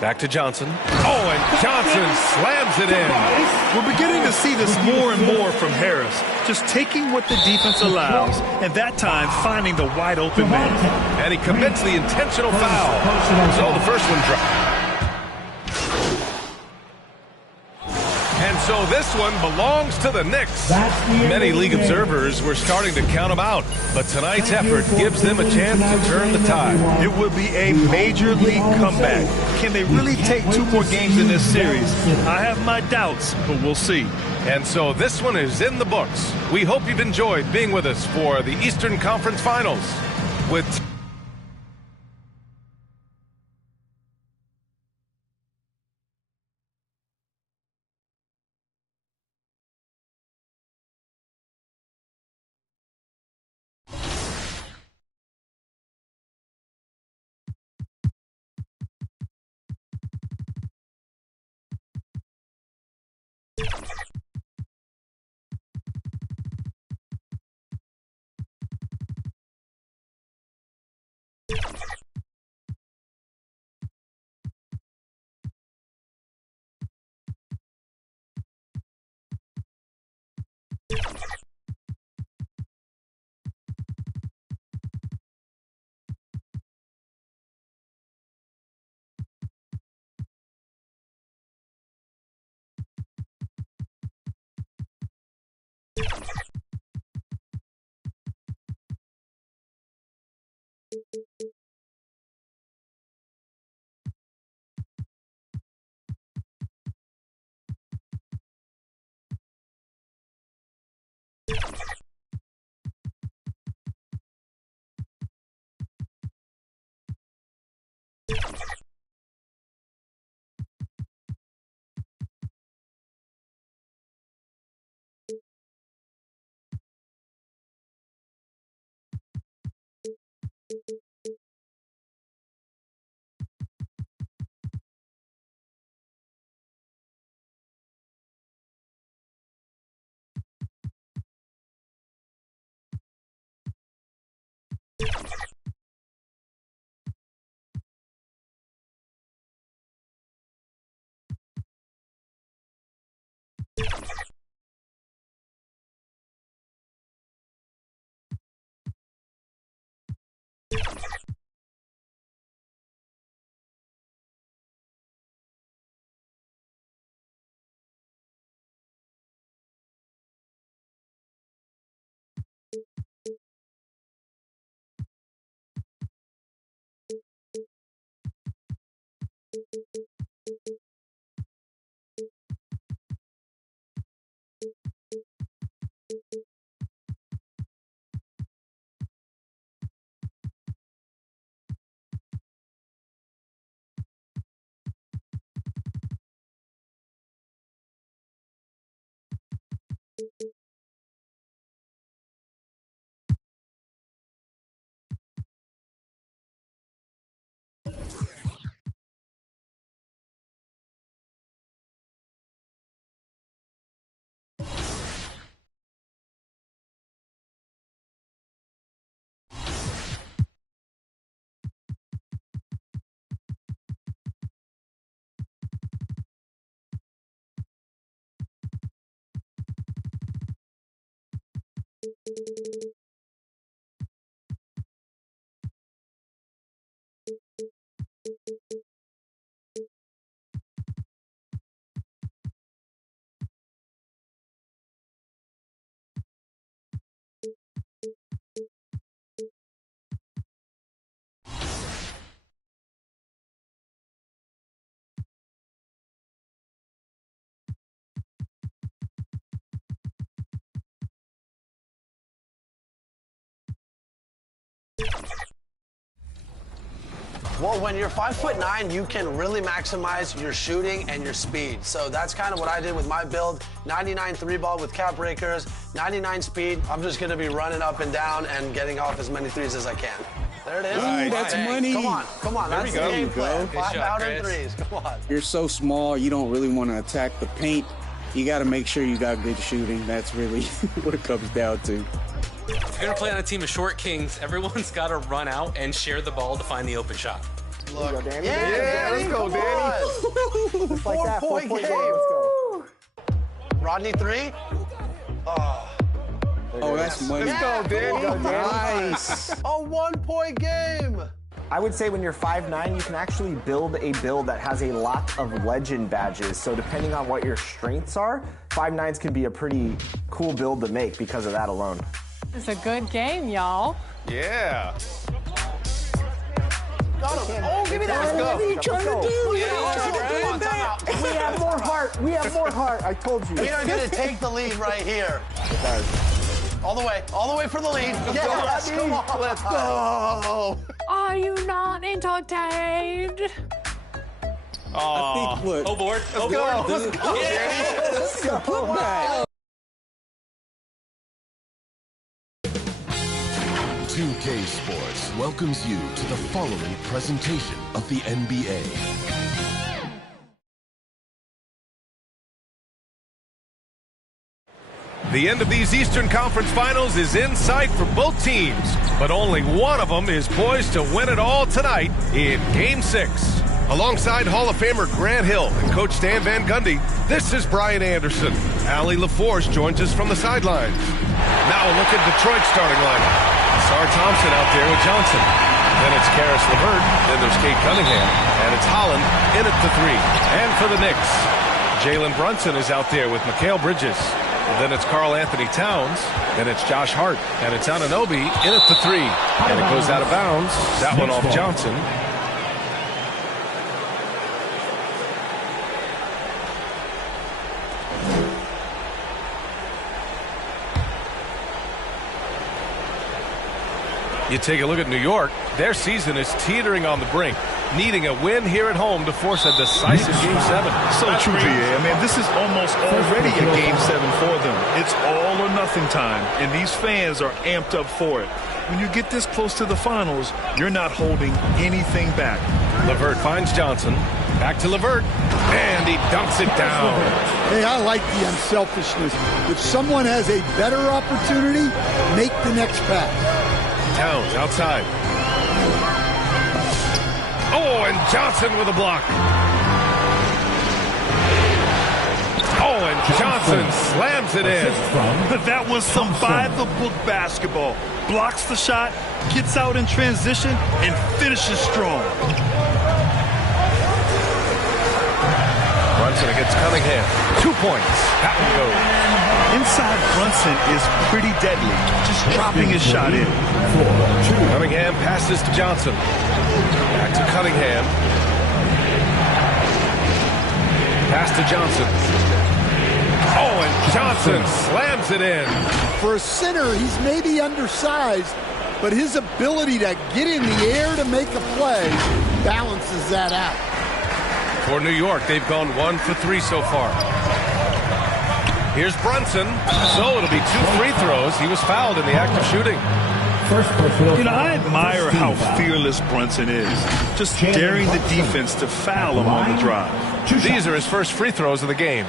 Back to Johnson. Oh, and Johnson slams it in. We're beginning to see this more and more from Harris. Just taking what the defense allows, and that time finding the wide open man. And he commits the intentional foul. So the first one dropped. And so this one belongs to the Knicks. Many league observers were starting to count them out, but tonight's effort gives them a chance to turn the tide. It would be a major league comeback. Can they really take 2 more games in this series? I have my doubts, but we'll see. And so this one is in the books. We hope you've enjoyed being with us for the Eastern Conference Finals with Well, when you're 5'9", you can really maximize your shooting and your speed. So that's kind of what I did with my build. 99 3-ball with cap breakers, 99 speed. I'm just going to be running up and down and getting off as many threes as I can. There it is. Ooh, that's money. Come on, come on. That's the game plan. 5 out and threes. Come on. You're so small, you don't really want to attack the paint. You got to make sure you got good shooting. That's really what it comes down to. If you're going to play on a team of short kings, everyone's got to run out and share the ball to find the open shot. Look, Danny. Yeah, let's go, Danny. Just like that. 4-point game. Let's go. Rodney 3. Oh, that's money. Let's go, Danny. Nice. A 1-point game. I would say when you're 5'9", you can actually build a build that has a lot of legend badges. So depending on what your strengths are, 5'9s can be a pretty cool build to make because of that alone. It's a good game, y'all. Yeah. Got him. Oh, give me that. What are you trying to do? Yeah, We have more heart. We have more heart. I told you. We are going to take the lead right here. All the way for the lead. Yes, come on. Let's go. Are you not entertained? I think, look. Oh, board. Let's go. Let's go. Let's go. Put back. 2K Sports welcomes you to the following presentation of the NBA. The end of these Eastern Conference Finals is in sight for both teams, but only one of them is poised to win it all tonight in Game 6. Alongside Hall of Famer Grant Hill and Coach Stan Van Gundy, this is Brian Anderson. Allie LaForce joins us from the sidelines. Now a look at Detroit's starting lineup. Sar Thompson out there with Johnson. Then it's Karis LeVert. Then there's Kate Cunningham. And it's Holland in at the 3. And for the Knicks, Jalen Brunson is out there with Mikal Bridges. And then it's Karl Anthony Towns. Then it's Josh Hart. And it's Anunoby in at the 3. And it goes out of bounds. That one off Johnson. You take a look at New York, their season is teetering on the brink, needing a win here at home to force a decisive Game 7. So true, GA. I mean, this is almost already a Game 7 for them. It's all or nothing time, and these fans are amped up for it. When you get this close to the finals, you're not holding anything back. LeVert finds Johnson. Back to LeVert, and he dunks it down. Hey, I like the unselfishness. If someone has a better opportunity, make the next pass. Towns outside. Oh, and Johnson with a block. Oh, and Johnson slams it in. That was some by-the-book basketball. Blocks the shot, gets out in transition, and finishes strong. Brunson against Cunningham. 2 points. That one goes. Inside Brunson is pretty deadly, just dropping his shot in. Cunningham passes to Johnson. Back to Cunningham. to Johnson. Oh, and Johnson slams it in. For a center, he's maybe undersized, but his ability to get in the air to make a play balances that out. For New York, they've gone 1 for 3 so far. Here's Brunson. So it'll be 2 free throws. He was fouled in the act of shooting. You know, I admire how fearless Brunson is. Just daring the defense to foul him on the drive. These are his first free throws of the game.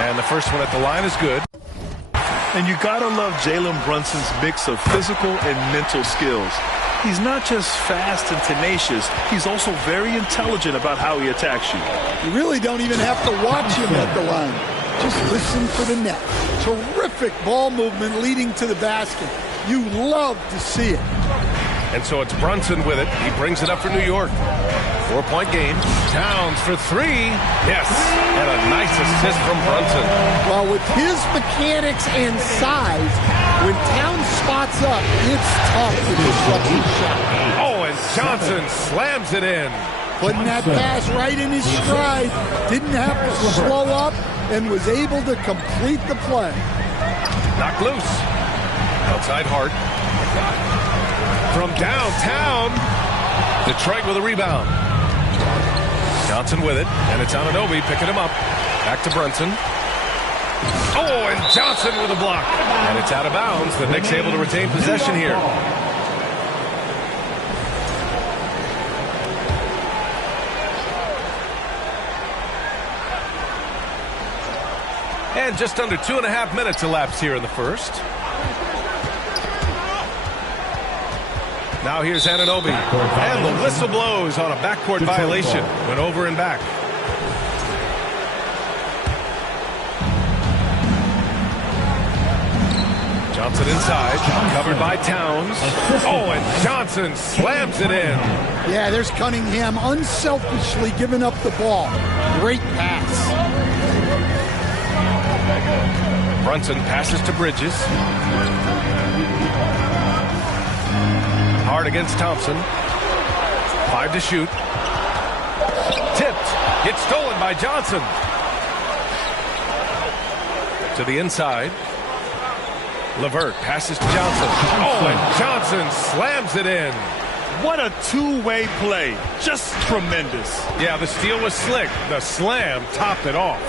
And the first one at the line is good. And you gotta love Jalen Brunson's mix of physical and mental skills. He's not just fast and tenacious, he's also very intelligent about how he attacks you. You really don't even have to watch him at the line. Just listen for the net. Terrific ball movement leading to the basket. You love to see it. And so it's Brunson with it. He brings it up for New York. 4-point game. Towns for 3. Yes. And a nice assist from Brunson. Well, with his mechanics and size, when Towns spots up, it's tough to disrupt his shot. Oh, and Johnson slams it in. Putting that pass right in his stride. Didn't have to slow up and was able to complete the play. Knocked loose. Outside Hart. From downtown. Detroit with a rebound. Johnson with it, and it's Anunoby picking him up. Back to Brunson. Oh, and Johnson with a block. And it's out of bounds. The Knicks able to retain possession here. And just under 2.5 minutes elapsed here in the first. Now here's Anunoby. And the whistle blows on a backcourt violation. Went over and back. Johnson inside. Covered by Towns. Oh, and Johnson slams it in. Yeah, there's Cunningham unselfishly giving up the ball. Great pass. Brunson passes to Bridges. Hard against Thompson. 5 to shoot. Tipped. It's stolen by Johnson. To the inside. LeVert passes to Johnson. Oh, and Johnson slams it in. What a two-way play. Just tremendous. Yeah, the steal was slick. The slam topped it off.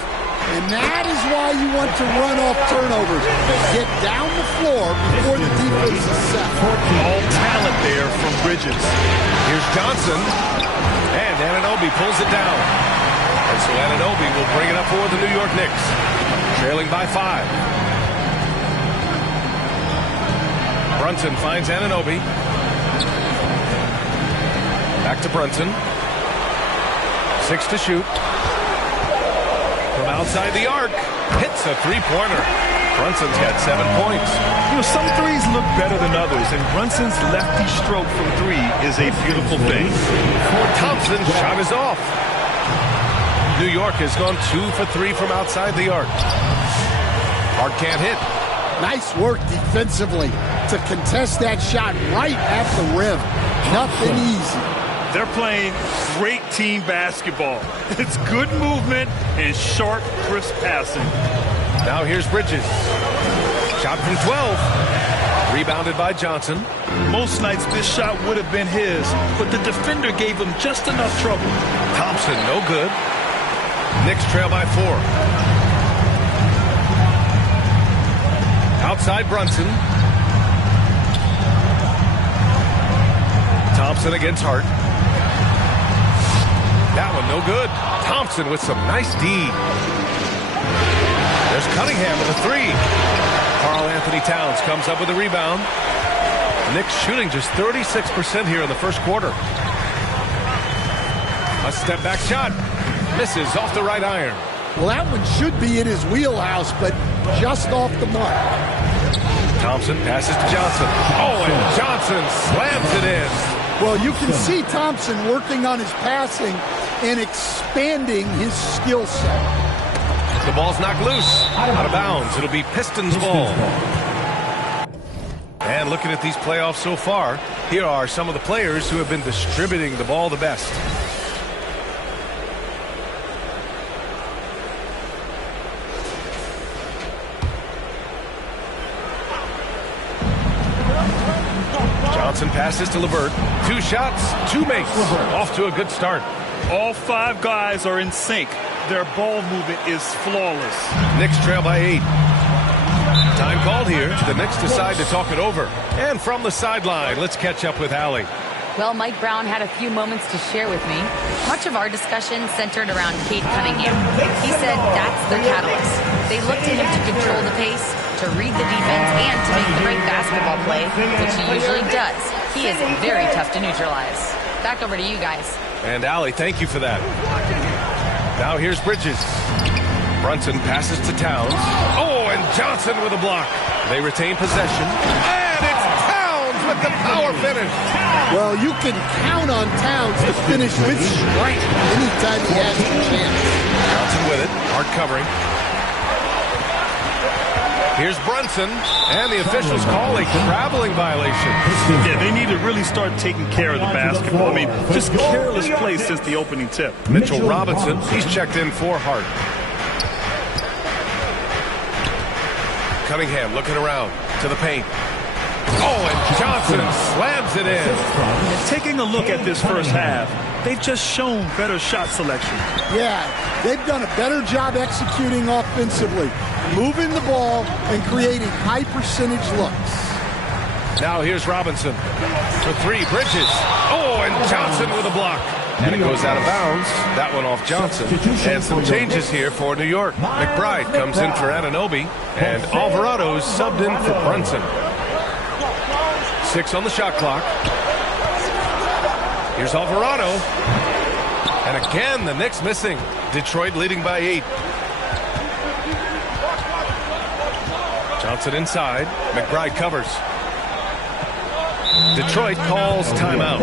And that is why you want to run off turnovers. Get down the floor before the defense is set. All talent there from Bridges. Here's Johnson. And Anunoby pulls it down. And so Anunoby will bring it up for the New York Knicks. Trailing by 5. Brunson finds Anunoby. Back to Brunson. 6 to shoot. From outside the arc, hits a three-pointer. Brunson's got 7 points. You know, some threes look better than others, and Brunson's lefty stroke from 3 is a beautiful thing. Thompson's shot is off. New York has gone 2 for 3 from outside the arc. Hart can't hit. Nice work defensively to contest that shot right at the rim. Nothing easy. They're playing great team basketball. It's good movement and sharp, crisp passing. Now here's Bridges. Shot from 12. Rebounded by Johnson. Most nights this shot would have been his, but the defender gave him just enough trouble. Thompson, no good. Knicks trail by 4. Outside Brunson. Thompson against Hart. That one no good. Thompson with some nice D. There's Cunningham with a 3. Karl Anthony Towns comes up with a rebound. Knicks shooting just 36% here in the first quarter. A step back shot. Misses off the right iron. Well, that one should be in his wheelhouse, but just off the mark. Thompson passes to Johnson. Oh, and Johnson slams it in. Well, you can see Thompson working on his passing and expanding his skill set. The ball's knocked loose. Out of bounds. It'll be Pistons ball. And looking at these playoffs so far, here are some of the players who have been distributing the ball the best. Johnson passes to LeVert. 2 shots, 2 makes. Off to a good start. All 5 guys are in sync. Their ball movement is flawless. Knicks trail by 8. Time called here. The Knicks decide to talk it over. And from the sideline, let's catch up with Allie. Well, Mike Brown had a few moments to share with me. Much of our discussion centered around Cade Cunningham. He said that's their catalyst. They look to him to control the pace, to read the defense, and to make the right basketball play, which he usually does. He is very tough to neutralize. Back over to you guys. And Allie, thank you for that. Now here's Bridges. Brunson passes to Towns. Oh, and Johnson with a block. They retain possession. And it's Towns with the power finish. Well, you can count on Towns to finish with strength anytime he has the chance. Johnson with it. Hard covering. Here's Brunson, and the officials call a traveling violation. Yeah, they need to really start taking care of the basketball. I mean, just careless play since the opening tip. Mitchell Robinson, he's checked in for Hart. Cunningham looking around to the paint. Oh, and Johnson slams it in. And taking a look at this first half, they've just shown better shot selection. Yeah, they've done a better job executing offensively, moving the ball and creating high percentage looks. Now here's Robinson for 3. Bridges. Oh, and Johnson with a block. And it goes out of bounds. That one off Johnson. And some changes here for New York. McBride comes in for Anunoby, and Alvarado's subbed in for Brunson. 6 on the shot clock. Here's Alvarado. And again, the Knicks missing. Detroit leading by 8. Johnson inside. McBride covers. Detroit calls timeout.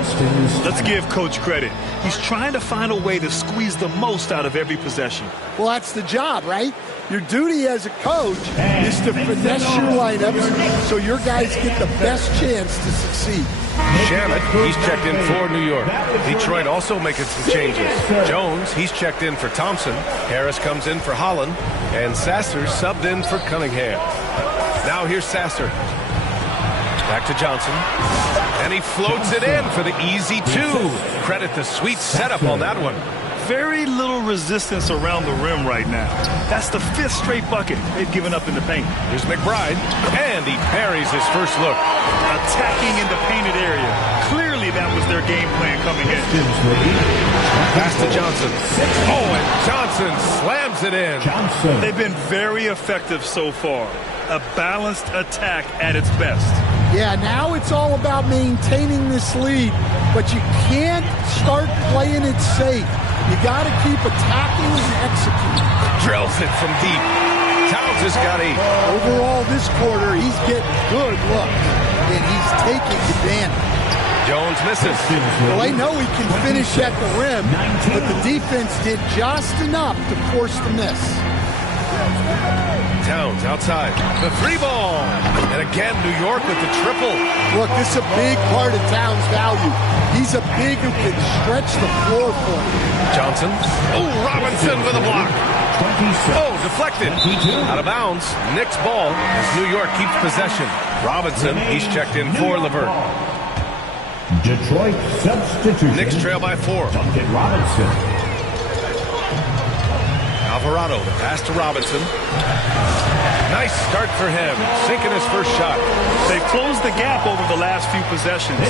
Let's give Coach credit. He's trying to find a way to squeeze the most out of every possession. Well, that's the job, right? Your duty as a coach is to finesse your lineups so your guys get the best chance to succeed. Shamet, he's checked in for New York. Detroit also making some changes. Jones, he's checked in for Thompson. Harris comes in for Holland. And Sasser subbed in for Cunningham. Now here's Sasser. Back to Johnson. And he floats it in for the easy 2. Credit the sweet setup on that one. Very little resistance around the rim right now. That's the 5th straight bucket they've given up in the paint. Here's McBride, and he parries his first look. Attacking in the painted area. Clearly that was their game plan coming in. Pass to Johnson. Oh, and Johnson slams it in. They've been very effective so far. A balanced attack at its best. Yeah, now it's all about maintaining this lead, but you can't start playing it safe. You got to keep attacking and executing. Drills it from deep. Towns has got 8. Overall, this quarter, he's getting good looks, and he's taking advantage. Jones misses. Well, they know he can finish at the rim, but the defense did just enough to force the miss. Towns outside. The 3 ball. And again, New York with the triple. Look, this is a big part of Towns' value. He's a big who can stretch the floor for him. Johnson. Oh, Robinson with a block. Oh, deflected. Out of bounds. Knicks ball as New York keeps possession. Robinson, he's checked in for LeVert. Detroit substitution. Knicks trail by 4. Duncan Robinson. Alvarado, the pass to Robinson. Nice start for him, sinking his first shot. They've closed the gap over the last few possessions.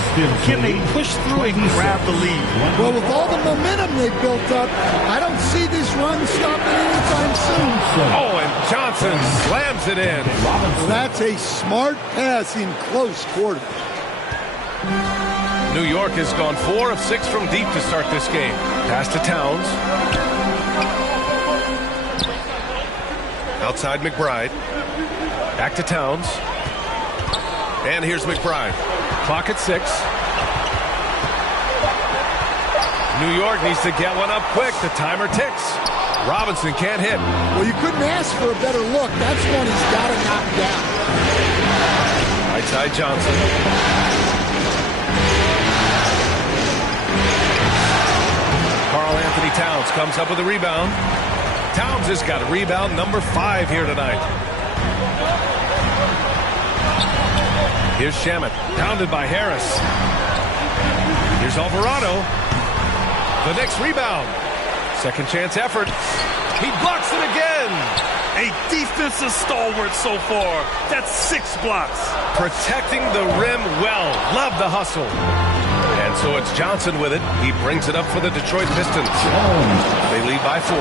Can they push through and grab the lead? Well, with all the momentum they've built up, I don't see this run stopping anytime soon. Oh, and Johnson slams it in. Well, that's a smart pass in close quarter. New York has gone 4 of 6 from deep to start this game. Pass to Towns. Outside McBride. Back to Towns. And here's McBride. Clock at 6. New York needs to get one up quick. The timer ticks. Robinson can't hit. Well, you couldn't ask for a better look. That's one he's got to knock down. Right side Johnson. Karl Anthony Towns comes up with a rebound. Towns has got a rebound number 5 here tonight. Here's Shamet, pounded by Harris. Here's Alvarado. The Knicks rebound. Second chance effort. He blocks it again. A defensive stalwart so far. That's 6 blocks. Protecting the rim well. Love the hustle. And so it's Johnson with it. He brings it up for the Detroit Pistons. They lead by 4.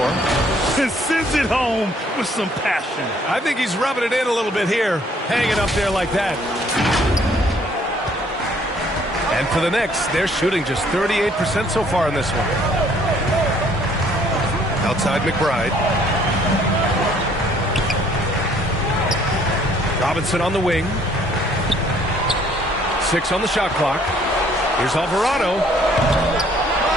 And sends it home with some passion. I think he's rubbing it in a little bit here. Hanging up there like that. And for the Knicks, they're shooting just 38% so far in this one. Outside McBride. Robinson on the wing. 6 on the shot clock. Here's Alvarado.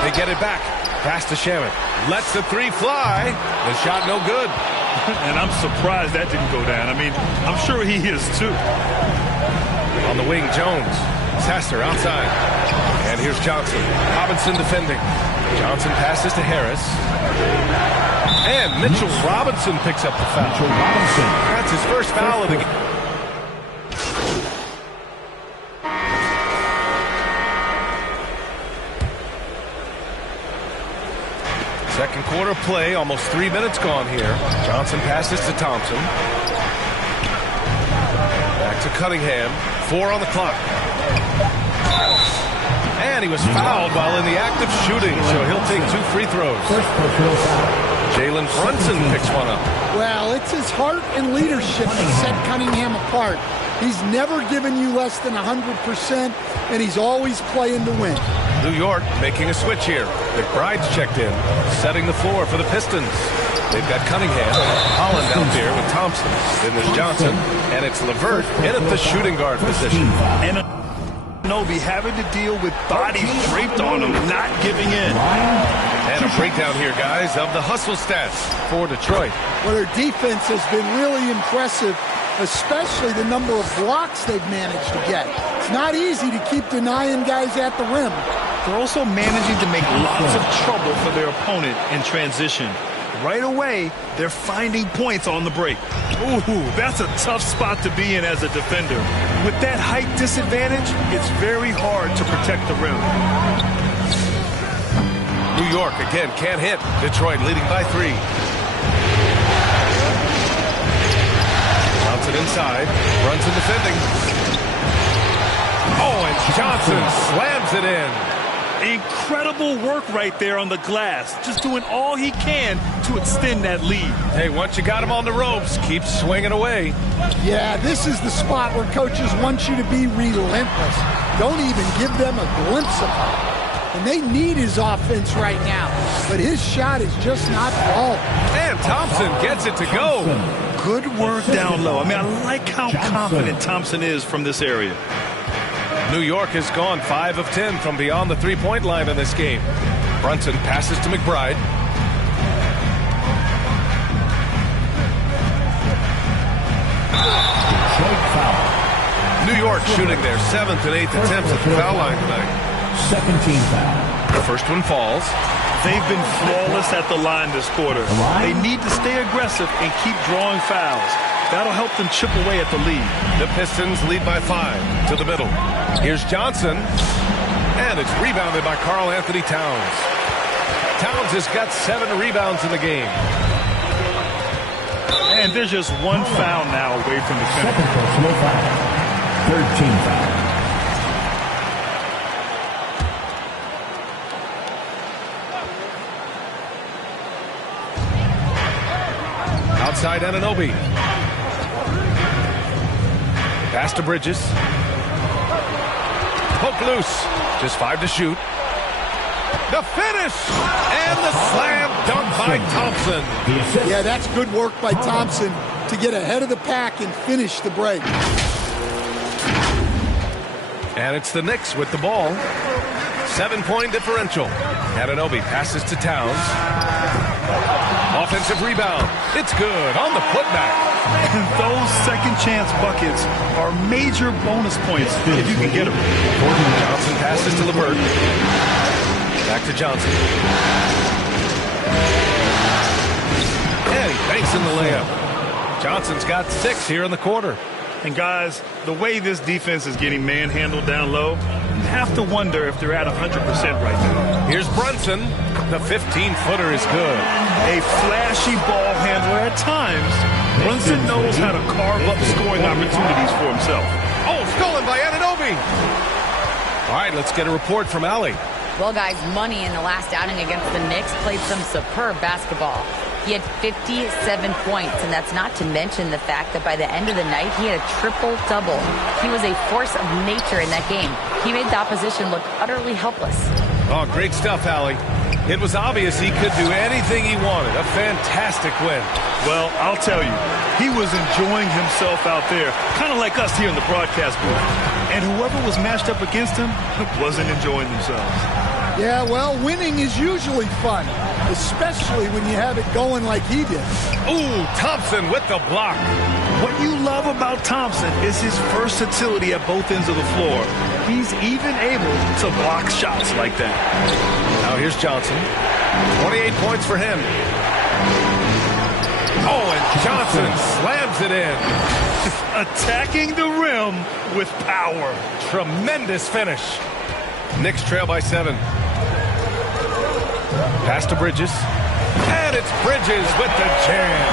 They get it back. Pass to Shamet. Lets the 3 fly. The shot no good. And I'm surprised that didn't go down. I mean, I'm sure he is too. On the wing, Jones. Sasser outside. And here's Johnson. Robinson defending. Johnson passes to Harris. And Mitchell Robinson picks up the foul. That's his first foul of the game. Second quarter play, almost 3 minutes gone here. Johnson passes to Thompson. Back to Cunningham. 4 on the clock. And he was fouled while in the act of shooting, so he'll take 2 free throws. Jalen Brunson picks one up. Well, it's his heart and leadership that set Cunningham apart. He's never given you less than 100%, and he's always playing to win. New York making a switch here. McBride's checked in, setting the floor for the Pistons. They've got Cunningham, Holland out there with Thompson. Then there's Johnson, and it's LeVert in at the shooting guard position. And Nobi having to deal with bodies draped on him, not giving in. And a breakdown here, guys, of the hustle stats for Detroit. Well, their defense has been really impressive, especially the number of blocks they've managed to get. It's not easy to keep denying guys at the rim. They're also managing to make lots of trouble for their opponent in transition. Right away, they're finding points on the break. Ooh, that's a tough spot to be in as a defender. With that height disadvantage, it's very hard to protect the rim. New York, again, can't hit. Detroit leading by 3. Johnson inside. Brunson defending. Oh, and Johnson slams it in. Incredible work right there on the glass. Just doing all he can to extend that lead. Hey, once you got him on the ropes, keep swinging away. Yeah, this is the spot where coaches want you to be relentless. Don't even give them a glimpse of it. And they need his offense right now. But his shot is just not falling. And Thompson gets it to go. Good work down low. I mean, I like how confident Thompson is from this area. New York has gone 5 of 10 from beyond the 3-point line in this game. Brunson passes to McBride. New York shooting their 7th and 8th attempts at the foul line tonight. Second team foul. The first one falls. They've been flawless at the line this quarter. They need to stay aggressive and keep drawing fouls. That'll help them chip away at the lead. The Pistons lead by 5 to the middle. Here's Johnson, and it's rebounded by Karl Anthony Towns. Towns has got 7 rebounds in the game. And there's just 1 foul now away from the finish. Second personal foul. Third team foul. Outside Anunoby. Pass to Bridges. Poke loose. Just 5 to shoot. The finish! And the slam dunk by Thompson. Yeah, that's good work by Thompson to get ahead of the pack and finish the break. And it's the Knicks with the ball. 7-point differential. Anunoby passes to Towns. Offensive rebound. It's good on the putback. And those second chance buckets are major bonus points if you can get them. Johnson passes to LeVert. Back to Johnson. And he banks in the layup. Johnson's got 6 here in the quarter. And guys, the way this defense is getting manhandled down low, you have to wonder if they're at 100% right now. Here's Brunson. The 15-footer is good. A flashy ball handler at times. Brunson knows how to carve up scoring opportunities for himself. Oh, stolen by Anunoby. All right, let's get a report from Allie. Well, guys, Money in the last outing against the Knicks played some superb basketball. He had 57 points, and that's not to mention the fact that by the end of the night, he had a triple-double. He was a force of nature in that game. He made the opposition look utterly helpless. Oh, great stuff, Allie. It was obvious he could do anything he wanted. A fantastic win. Well, I'll tell you, he was enjoying himself out there, kind of like us here in the broadcast booth. And whoever was matched up against him wasn't enjoying themselves. Yeah, well, winning is usually fun, especially when you have it going like he did. Ooh, Thompson with the block. What you love about Thompson is his versatility at both ends of the floor. He's even able to block shots like that. Now here's Johnson. 28 points for him. Oh, and Johnson slams it in. Attacking the rim with power. Tremendous finish. Knicks trail by 7. Pass to Bridges. And it's Bridges with the jam.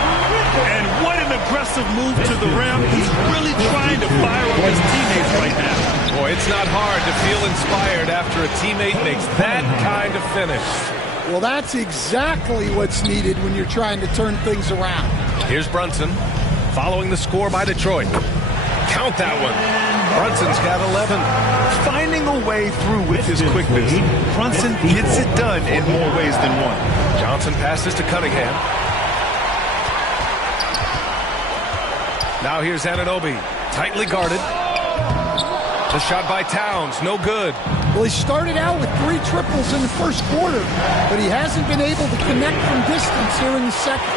And what an aggressive move to the rim. He's really trying to fire up his teammates right now. Boy, it's not hard to feel inspired after a teammate makes that kind of finish. Well, that's exactly what's needed when you're trying to turn things around. Here's Brunson, following the score by Detroit. Count that one. Brunson's got 11. Finding a way through with his quickness, Brunson gets it done in more ways than one. Johnson passes to Cunningham. Now here's Anunoby, tightly guarded. The shot by Towns, no good. Well, he started out with 3 triples in the first quarter, but he hasn't been able to connect from distance here in the second.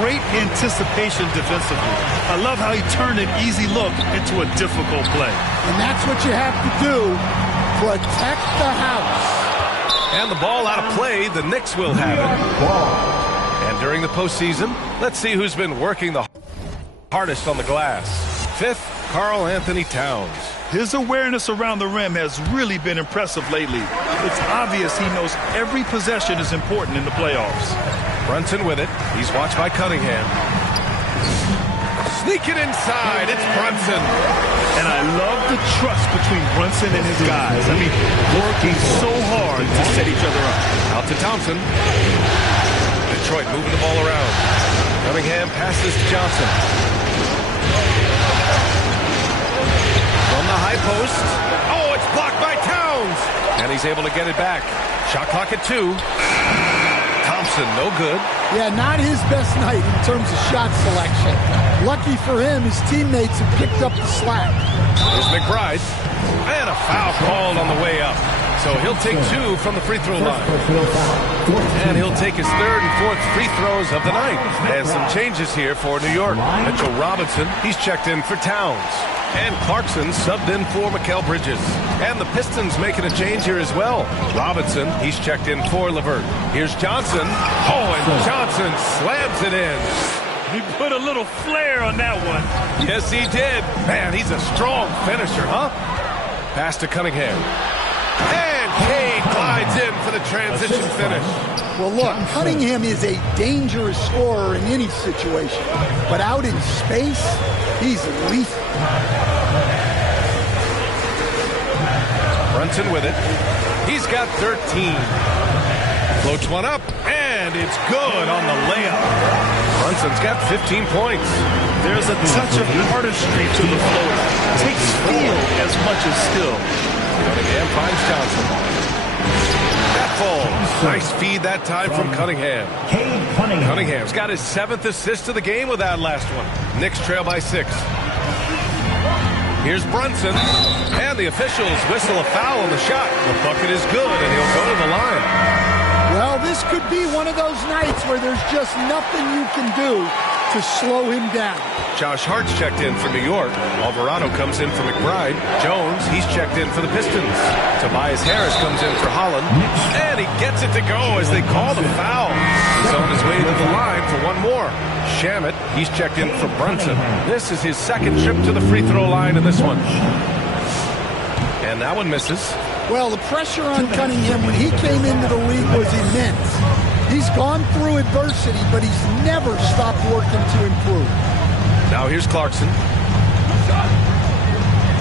Great anticipation defensively. I love how he turned an easy look into a difficult play. And that's what you have to do. Protect the house. And the ball out of play, the Knicks will have it. And during the postseason, let's see who's been working the hardest on the glass. 5th, Karl Anthony Towns. His awareness around the rim has really been impressive lately. It's obvious he knows every possession is important in the playoffs. Brunson with it. He's watched by Cunningham. Sneaking inside. It's Brunson. And I love the trust between Brunson and his guys. I mean, working so hard to set each other up. Out to Thompson. Detroit moving the ball around. Cunningham passes to Johnson. From the high post. Oh, it's blocked by Towns. And he's able to get it back. Shot clock at 2. Thompson, no good. Yeah, not his best night in terms of shot selection. Lucky for him, his teammates have picked up the slack. Here's McBride. And a foul called on the way up. So he'll take 2 from the free throw line. And he'll take his 3rd and 4th free throws of the night. And some changes here for New York. Mitchell Robinson, he's checked in for Towns. And Clarkson subbed in for Mikal Bridges. And the Pistons making a change here as well. Robinson, he's checked in for LeVert. Here's Johnson. Oh, and Johnson slams it in. He put a little flair on that one. Yes, he did. Man, he's a strong finisher, huh? Pass to Cunningham. And Cade glides in for the transition finish. Well, look, Cunningham is a dangerous scorer in any situation. But out in space, he's lethal. Brunson with it. He's got 13. Floats one up, and it's good on the layup. Brunson's got 15 points. There's a touch of artistry to the floater. Takes feel as much as skill. Cunningham finds Johnson. That falls. Nice feed that time from Cunningham. Cunningham's got his 7th assist of the game with that last one. Knicks trail by 6. Here's Brunson, and the officials whistle a foul on the shot. The bucket is good, and he'll go to the line. Well, this could be one of those nights where there's just nothing you can do to slow him down. Josh Hart's checked in for New York. Alvarado comes in for McBride. Jones, he's checked in for the Pistons. Tobias Harris comes in for Holland. And he gets it to go as they call the foul. He's on his way to the line for one more. Shamet, he's checked in for Brunson. This is his second trip to the free throw line in this one. And that one misses. Well, the pressure on Cunningham when he came into the league was immense. He's gone through adversity, but he's never stopped working to improve. Now here's Clarkson.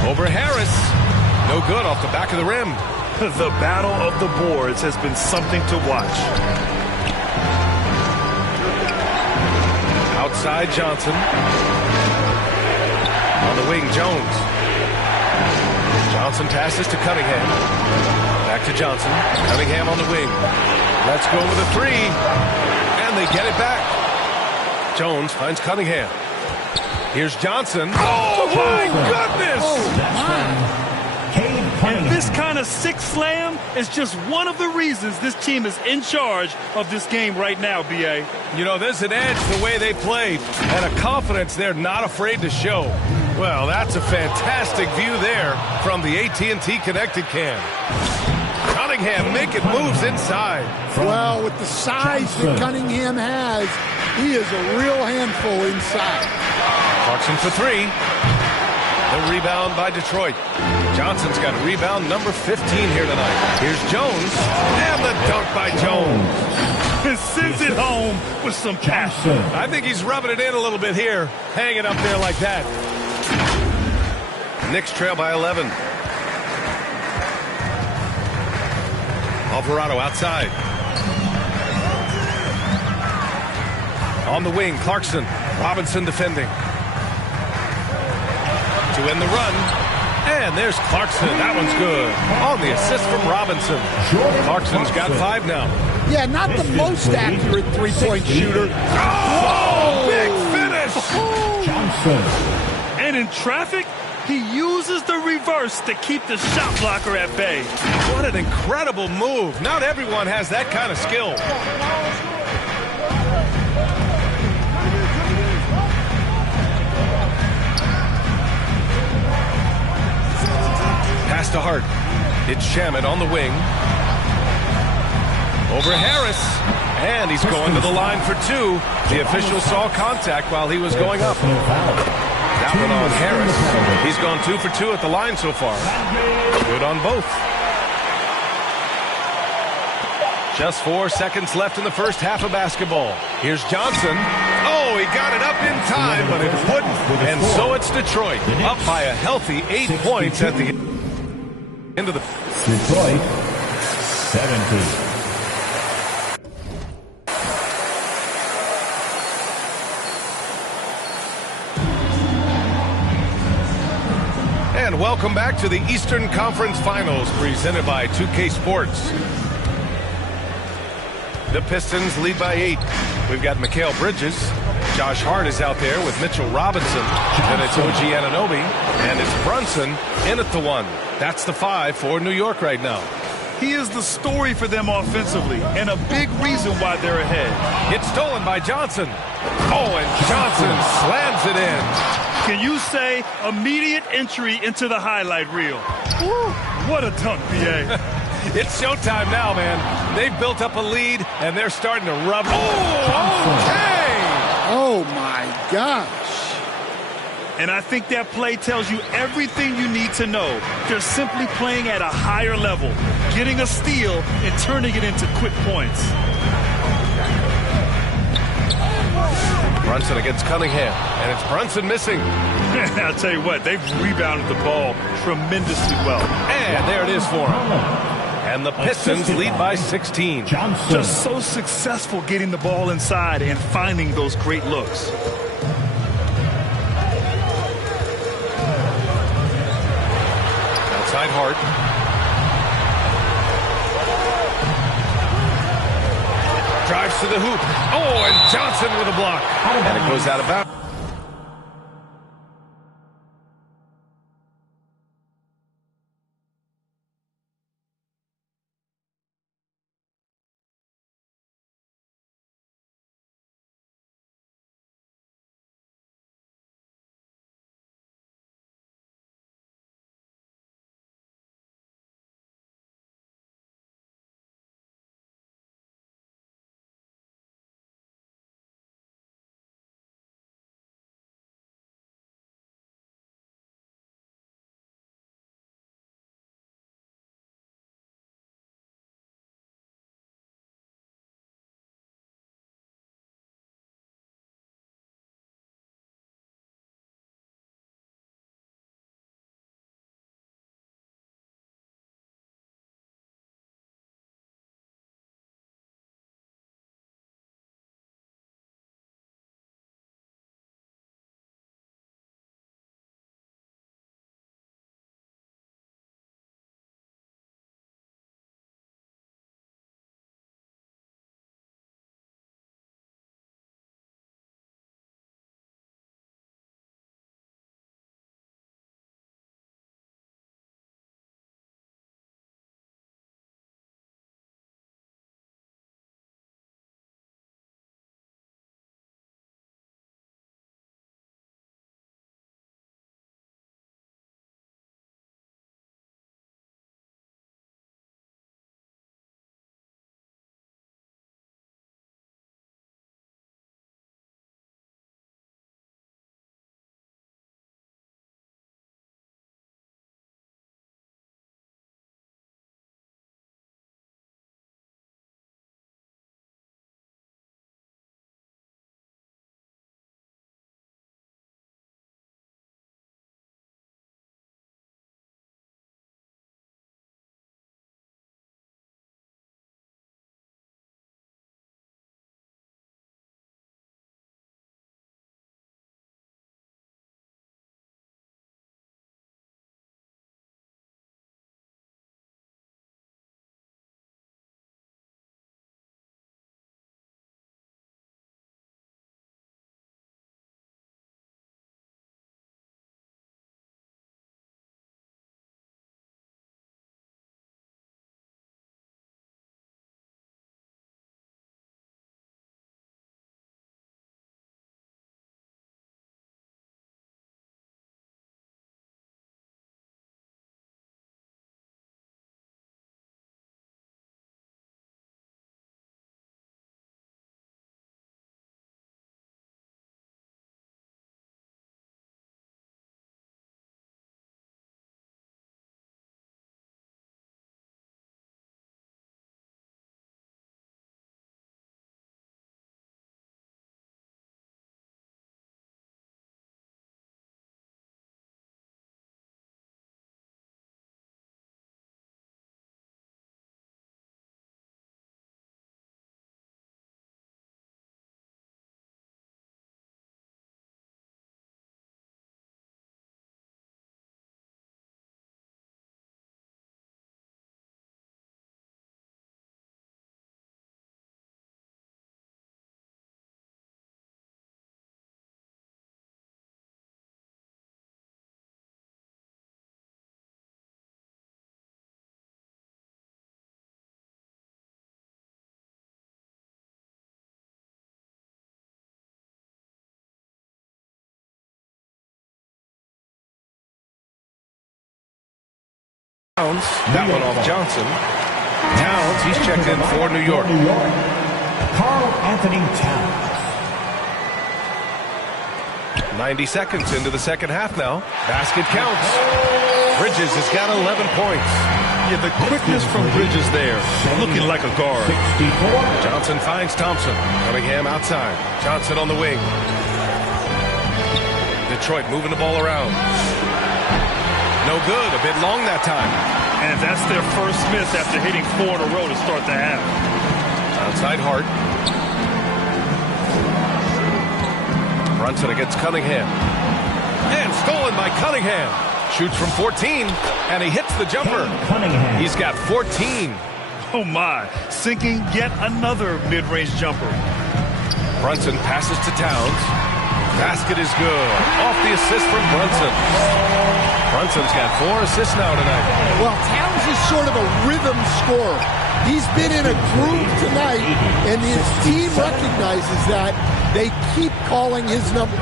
Over Harris. No good off the back of the rim. The battle of the boards has been something to watch. Outside Johnson. On the wing, Jones. Johnson passes to Cunningham. Back to Johnson. Cunningham on the wing. Let's go with a three. And they get it back. Jones finds Cunningham. Here's Johnson. Oh, my goodness! And this kind of six slam is just one of the reasons this team is in charge of this game right now, B.A. You know, there's an edge the way they play and a confidence they're not afraid to show. Well, that's a fantastic view there from the AT&T Connected Cam. Cunningham making moves inside. Well, with the size that Cunningham has, he is a real handful inside. Clarkson for three. The rebound by Detroit. Johnson's got rebound number 15 here tonight. Here's Jones, and the dunk by Jones. Sends it home with some passion. I think he's rubbing it in a little bit here, hanging up there like that. Knicks trail by 11. Alvarado outside. On the wing, Clarkson. Robinson defending. To end the run. And there's Clarkson. That one's good. On the assist from Robinson. Clarkson's got 5 now. Yeah, not the most accurate three-point shooter. Oh, big finish! Johnson. And in traffic, he uses the reverse to keep the shot blocker at bay. What an incredible move. Not everyone has that kind of skill. Pass to Hart. It's Shamet on the wing. Over Harris. And he's going to the line for 2. The official saw contact while he was going up. That one on Harris. He's gone 2 for 2 at the line so far. Good on both. Just 4 seconds left in the first half of basketball. Here's Johnson. Oh, he got it up in time, but it wouldn't. And so it's Detroit, up by a healthy 8 points at the end of the... Detroit, 17. And welcome back to the Eastern Conference Finals presented by 2K Sports. The Pistons lead by 8. We've got Mikal Bridges. Josh Hart is out there with Mitchell Robinson. Then it's OG Anunoby. And it's Brunson in at the 1. That's the 5 for New York right now. He is the story for them offensively and a big reason why they're ahead. It's stolen by Johnson. Oh, and Johnson slams it in. Can you say immediate entry into the highlight reel? Woo, what a dunk, B.A. It's showtime now, man. They've built up a lead, and they're starting to rub. Oh, okay! Oh, my gosh. And I think that play tells you everything you need to know. They're simply playing at a higher level, getting a steal and turning it into quick points. Brunson against Cunningham, and it's Brunson missing. I'll tell you what, they've rebounded the ball tremendously well. And there it is for him. And the Pistons lead by 16. Just so successful getting the ball inside and finding those great looks. Outside Hart. Drives to the hoop. Oh, and Johnson with a block. And it goes out of bounds. That one off Johnson. Towns, he's checked in for New York. Karl Anthony Towns. 90 seconds into the second half now. Basket counts. Bridges has got 11 points. Yeah, the quickness from Bridges there, looking like a guard. Johnson finds Thompson. Cunningham outside. Johnson on the wing. Detroit moving the ball around. No good. A bit long that time. And that's their first miss after hitting 4 in a row to start the half. Outside Hart. Brunson against Cunningham. And stolen by Cunningham. Shoots from 14, and he hits the jumper. Cunningham. He's got 14. Oh, my. Sinking yet another mid-range jumper. Brunson passes to Towns. Basket is good. Off the assist from Brunson. Brunson's got 4 assists now tonight. Well, Towns is sort of a rhythm scorer. He's been in a groove tonight, and his team recognizes that. They keep calling his number.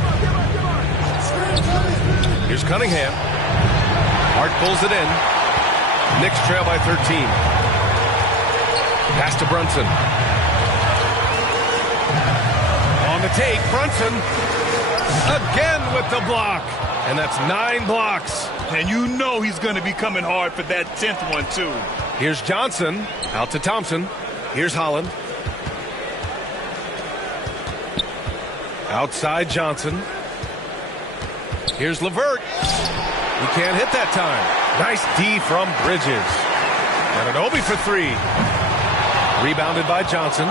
Here's Cunningham. Hart pulls it in. Knicks trail by 13. Pass to Brunson. On the take, Brunson again with the block. And that's 9 blocks. And you know he's going to be coming hard for that 10th one, too. Here's Johnson. Out to Thompson. Here's Holland. Outside Johnson. Here's LeVert. He can't hit that time. Nice D from Bridges. And Anunoby for 3. Rebounded by Johnson.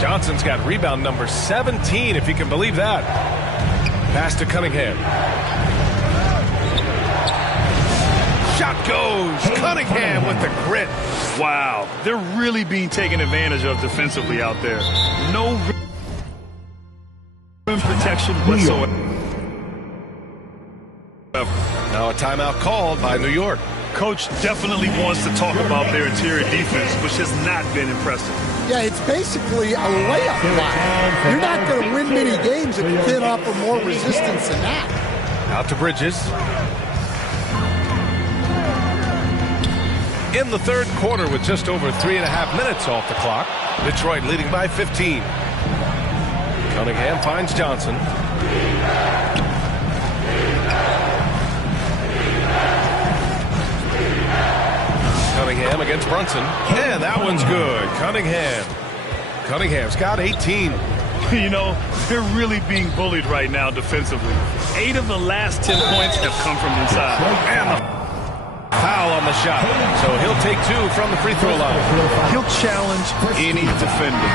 Johnson's got rebound number 17, if you can believe that. Pass to Cunningham. Shot goes. Cunningham with the grit. Wow. They're really being taken advantage of defensively out there. No rim protection whatsoever. Now a timeout called by New York. Coach definitely wants to talk about their interior defense, which has not been impressive. Yeah, it's basically a layup line. You're not going to win many games if you can't offer more resistance than that. Out to Bridges. In the third quarter with just over 3.5 minutes off the clock. Detroit leading by 15. Cunningham finds Johnson. Cunningham against Brunson. And that one's good. Cunningham's got 18. You know, they're really being bullied right now defensively. 8 of the last 10 points have come from inside. And the foul on the shot. So he'll take 2 from the free throw line. He'll challenge any defender.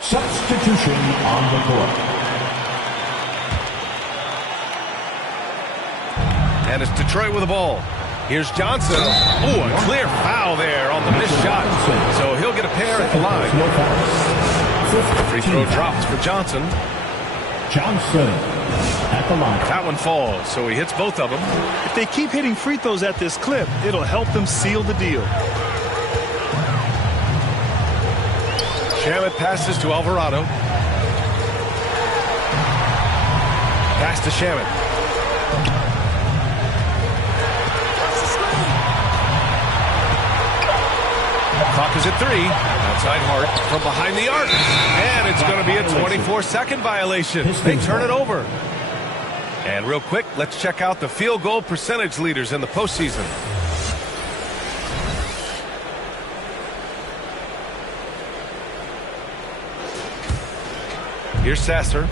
Substitution on the court. And it's Detroit with the ball. Here's Johnson. Oh, a clear foul there on the missed shot. So he'll get a pair at the line. Free throw drops for Johnson. Johnson at the line. That one falls, so he hits both of them. If they keep hitting free throws at this clip, it'll help them seal the deal. Shamet passes to Alvarado. Pass to Shamet. Clock is at 3. Outside Hart from behind the arc. And it's going to be a 24-second violation. They turn it over. And real quick, let's check out the field goal percentage leaders in the postseason. Here's Sasser.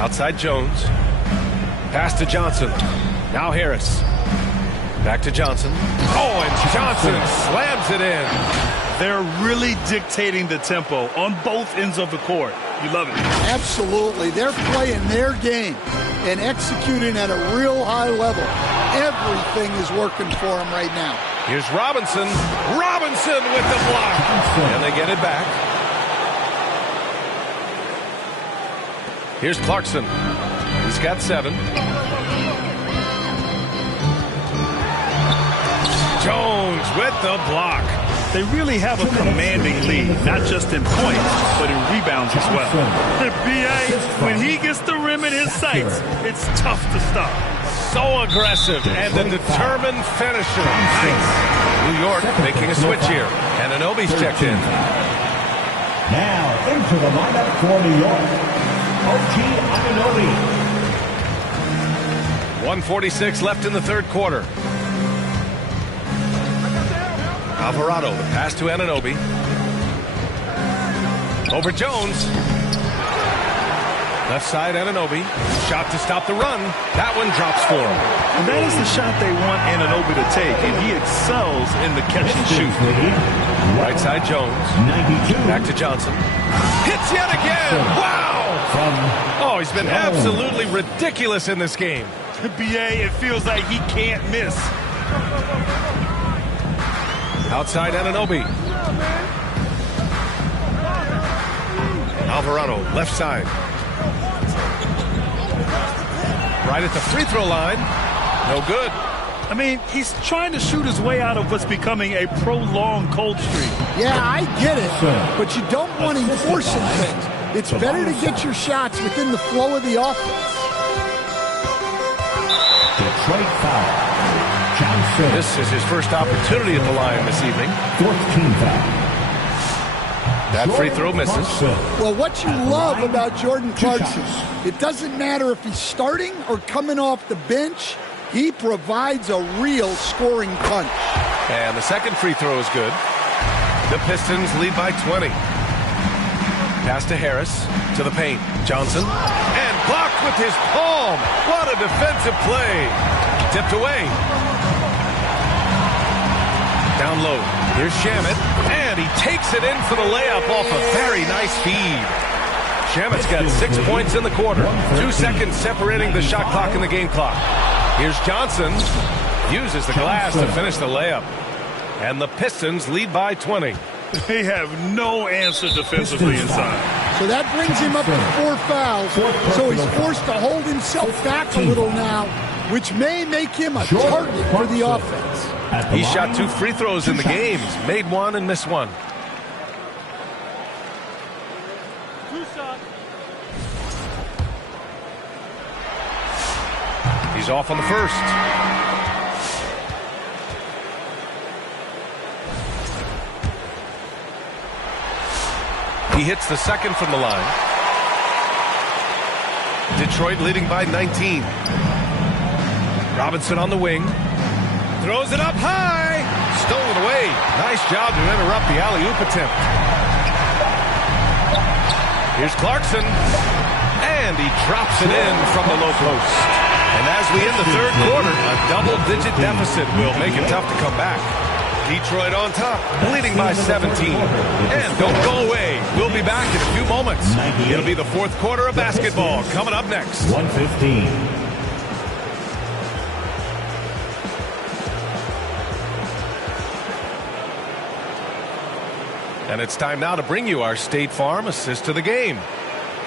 Outside Jones. Pass to Johnson. Now Harris. Back to Johnson. Oh, and Johnson slams it in. They're really dictating the tempo on both ends of the court. You love it. Absolutely. They're playing their game and executing at a real high level. Everything is working for them right now. Here's Robinson. Robinson with the block. And they get it back. Here's Clarkson. He's got 7. Jones with the block. They really have a commanding lead, not just in points, but in rebounds as well. B.A., when he gets the rim in his sights, it's tough to stop. so aggressive and a determined finisher. Nice. New York making a switch here. And Anunoby's checked in. Now into the lineup for New York, OG Anunoby. 1:46 left in the third quarter. Alvarado, the pass to Anunoby. Over Jones. Left side, Anunoby. Shot to stop the run. That one drops for him. And that is the shot they want Anunoby to take, and he excels in the catch and shoot. Right side, Jones. 92. Back to Johnson. Hits yet again. Wow! Oh, he's been absolutely ridiculous in this game. BA, it feels like he can't miss. Outside Anunoby. Alvarado, left side. Right at the free throw line. No good. I mean, he's trying to shoot his way out of what's becoming a prolonged cold streak. Yeah, I get it, but you don't want him forcing things. It's better to get your shots within the flow of the offense. Detroit foul. Johnson. This is his first opportunity at the line this evening. 14th foul. That free throw misses. Well, what you love about Jordan Clarkson, it doesn't matter if he's starting or coming off the bench, he provides a real scoring punch. And the second free throw is good. The Pistons lead by 20. Pass to Harris, to the paint. Johnson, and blocked with his palm. What a defensive play. Tipped away. Down low. Here's Shamet, and he takes it in for the layup off a very nice feed. Shamet's got 6 points in the quarter. 2 seconds separating the shot clock and the game clock. Here's Johnson. Uses the glass to finish the layup. And the Pistons lead by 20. They have no answer defensively inside. So that brings him up to 4 fouls. So he's forced to hold himself back a little now, which may make him a target for the offense. He shot 2 free throws in the game. He's made 1 and missed 1. He's off on the first. He hits the second from the line. Detroit leading by 19. Robinson on the wing. Throws it up high. Stolen away. Nice job to interrupt the alley-oop attempt. Here's Clarkson. And he drops it in from the low post. And as we end the third quarter, a double-digit deficit will make it tough to come back. Detroit on top, leading by 17. And don't go away. We'll be back in a few moments. It'll be the fourth quarter of basketball coming up next. 1:15. And it's time now to bring you our State Farm assist to the game.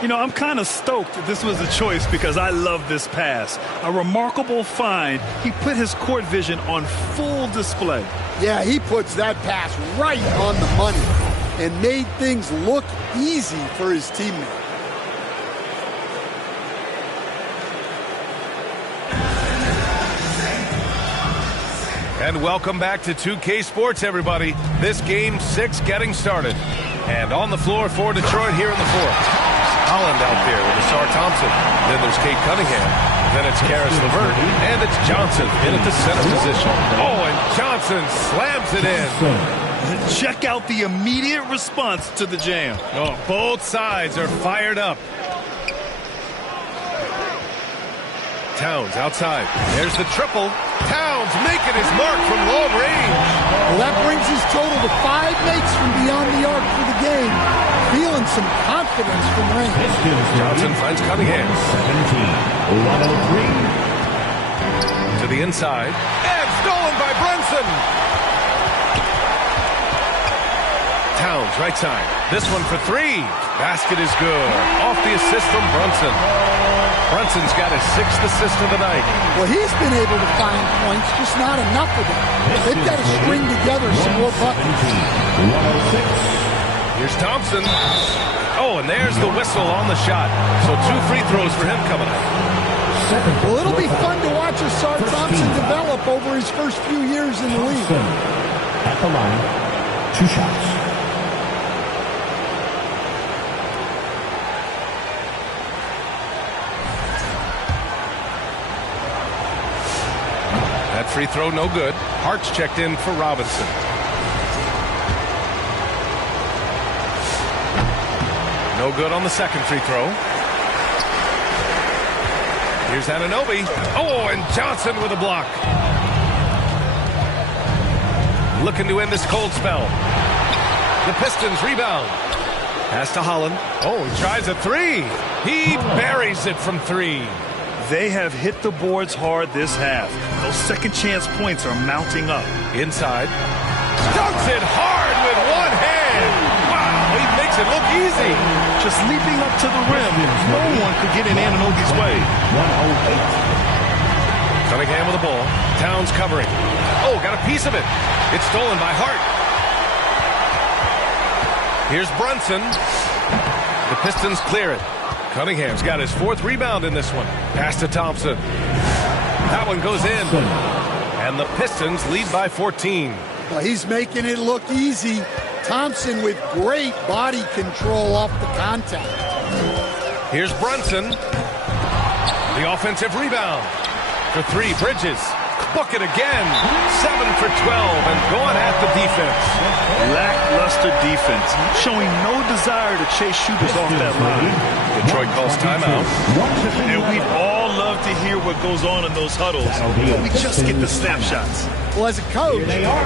You know, I'm kind of stoked this was a choice because I love this pass. A remarkable find. He put his court vision on full display. Yeah, he puts that pass right on the money and made things look easy for his teammate. And welcome back to 2K Sports, everybody. This game 6 getting started. And on the floor for Detroit here in the fourth. Holland out there with Asar Thompson. Then there's Kate Cunningham. Then it's Karis LeVert. And it's Johnson in at the center position. Oh, and Johnson slams it in. Check out the immediate response to the jam. Oh, both sides are fired up. Towns outside. There's the triple. Towns making his mark from long range. Well, that brings his total to 5 makes from beyond the arc for the game. Feeling some confidence from range. Johnson finds Cunningham. 17-103. To the inside. And stolen by Brunson. Towns, right side. This one for 3. Basket is good. Off the assist from Brunson. Brunson's got his 6th assist of the night. Well, he's been able to find points, just not enough of them. They've got to string together some more buckets. 106. Here's Thompson. Oh, and there's the whistle on the shot. So 2 free throws for him coming up. Well, it'll be fun to watch Asar Thompson develop over his first few years in the league. At the line, 2 shots. That free throw no good. Hart's checked in for Robinson. No good on the second free throw. Here's Anunoby. Oh, and Johnson with a block. Looking to end this cold spell. The Pistons rebound. Pass to Holland. Oh, he tries a three. He buries it from 3. They have hit the boards hard this half. Those second chance points are mounting up. Inside. Dunks it hard with one hand. Wow, he makes it look easy. Just leaping up to the rim. No one could get in Anunoby's way. 108. Cunningham with the ball. Towns covering. Oh, got a piece of it. It's stolen by Hart. Here's Brunson. The Pistons clear it. Cunningham's got his 4th rebound in this one. Pass to Thompson. That one goes in. And the Pistons lead by 14. Well, he's making it look easy. Thompson with great body control off the contact. Here's Brunson. The offensive rebound. For 3, Bridges. Book it again. 7 for 12 and going at the defense. Lackluster defense, showing no desire to chase shooters off that line. Detroit calls timeout. And we'd all love to hear what goes on in those huddles, but we just get the snapshots. Well, as a coach,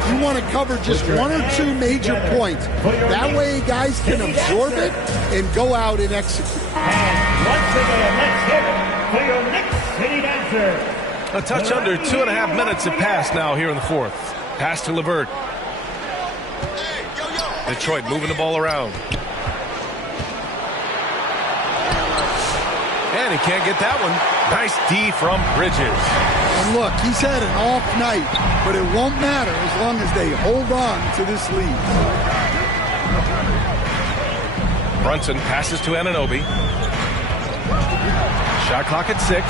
you want to cover just 1 or 2 major points. That way guys can absorb it and go out and execute. And once again, let's hear it for your Knicks City Dancer. A touch under 2.5 minutes have passed now here in the 4th. Pass to LeVert. Detroit moving the ball around. And he can't get that one. Nice D from Bridges. And look, he's had an off night, but it won't matter as long as they hold on to this lead. Brunson passes to Anunoby. Shot clock at 6.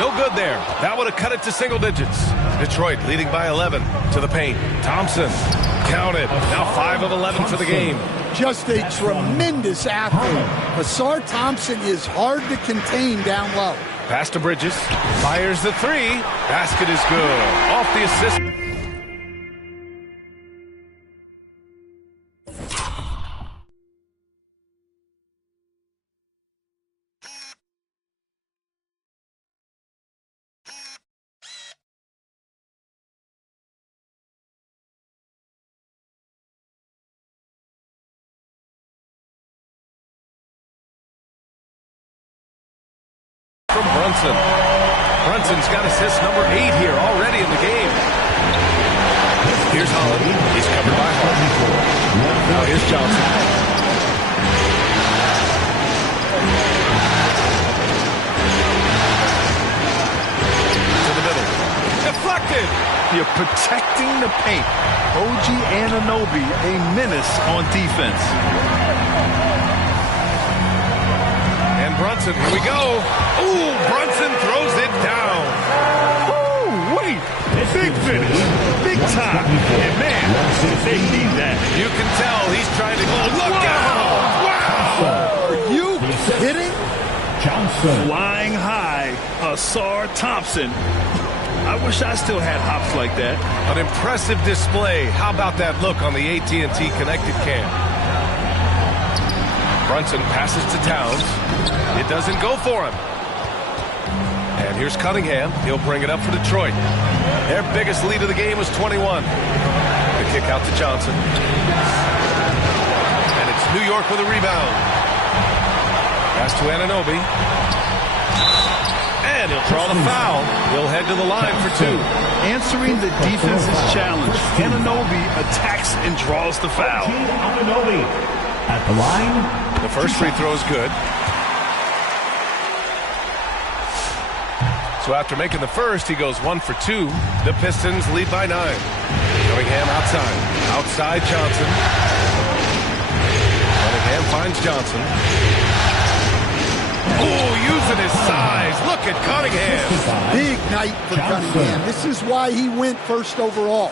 No good there. That would have cut it to single digits. Detroit leading by 11 to the paint. Thompson counted. Now 5 of 11 for the game. Just a tremendous athlete. Asar Thompson is hard to contain down low. Pass to Bridges. Fires the 3. Basket is good. Off the assist. From Brunson. Brunson's got assist number 8 here already in the game. Here's Holland. He's covered by Hart. Now here's Johnson. To the middle. Deflected. You're protecting the paint. OG Anunoby, a menace on defense. Brunson, here we go. Ooh, Brunson throws it down. Oh, wait. Big finish. Big time. And man, they need that. You can tell he's trying to go. Look out! Wow! Are you kidding? Johnson. Flying high, Asar Thompson. I wish I still had hops like that. An impressive display. How about that look on the AT&T connected cam? Brunson passes to Towns. It doesn't go for him. And here's Cunningham. He'll bring it up for Detroit. Their biggest lead of the game was 21. The kick out to Johnson. And it's New York with a rebound. Pass to Anunoby. And he'll draw the foul. He'll head to the line for 2. Answering the defense's challenge. Anunoby attacks and draws the foul. Anunoby at the line. The first free throw is good. So after making the first, he goes 1 for 2. The Pistons lead by 9. Cunningham outside. Outside Johnson. Cunningham Cunningham finds Johnson. Oh, using his size. Look at Cunningham. Big night for Cunningham. This is why he went first overall.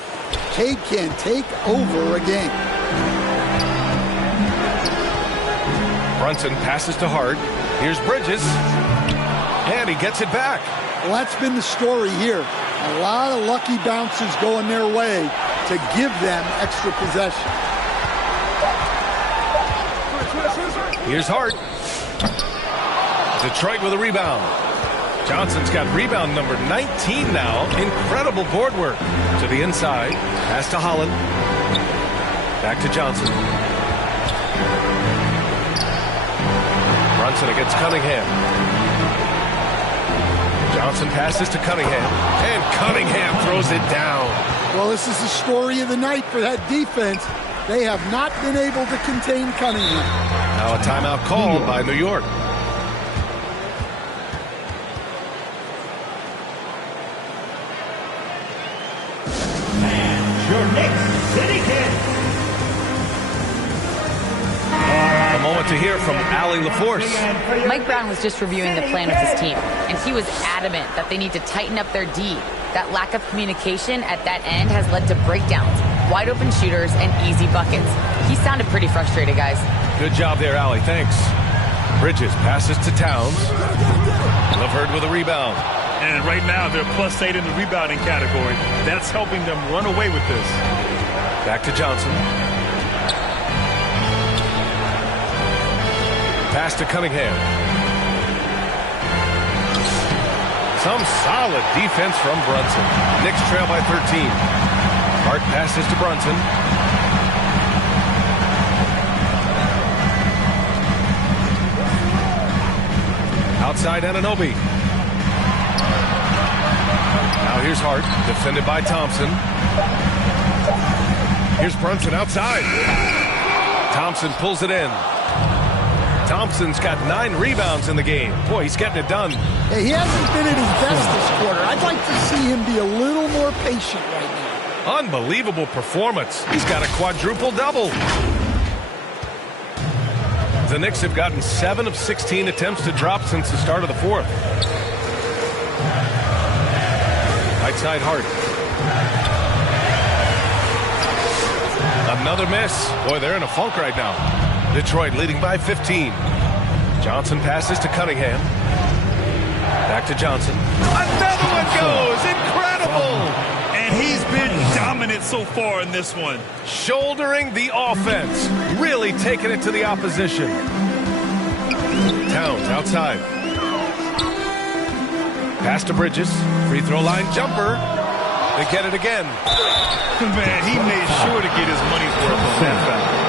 Cade can take over a game. Brunson passes to Hart. Here's Bridges. And he gets it back. Well, that's been the story here. A lot of lucky bounces going their way to give them extra possession. Here's Hart. Detroit with a rebound. Johnson's got rebound number 19 now. Incredible board work. To the inside. Pass to Holland. Back to Johnson. Brunson against Cunningham. Johnson passes to Cunningham. And Cunningham throws it down. Well, this is the story of the night for that defense. They have not been able to contain Cunningham. Now a timeout called by New York. Your next City Kid. A moment to hear from Allie LaForce. Mike Brown was just reviewing the plan of his team, and he was adamant that they need to tighten up their D. That lack of communication at that end has led to breakdowns, wide open shooters, and easy buckets. He sounded pretty frustrated, guys. Good job there, Allie. Thanks. Bridges passes to Towns. LeVert with a rebound. And right now, they're +8 in the rebounding category. That's helping them run away with this. Back to Johnson. Pass to Cunningham. Some solid defense from Brunson. Knicks trail by 13. Hart passes to Brunson. Outside Anunoby. Now here's Hart, defended by Thompson. Here's Brunson outside. Thompson pulls it in. Thompson's got 9 rebounds in the game. Boy, he's getting it done. Hey, he hasn't been at his best this quarter. I'd like to see him be a little more patient right now. Unbelievable performance. He's got a quadruple-double. The Knicks have gotten 7 of 16 attempts to drop since the start of the fourth. Right side Hart. Another miss. Boy, they're in a funk right now. Detroit leading by 15. Johnson passes to Cunningham. Back to Johnson. Another one goes. Incredible. And he's been dominant so far in this one. Shouldering the offense. Really taking it to the opposition. Towns outside. Pass to Bridges. Free throw line jumper. They get it again. Man, he made sure to get his money's worth on that foul.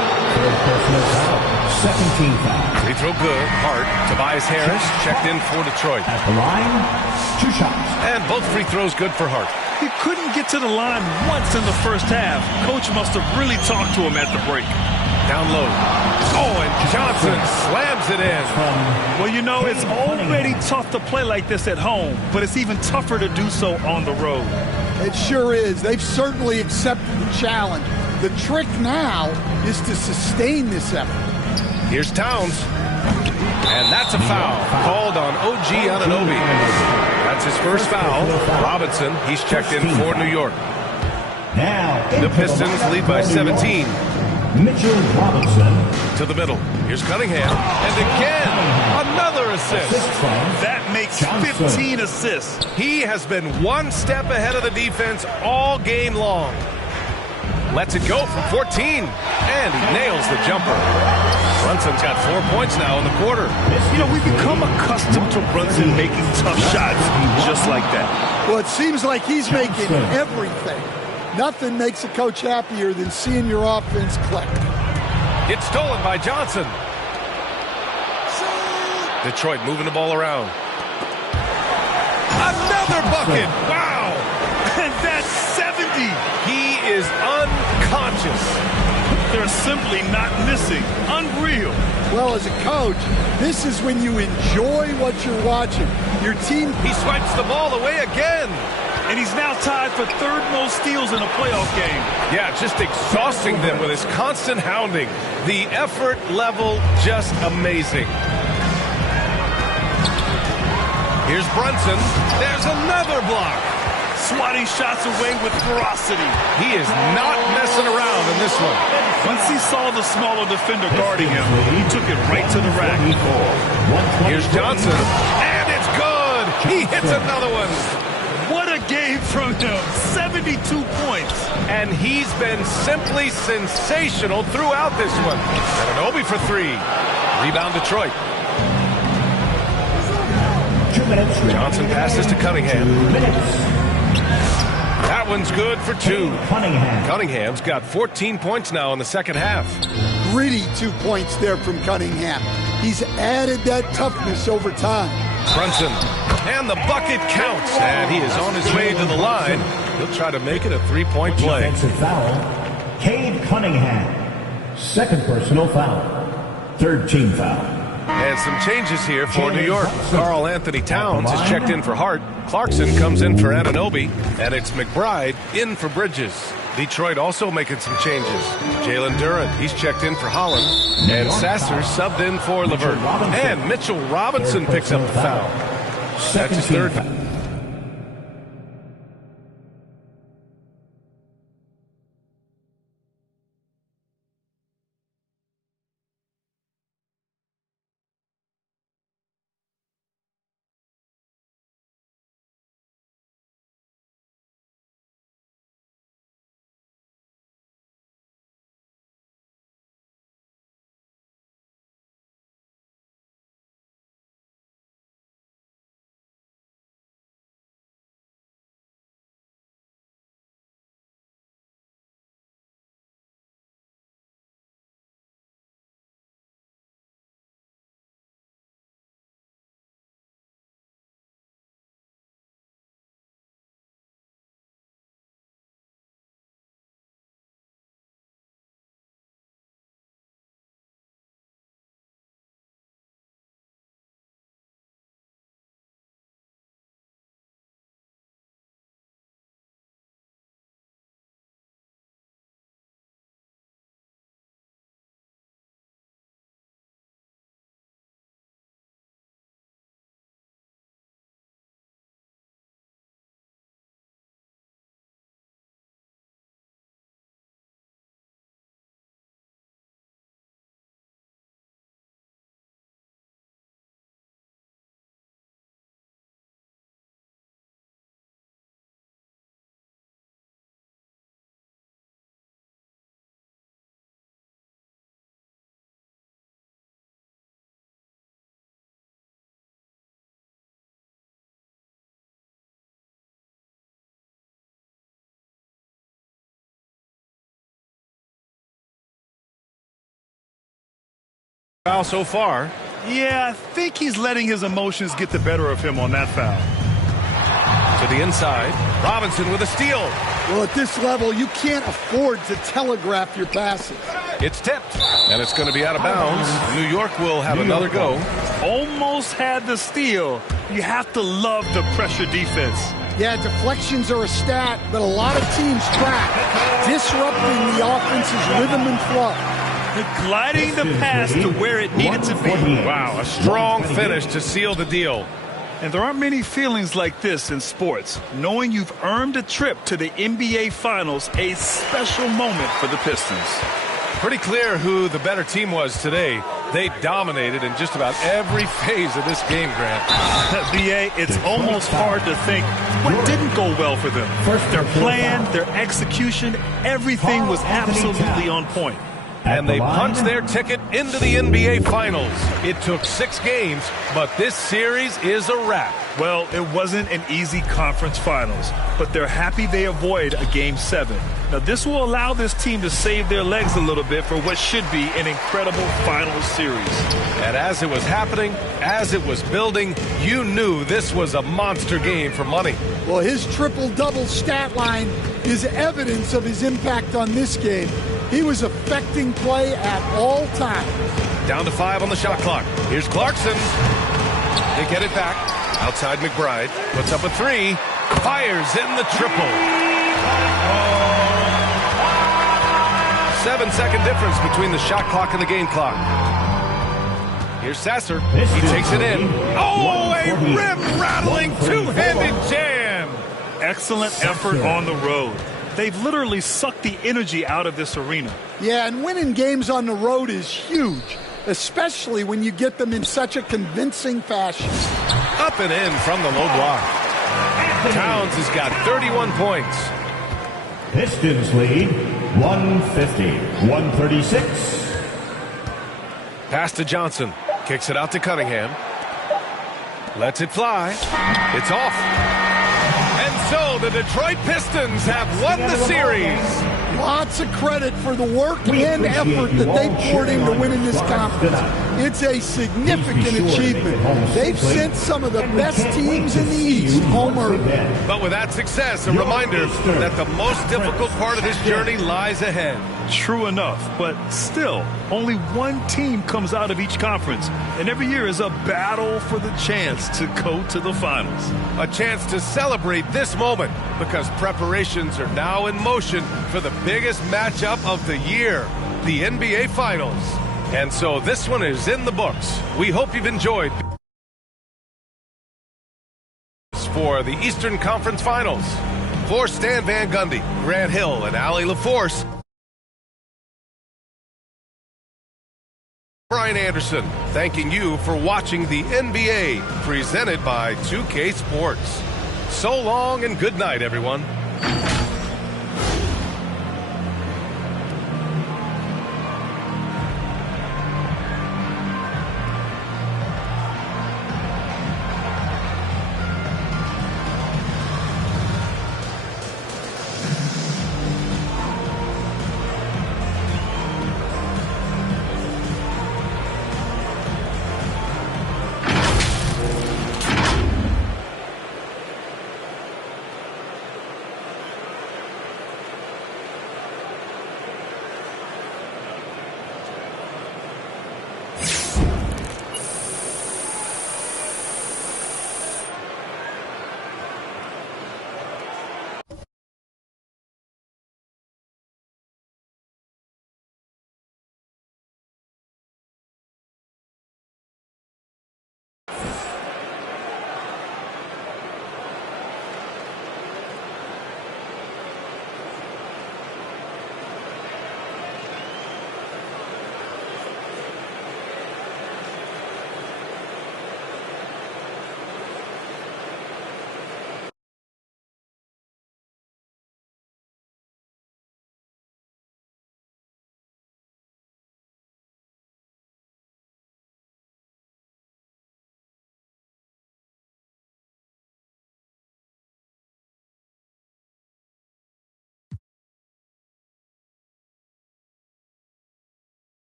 Second team foul. Free throw good. Hart. Tobias Harris checked in for Detroit. At the line, 2 shots. And both free throws good for Hart. He couldn't get to the line once in the first half. Coach must have really talked to him at the break. Down low. Oh, and Johnson slams it in. Well, you know, it's already tough to play like this at home, but it's even tougher to do so on the road. It sure is. They've certainly accepted the challenge. The trick now is to sustain this effort. Here's Towns. And that's a foul called on OG Anunoby. That's his first foul. Robinson, he's checked in for New York. Now, the Pistons lead by 17. Mitchell Robinson. To the middle. Here's Cunningham. And again, another assist. That makes 15 assists. He has been one step ahead of the defense all game long. Lets it go from 14. And he nails the jumper. Brunson's got 4 points now in the quarter. You know, we've become accustomed to Brunson making tough shots just like that. Well, it seems like he's making everything. Nothing makes a coach happier than seeing your offense click. It's stolen by Johnson. Detroit moving the ball around. Another bucket. Wow. And that's 70. He is unconscious. There they're simply not missing. Unreal. Well, as a coach, this is when you enjoy what you're watching. Your team... He swipes the ball away again. And he's now tied for third most steals in a playoff game. Yeah, just exhausting them with his constant hounding. The effort level just amazing. Here's Brunson. There's another block. Swatting shots away with ferocity. He is not messing around in this one. Once he saw the smaller defender guarding him, he took it right to the rack. Here's Johnson. And it's good. He hits another one. What a game from him. 72 points. And he's been simply sensational throughout this one. Anunoby for three. Rebound Detroit. 2 minutes. Johnson passes to Cunningham. 2 minutes. That one's good for two. Cunningham. Cunningham's got 14 points now in the second half. Gritty 2 points there from Cunningham. He's added that toughness over time. Brunson. And the bucket counts. And he is on his way to the line. He'll try to make it a three-point play. Defensive foul. Cade Cunningham. Second personal foul. Third team foul. And some changes here for New York. Karl Anthony Towns is checked in for Hart. Clarkson comes in for Anunoby. And it's McBride in for Bridges. Detroit also making some changes. Jalen Durant, he's checked in for Holland. And Sasser subbed in for LeVert. And Mitchell Robinson picks up the foul. That's his third. Foul so far. Yeah, I think he's letting his emotions get the better of him on that foul. To the inside. Robinson with a steal. Well, at this level, you can't afford to telegraph your passes. It's tipped, and it's going to be out of bounds. New York will have another go. Almost had the steal. You have to love the pressure defense. Yeah, deflections are a stat that a lot of teams track, disrupting the offense's rhythm and flow. Gliding the pass to where it needed to be. Wow, a strong finish to seal the deal. And there aren't many feelings like this in sports. Knowing you've earned a trip to the NBA Finals, a special moment for the Pistons. Pretty clear who the better team was today. They dominated in just about every phase of this game, Grant. BA, it's almost hard to think what didn't go well for them. Their plan, their execution, everything was absolutely on point. And they punched their ticket into the NBA Finals. It took 6 games, but this series is a wrap. Well, it wasn't an easy conference finals, but they're happy they avoid a Game 7. Now, this will allow this team to save their legs a little bit for what should be an incredible finals series. And as it was happening, as it was building, you knew this was a monster game for money. Well, his triple-double stat line is evidence of his impact on this game. He was affecting play at all times. Down to 5 on the shot clock. Here's Clarkson. They get it back. Outside McBride. Puts up a 3. Fires in the triple. 7-second difference between the shot clock and the game clock. Here's Sasser. He takes it in. Oh, a rim-rattling two-handed jam. Excellent effort on the road. They've literally sucked the energy out of this arena. Yeah, and winning games on the road is huge, especially when you get them in such a convincing fashion. Up and in from the low block. Towns has got 31 points. Pistons lead 150-136. Pass to Johnson. Kicks it out to Cunningham. Lets it fly. It's off. And so the Detroit Pistons have won the series. Lots of credit for the work and effort that they poured into winning this conference. It's a significant achievement. They've sent some of the best teams in the East home early. But with that success, a reminder that the most difficult part of this journey lies ahead. True enough, but still, only one team comes out of each conference, and every year is a battle for the chance to go to the finals. A chance to celebrate this moment because preparations are now in motion for the biggest matchup of the year, the NBA Finals. And so this one is in the books. We hope you've enjoyed for the Eastern Conference Finals. For Stan Van Gundy, Grant Hill, and Allie LaForce, Brian Anderson, thanking you for watching the NBA presented by 2K Sports. So long and good night, everyone.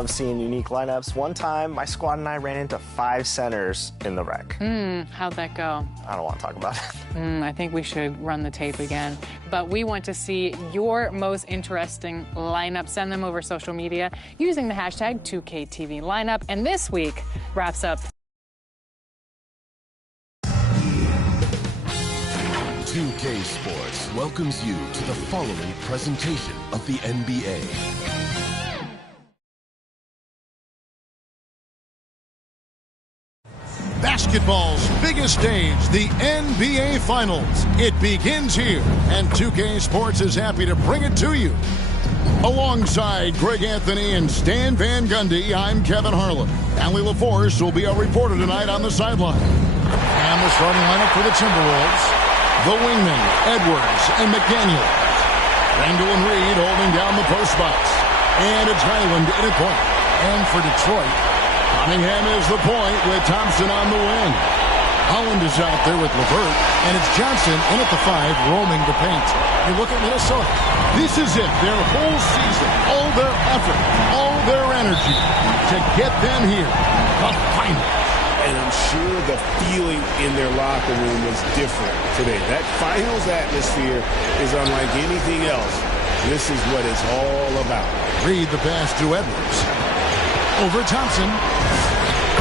love seeing unique lineups. One time, my squad and I ran into 5 centers in the rec. How'd that go? I don't want to talk about it. I think we should run the tape again. But we want to see your most interesting lineup. Send them over social media using the hashtag 2KTV lineup. And this week wraps up 2K Sports welcomes you to the following presentation of the NBA. Basketball's biggest stage, the NBA Finals. It begins here, and 2K Sports is happy to bring it to you. Alongside Greg Anthony and Stan Van Gundy, I'm Kevin Harlan. Allie LaForce will be our reporter tonight on the sideline. And the starting lineup for the Timberwolves. The wingmen, Edwards and McDaniel. Randall and Reed holding down the post box. And it's Highland in at point. And for Detroit, Cunningham is the point with Thompson on the wing. Holland is out there with LeVert, and it's Johnson in at the 5, roaming the paint. You look at Minnesota. This is it, their whole season, all their effort, all their energy to get them here, the finals. And I'm sure the feeling in their locker room was different today. That finals atmosphere is unlike anything else. This is what it's all about. Reed the pass to Edwards. Over Thompson.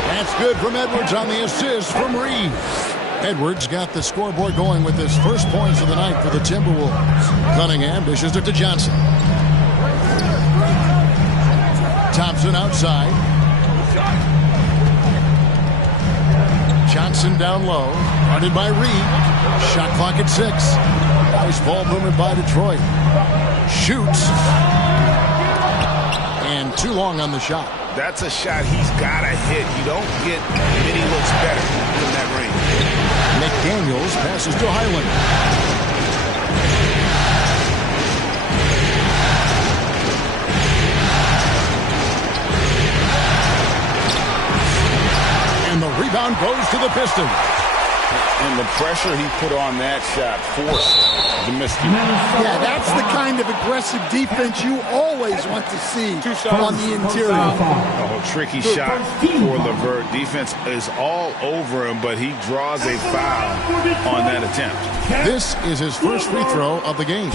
That's good from Edwards on the assist from Reed. Edwards got the scoreboard going with his first points of the night for the Timberwolves. Cunningham dishes it to Johnson. Thompson outside. Johnson down low, guarded by Reed. Shot clock at 6. Nice ball movement by Detroit. Shoots. And too long on the shot. That's a shot he's got to hit. You don't get many looks better in that range. McDaniels passes to Highland. And the rebound goes to the Pistons. And the pressure he put on that shot forced the miscue. Yeah, that's the kind of aggressive defense you always want to see on the interior. Oh, tricky shot for LeVert. Defense is all over him, but he draws a foul on that attempt. This is his first free throw of the game.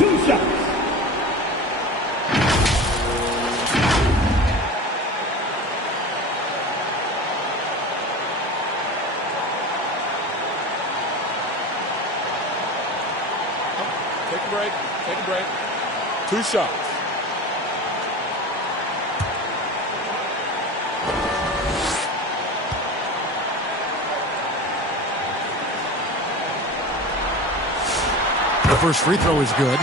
Take a break. 2 shots. The first free throw is good.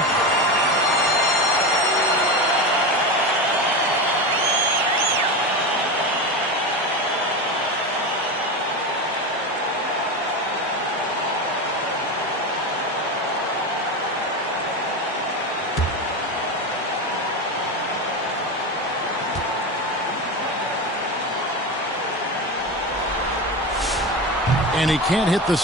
And he can't hit the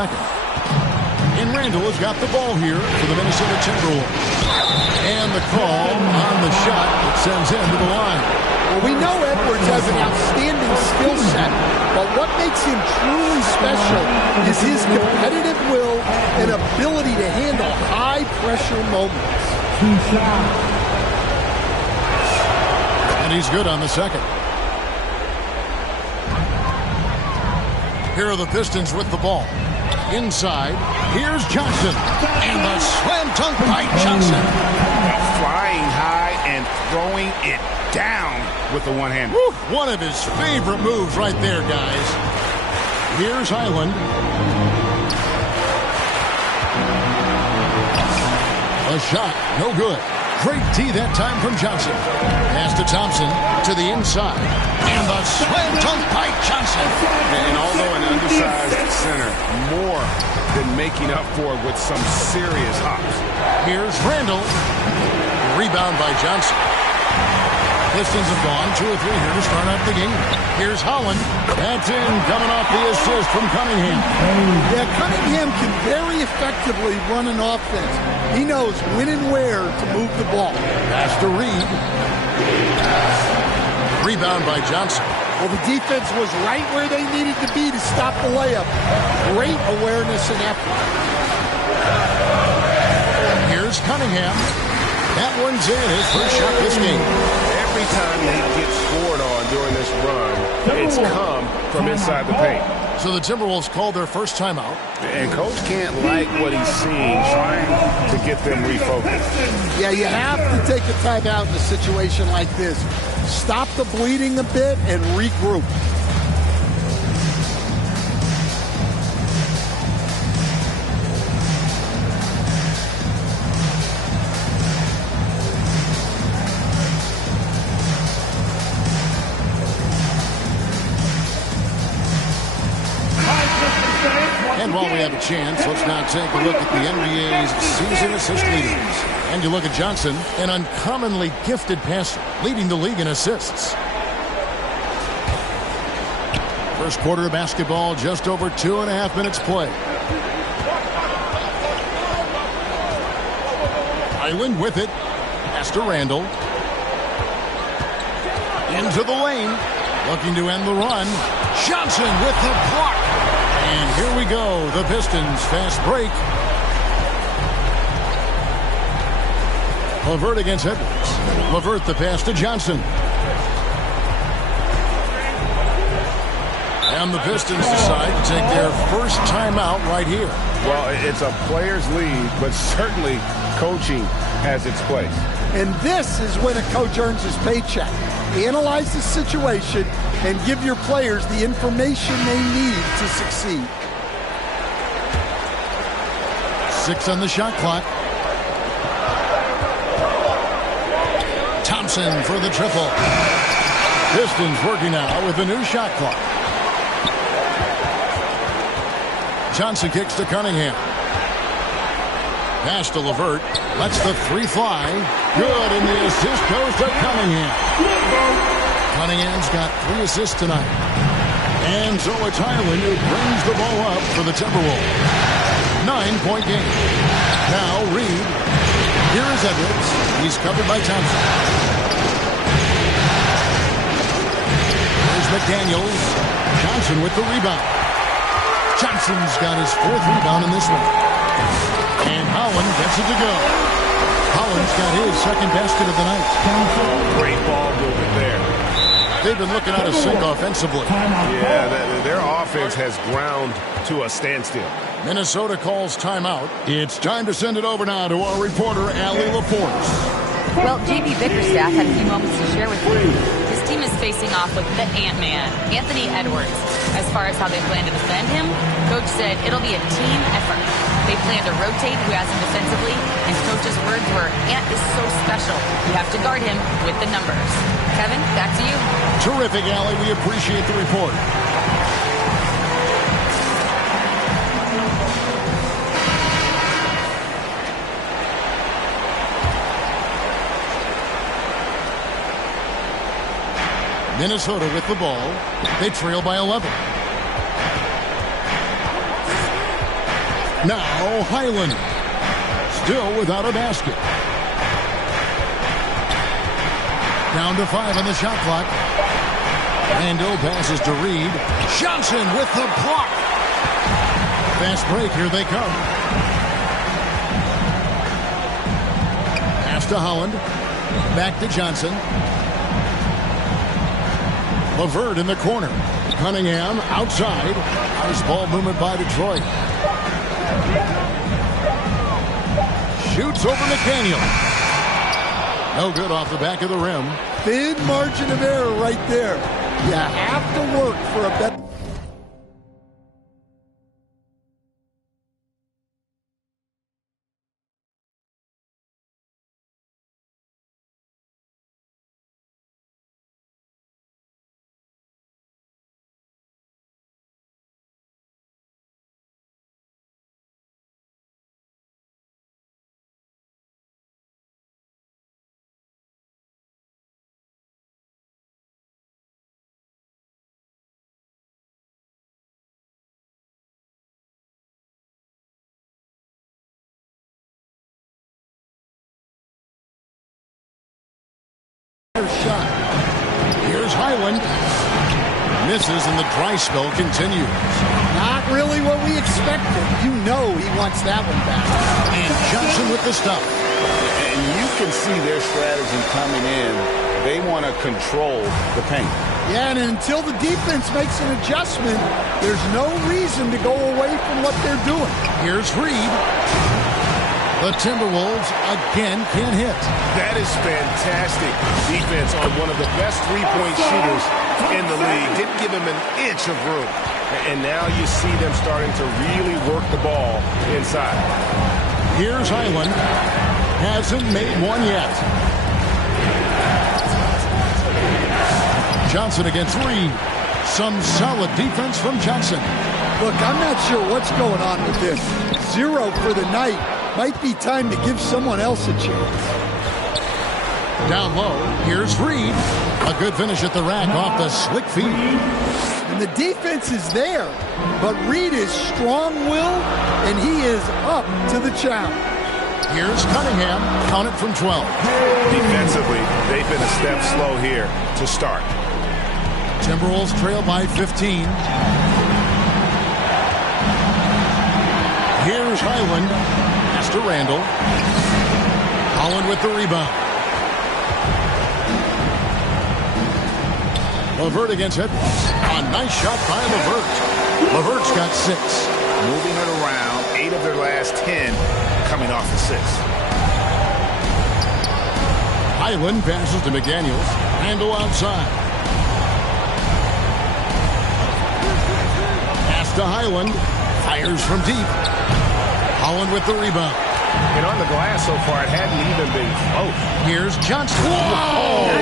second. And Randall has got the ball here for the Minnesota Timberwolves. And the call on the shot that sends him to the line. Well, we know Edwards has an outstanding skill set, but what makes him truly special is his competitive will and ability to handle high-pressure moments. And he's good on the second. Here are the Pistons with the ball. Inside, here's Johnson. And the slam dunk by Johnson. Flying high and throwing it down with the one-hand. One of his favorite moves right there, guys. Here's Highland. A shot, no good. Great D that time from Johnson. Pass to Thompson to the inside. And the slam dunk by Johnson. And although an undersized center, more than making up for it with some serious hops. Here's Randall. Rebound by Johnson. Pistons have gone 2 or 3 here to start out the game. Here's Holland. That's in, coming off the assist from Cunningham. Yeah, Cunningham can very effectively run an offense. He knows when and where to move the ball. Pass to Reed. Rebound by Johnson. Well, the defense was right where they needed to be to stop the layup. Great awareness and effort. Here's Cunningham. That one's in, his first shot this game. Every time he gets scored on during this run, it's come from inside the paint. So the Timberwolves called their first timeout. And Coach can't like what he's seeing, trying to get them refocused. Yeah, you have to take a timeout in a situation like this. Stop the bleeding a bit and regroup. And while we have a chance, let's now take a look at the NBA's season assist leaders. And you look at Johnson, an uncommonly gifted passer, leading the league in assists. First quarter of basketball, just over 2.5 minutes play. Island with it. Pass to Randall. Into the lane. Looking to end the run. Johnson with the block. And here we go. The Pistons fast break. LeVert against Edwards. LeVert the pass to Johnson. And the Pistons decide to take their first timeout right here. Well, it's a player's league, but certainly coaching has its place. And this is when a coach earns his paycheck. Analyze the situation and give your players the information they need to succeed. 6 on the shot clock. Thompson for the triple. Pistons working now with a new shot clock. Johnson kicks to Cunningham. Pass to LeVert. Lets the 3 fly. Good, and the assist goes to Cunningham. Cunningham's got 3 assists tonight. And so it's Highland who brings the ball up for the Timberwolves. 9-point game. Now Reed. Here is Edwards. He's covered by Thompson. Here's McDaniels. Johnson with the rebound. Johnson's got his 4th rebound in this one. And Holland gets it to go. Holland's got his 2nd basket of the night. Great ball movement there. They've been looking out of sync offensively. Yeah, their offense has ground to a standstill. Minnesota calls timeout. It's time to send it over now to our reporter, Allie Laporte. Well, JB Bickerstaff had a few moments to share with you. His team is facing off with the Ant-Man, Anthony Edwards. As far as how they plan to defend him, Coach said it'll be a team effort. They plan to rotate who has him defensively, and Coach's words were, Ant is so special. You have to guard him with the numbers. Kevin, back to you. Terrific, Allie. We appreciate the report. Minnesota with the ball. They trail by 11. Now Highland. Still without a basket. Down to 5 on the shot clock. Randall passes to Reed. Johnson with the block. Fast break, here they come. Pass to Holland. Back to Johnson. LeVert in the corner. Cunningham outside. Nice ball movement by Detroit. Shoots over McDaniel. No good off the back of the rim. Thin margin of error right there. You have to work for a better. Shot. Here's Highland. Misses and the dry spell continues. Not really what we expected. You know he wants that one back. And Johnson with the stop. And you can see their strategy coming in. They want to control the paint. Yeah, and until the defense makes an adjustment, there's no reason to go away from what they're doing. Here's Reed. The Timberwolves again can't hit. That is fantastic defense on one of the best three-point shooters in the league. Didn't give him an inch of room. And now you see them starting to really work the ball inside. Here's Highland. Hasn't made one yet. Johnson against Reed. Some solid defense from Johnson. Look, I'm not sure what's going on with this. 0 for the night. Might be time to give someone else a chance. Down low, here's Reed. A good finish at the rack off the slick feed. And the defense is there, but Reed is strong-willed, and he is up to the challenge. Here's Cunningham, count it from 12. Defensively, they've been a step slow here to start. Timberwolves trail by 15. Here's Highland. To Randall. Holland with the rebound. LeVert against it. A nice shot by LeVert. LeVert's got 6. Moving it around. 8 of their last 10 coming off the 6. Highland passes to McDaniels. Randall outside. Pass to Highland. Fires from deep. Holland with the rebound. And on the glass so far, it hadn't even been close. Here's Johnson. Whoa!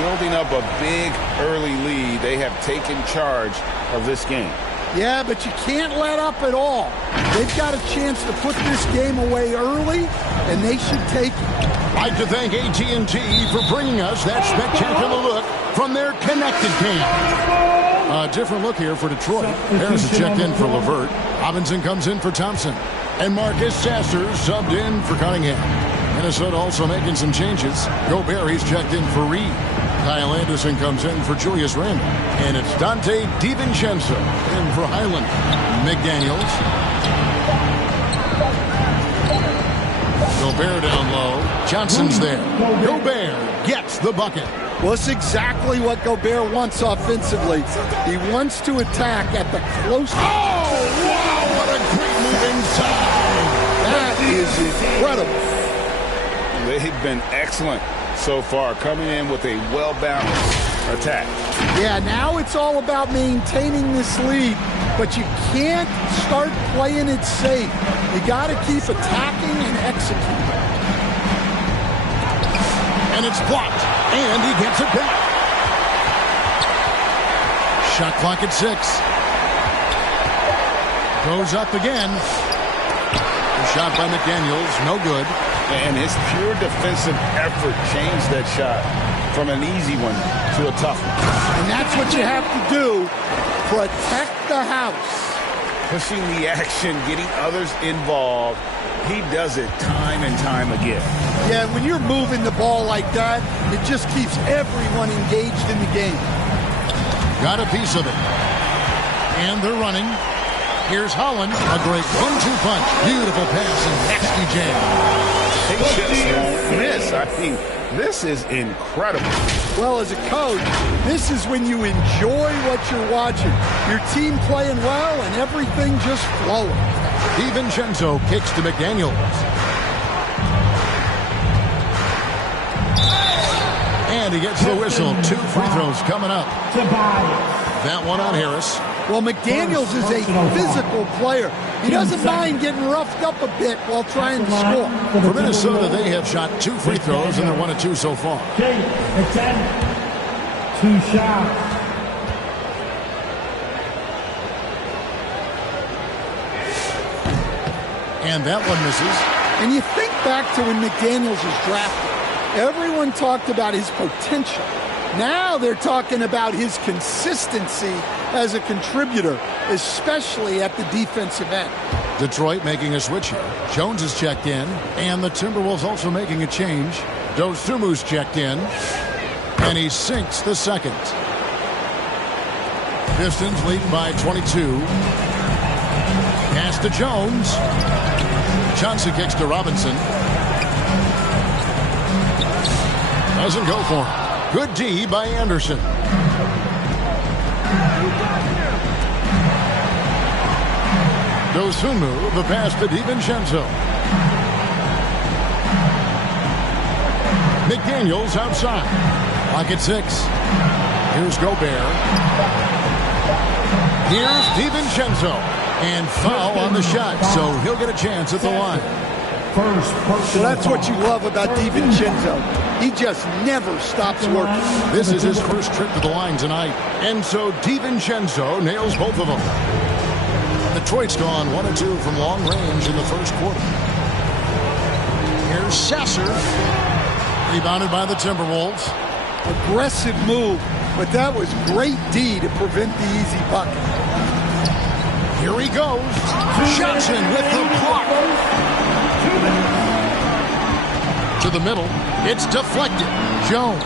Building up a big early lead. They have taken charge of this game. Yeah, but you can't let up at all. They've got a chance to put this game away early, and they should take it. I'd like to thank AT&T for bringing us that spectacular look from their connected cam. A different look here for Detroit. Harris has checked in for LeVert. Robinson comes in for Thompson. And Marcus Sasser subbed in for Cunningham. Minnesota also making some changes. Gobert, he's checked in for Reed. Kyle Anderson comes in for Julius Randle. And it's Dante DiVincenzo in for Highland. McDaniels. Gobert down low. Johnson's there. Gobert gets the bucket. Well, it's exactly what Gobert wants offensively. He wants to attack at the close. Oh, wow, what a great move inside. That is incredible. They've been excellent so far, coming in with a well-balanced attack. Yeah, now it's all about maintaining this lead, but you can't start playing it safe. You got to keep attacking and executing. And it's blocked. And he gets it back. Shot clock at 6. Goes up again. The shot by McDaniels, no good. And his pure defensive effort changed that shot from an easy one to a tough one. And that's what you have to do. Protect the house. pushing the action, getting others involved. He does it time and time again. Yeah, when you're moving the ball like that, it just keeps everyone engaged in the game. Got a piece of it. And they're running. Here's Holland. A great 1-2 punch. Beautiful pass and nasty jam. They just won't miss. I mean, this is incredible. Well, as a coach, this is when you enjoy what you're watching. Your team playing well and everything just flowing. DiVincenzo kicks to McDaniels. And he gets the whistle. 2 free throws coming up. That one on Harris. Well, McDaniels is a physical player. He doesn't mind getting roughed up a bit while trying to score. For Minnesota, they have shot 2 free throws, and they're 1 of 2 so far. 2 shots. And that one misses. And you think back to when McDaniels was drafted. Everyone talked about his potential. Now they're talking about his consistency as a contributor, especially at the defensive end. Detroit making a switch here. Jones is checked in, and the Timberwolves also making a change. Dosumu's checked in, and he sinks the second. Pistons leading by 22. Pass to Jones. Johnson kicks to Robinson. Doesn't go for him. Good D by Anderson. Dosunmu, the pass to DiVincenzo. McDaniels outside. Lock at 6. Here's Gobert. Here's DiVincenzo. And foul on the shot, so he'll get a chance at the line. So that's what you love about DiVincenzo. He just never stops working. This is his first trip to the line tonight. And so DiVincenzo nails both of them. Detroit's gone 1 of 2 from long range in the first quarter. Here's Sasser. Rebounded by the Timberwolves. Aggressive move, but that was great D to prevent the easy bucket. Here he goes. Johnson with the block. To the middle. It's deflected. Jones.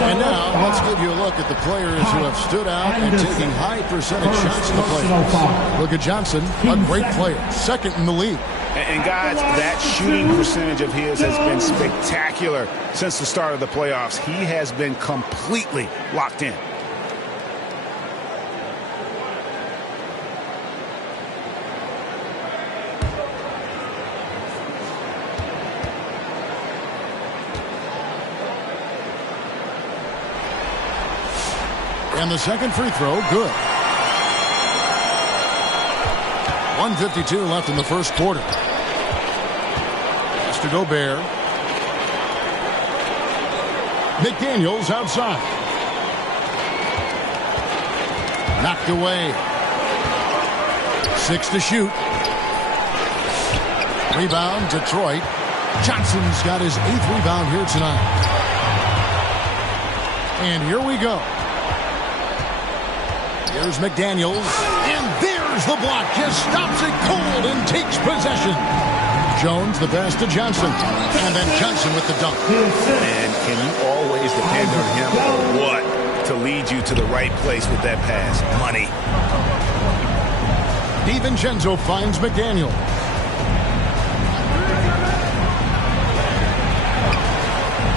And now let's give you a look at the players who have stood out and taking high percentage shots in the playoffs. Look at Johnson, a great player, second in the league. And guys, that shooting percentage of his has been spectacular since the start of the playoffs. He has been completely locked in. And the second free throw, good. 1:52 left in the first quarter. Pass to Gobert. McDaniels outside. Knocked away. 6 to shoot. Rebound, Detroit. Johnson's got his 8th rebound here tonight. And here we go. Here's McDaniels, and there's the block. Just stops it cold and takes possession. Jones, the pass to Johnson, and then Johnson with the dunk. And can you always depend on him or what to lead you to the right place with that pass? Money. DiVincenzo finds McDaniel.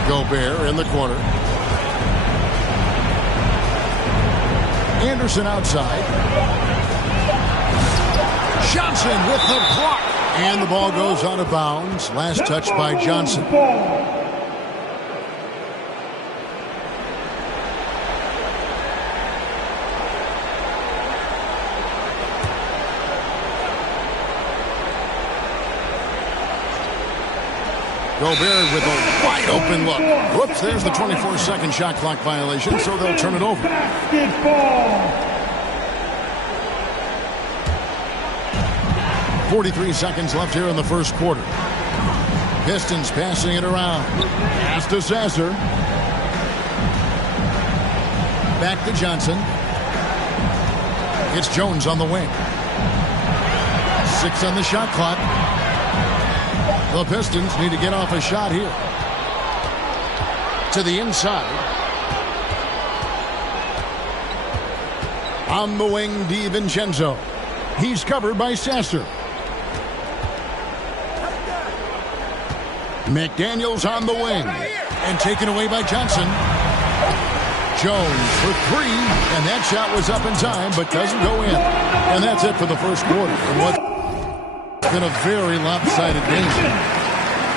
Gobert in the corner. Anderson outside. Johnson with the block. And the ball goes out of bounds. Last touch by Johnson. Gobert with a wide open look. Whoops, there's the 24-second shot clock violation, so they'll turn it over. 43 seconds left here in the first quarter. Pistons passing it around. Pass to Sasser. Back to Johnson. It's Jones on the wing. 6 on the shot clock. The Pistons need to get off a shot here. To the inside. On the wing, DiVincenzo. He's covered by Sasser. McDaniels on the wing. And taken away by Johnson. Jones for 3. And that shot was up in time, but doesn't go in. And that's it for the first quarter. And what's been a very lopsided game.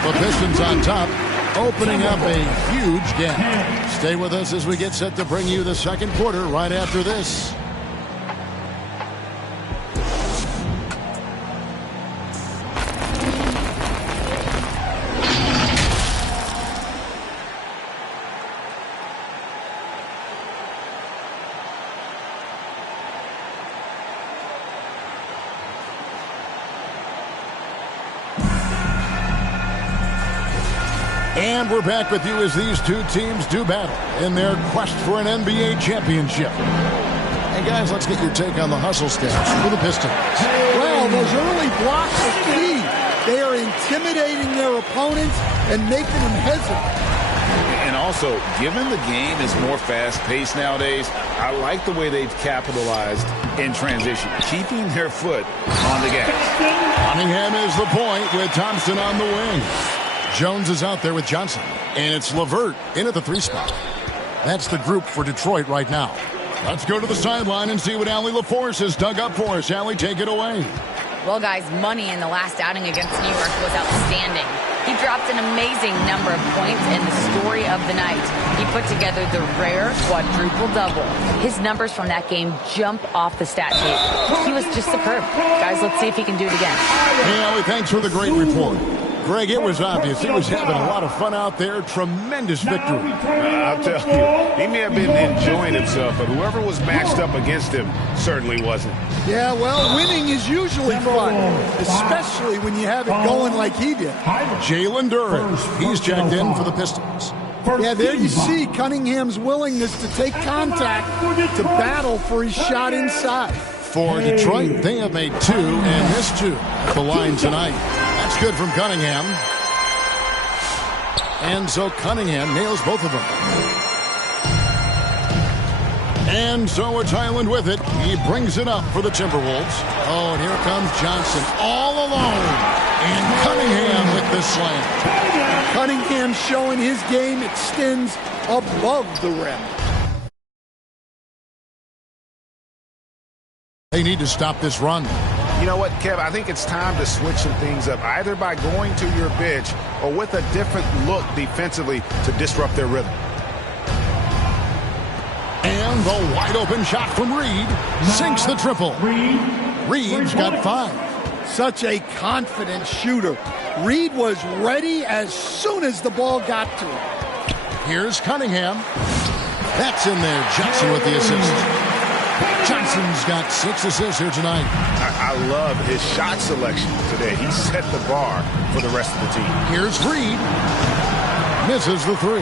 The Pistons on top, opening up a huge gap. Stay with us as we get set to bring you the second quarter right after this. And we're back with you as these two teams do battle in their quest for an NBA championship. And guys, let's get your take on the hustle stats for the Pistons. Well, those early blocks are key. They are intimidating their opponents and making them hesitant. And also, given the game is more fast-paced nowadays, I like the way they've capitalized in transition, keeping their foot on the gas. Cunningham is the point with Thompson on the wing. Jones is out there with Johnson. And it's LeVert in at the 3 spot. That's the group for Detroit right now. Let's go to the sideline and see what Allie LaForce has dug up for us. Allie, take it away. Well, guys, Money in the last outing against New York was outstanding. He dropped an amazing number of points in the story of the night. He put together the rare quadruple-double. His numbers from that game jump off the stat sheet. He was just superb. Guys, let's see if he can do it again. Hey, Allie, thanks for the great report. Greg, it was obvious. He was having a lot of fun out there. Tremendous victory. I'll tell you, he may have been enjoying himself, but whoever was matched up against him certainly wasn't. Yeah, well, winning is usually fun, especially when you have it going like he did. Jalen Duren, he's checked in for the Pistons. Yeah, there you see Cunningham's willingness to take contact to battle for his shot inside. For Detroit, they have made 2 and missed 2 at the line tonight. That's good from Cunningham. And so Cunningham nails both of them. And so it's Highland with it. He brings it up for the Timberwolves. Oh, and here comes Johnson all alone. And Cunningham with the slam. Cunningham showing his game extends above the rim. They need to stop this run. You know what, Kev? I think it's time to switch some things up, either by going to your bench or with a different look defensively to disrupt their rhythm. And the wide-open shot from Reed sinks the triple. Reed's got 5. Such a confident shooter. Reed was ready as soon as the ball got to him. Here's Cunningham. That's in there. Johnson with the assist. Johnson's got 6 assists here tonight. I love his shot selection today. He set the bar for the rest of the team. Here's Reed. Misses the 3.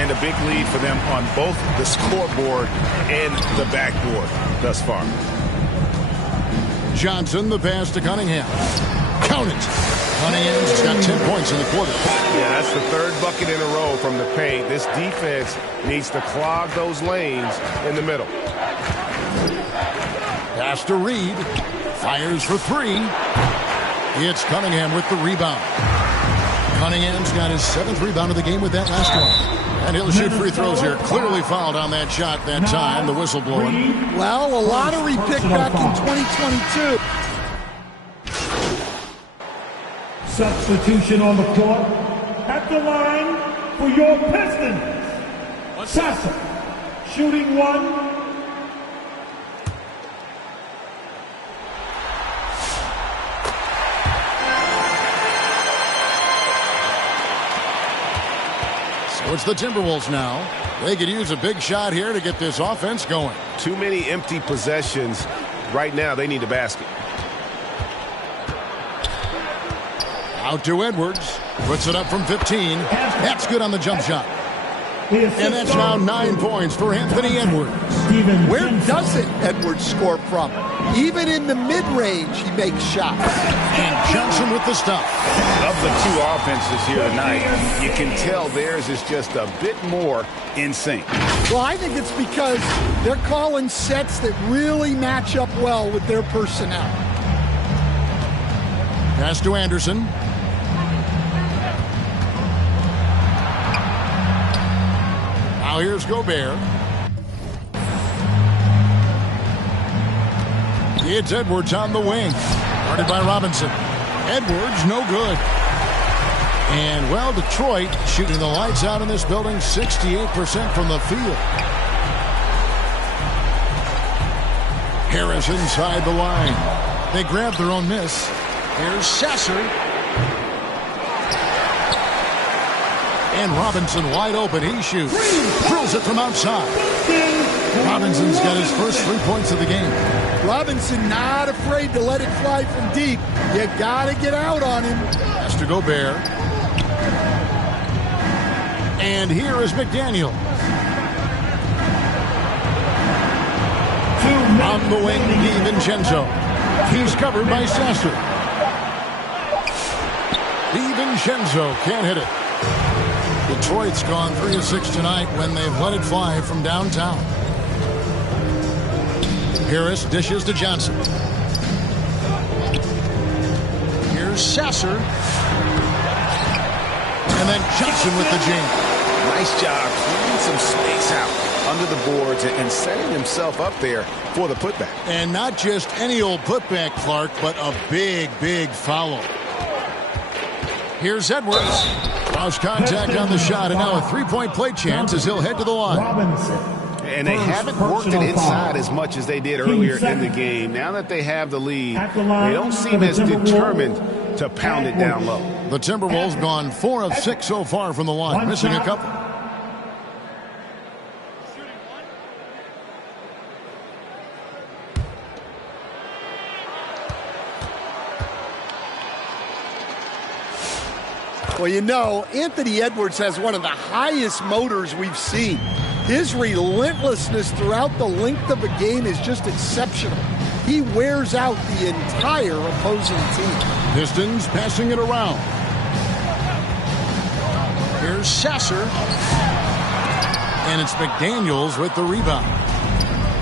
And a big lead for them on both the scoreboard and the backboard thus far. Johnson, the pass to Cunningham. Count it. Cunningham's got 10 points in the quarter. Yeah, that's the 3rd bucket in a row from the paint. This defense needs to clog those lanes in the middle. Pass to Reed. Fires for 3. It's Cunningham with the rebound. Cunningham's got his 7th rebound of the game with that last one. And he'll shoot free throws here. Clearly fouled on that shot that time. The whistle blowing. Well, a lottery pick back in 2022. Substitution on the court. At the line for your Pistons. Sasser. Shooting 1. So it's the Timberwolves now. They could use a big shot here to get this offense going. Too many empty possessions. Right now, they need a basket. Out to Edwards. Puts it up from 15. That's good on the jump shot. And that's now 9 points for Anthony Edwards. Where doesn't Edwards score from? Even in the mid-range, he makes shots. And Johnson with the stop. Of the two offenses here tonight, you can tell theirs is just a bit more in sync. Well, I think it's because they're calling sets that really match up well with their personnel. Pass to Anderson. Now here's Gobert. It's Edwards on the wing. Guarded by Robinson. Edwards, no good. And, well, Detroit shooting the lights out in this building, 68% from the field. Harris inside the line. They grab their own miss. Here's Sasser. And Robinson wide open. He shoots. Drills it from outside. Robinson's got his first 3 points of the game. Robinson not afraid to let it fly from deep. You got to get out on him. Has to Gobert. And here is McDaniel. On the wing, DiVincenzo. He's covered by Sasser. DiVincenzo can't hit it. Detroit's gone 3 of 6 tonight when they've let it fly from downtown. Harris dishes to Johnson. Here's Sasser. And then Johnson with the jam. Nice job clearing some space out under the boards and setting himself up there for the putback. And not just any old putback, Clark, but a big, big foul. Here's Edwards. Cross contact on the shot, and now a three-point play chance as he'll head to the line. And they haven't worked it inside as much as they did earlier in the game. Now that they have the lead, they don't seem as determined to pound it down low. The Timberwolves gone 4 of 6 so far from the line, missing a couple. Well, you know, Anthony Edwards has one of the highest motors we've seen. His relentlessness throughout the length of a game is just exceptional. He wears out the entire opposing team. Pistons passing it around. Here's Sasser. And it's McDaniels with the rebound.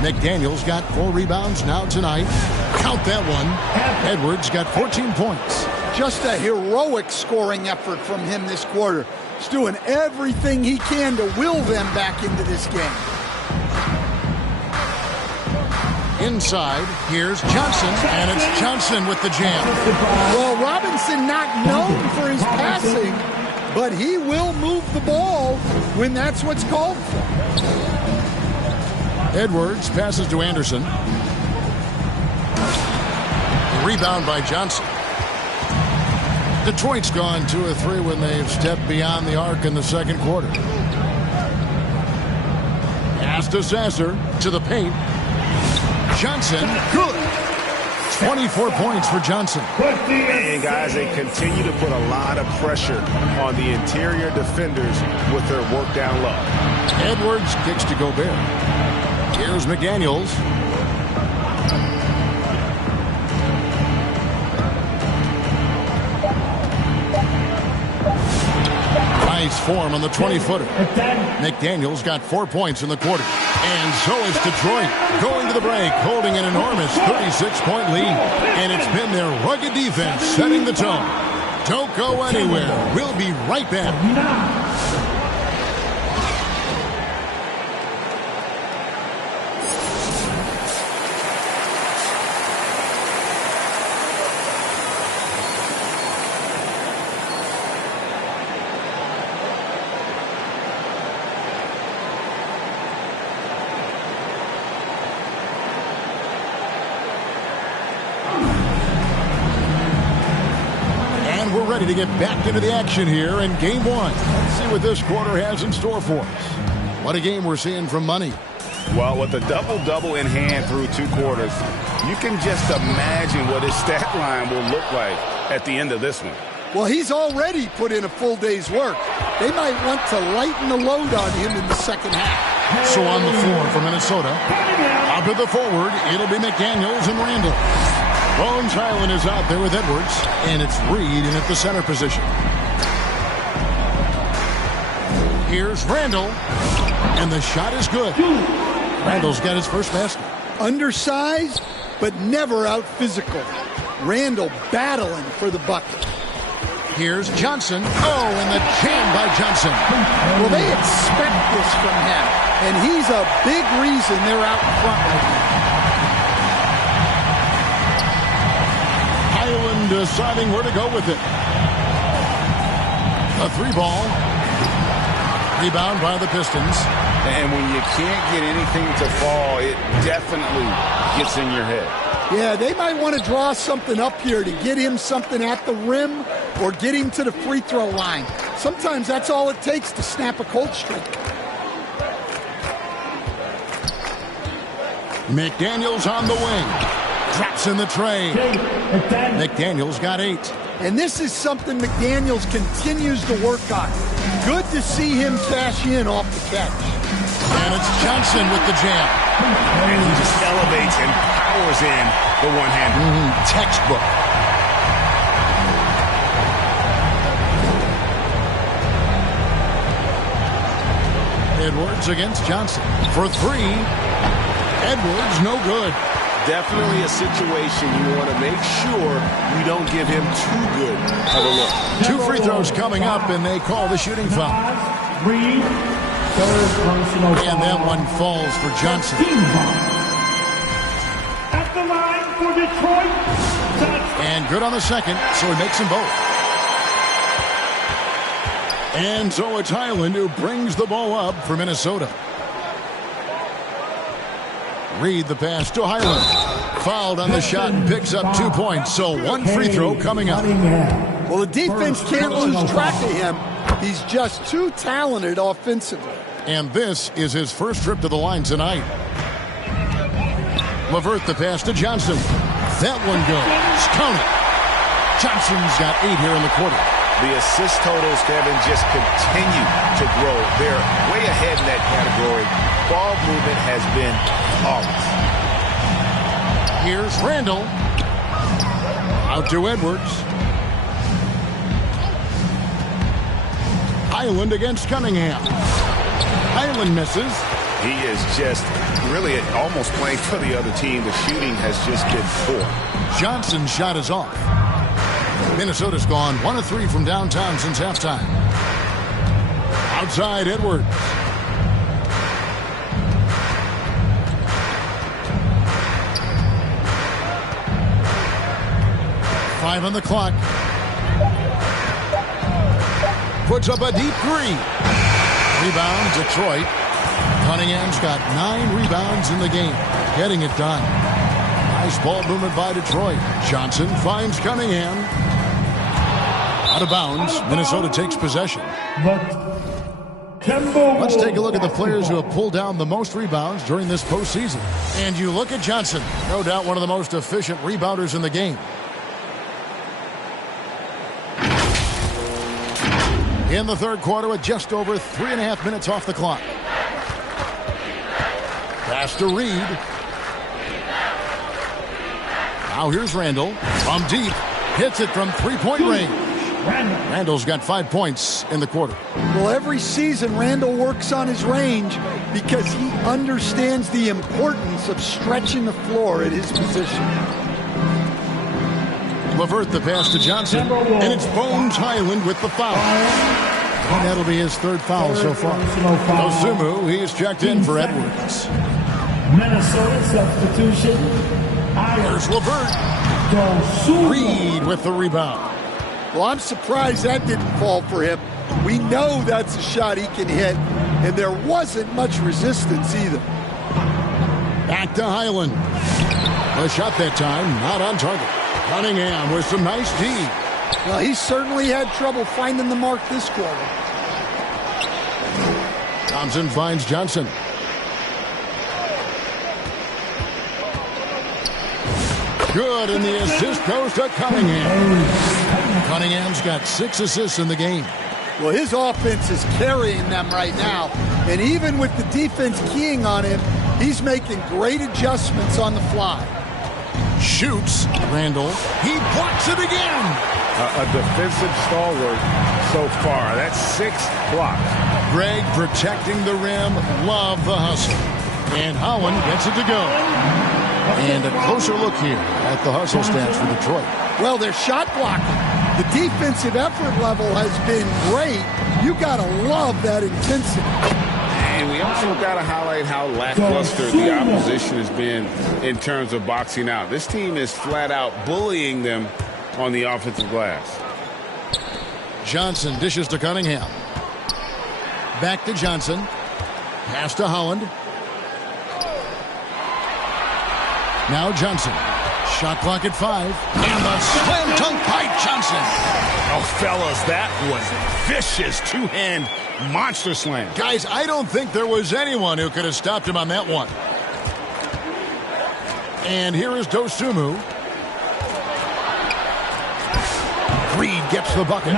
McDaniels got 4 rebounds now tonight. Count that one. Edwards got 14 points. Just a heroic scoring effort from him this quarter. He's doing everything he can to will them back into this game. Inside, here's Johnson, and it's Johnson with the jam. Well, Robinson not known for his passing, but he will move the ball when that's what's called for. Edwards passes to Anderson. The rebound by Johnson. Detroit's gone 2 of 3 when they've stepped beyond the arc in the second quarter. Pass to Sasser, to the paint. Johnson, good. 24 points for Johnson. And guys, they continue to put a lot of pressure on the interior defenders with their work down low. Edwards kicks to Gobert. Here's McDaniels. Nice form on the 20-footer. McDaniels got 4 points in the quarter. And so is Detroit going to the break, holding an enormous 36-point lead. And it's been their rugged defense setting the tone. Don't go anywhere. We'll be right back. Ready to get back into the action here in game 1. Let's see what this quarter has in store for us. What a game we're seeing from Money. Well, with a double-double in hand through 2 quarters, you can just imagine what his stat line will look like at the end of this one. Well, he's already put in a full day's work. They might want to lighten the load on him in the second half. So on the floor for Minnesota, out to the forward, it'll be McDaniels and Randall. Bones Highland is out there with Edwards, and it's Reed in at the center position. Here's Randall, and the shot is good. Randall's got his first basket. Undersized, but never out physical. Randall battling for the bucket. Here's Johnson. Oh, and the jam by Johnson. Well, they expect this from him, and he's a big reason they're out in front right now. Highland deciding where to go with it. A 3-ball. Rebound by the Pistons. And when you can't get anything to fall, it definitely gets in your head. Yeah, they might want to draw something up here to get him something at the rim or get him to the free throw line. Sometimes that's all it takes to snap a cold streak. McDaniels on the wing. Drops in the tray. McDaniels got 8. And this is something McDaniels continues to work on. Good to see him cash in off the catch. And it's Johnson with the jam. And he just elevates and powers in the one-hander. Textbook. Edwards against Johnson for 3. Edwards, no good. Definitely a situation you want to make sure you don't give him too good of a look. 2 free throws coming up, and they call the shooting foul. And that one falls for Johnson. At the line for Detroit. And good on the second, so he makes them both. And so it's Highland who brings the ball up for Minnesota. Reed the pass to Highland. Fouled on the shot and picks up 2 points. So 1 free throw coming up. Well, the defense can't lose track of him. He's just too talented offensively. And this is his first trip to the line tonight. LeVert the pass to Johnson. That one goes. Count it. Johnson's got 8 here in the quarter. The assist totals, Kevin, just continue to grow. They're way ahead in that category. Ball movement has been flawless. Here's Randall. Out to Edwards. Highland against Cunningham. Highland misses. He is just really almost playing for the other team. The shooting has just been poor. Johnson's shot is off. Minnesota's gone 1 of 3 from downtown since halftime. Outside Edwards. Five on the clock. Puts up a deep 3. Rebound, Detroit. Cunningham's got 9 rebounds in the game. Getting it done. Nice ball movement by Detroit. Johnson finds Cunningham. Out of bounds. Minnesota takes possession. Let's take a look at the players who have pulled down the most rebounds during this postseason. And you look at Johnson. No doubt one of the most efficient rebounders in the game. In the third quarter with just over 3.5 minutes off the clock. Pass to Reed. Now here's Randall. From deep. Hits it from 3-point range. Randall's got 5 points in the quarter. Well, every season Randall works on his range because he understands the importance of stretching the floor at his position. LeVert the pass to Johnson, and it's Bones Highland with the foul. And that'll be his 3rd foul so far. Osumu, he's checked in for Edwards. Minnesota substitution. There's LeVert. Reed with the rebound. Well, I'm surprised that didn't fall for him. We know that's a shot he can hit, and there wasn't much resistance either. Back to Highland. A shot that time, not on target. Cunningham with some nice D. Well, he certainly had trouble finding the mark this quarter. Thompson finds Johnson. Good, and the assist goes to Cunningham. Cunningham's got 6 assists in the game. Well, his offense is carrying them right now. And even with the defense keying on him, he's making great adjustments on the fly. Shoots. Randall. He blocks it again. A defensive stalwart so far. That's 6 blocks. Greg protecting the rim. Love the hustle. And Holland gets it to go. And a closer look here at the hustle stats for Detroit. Well, they're shot blocking. The defensive effort level has been great. You got to love that intensity. And we also got to highlight how lackluster the opposition has been in terms of boxing out. This team is flat out bullying them on the offensive glass. Johnson dishes to Cunningham. Back to Johnson. Pass to Holland. Now Johnson. Shot clock at 5. And the slam dunk by Johnson. Oh, fellas, that was vicious two-hand monster slam. Guys, I don't think there was anyone who could have stopped him on that one. And here is Dosunmu. Reed gets the bucket.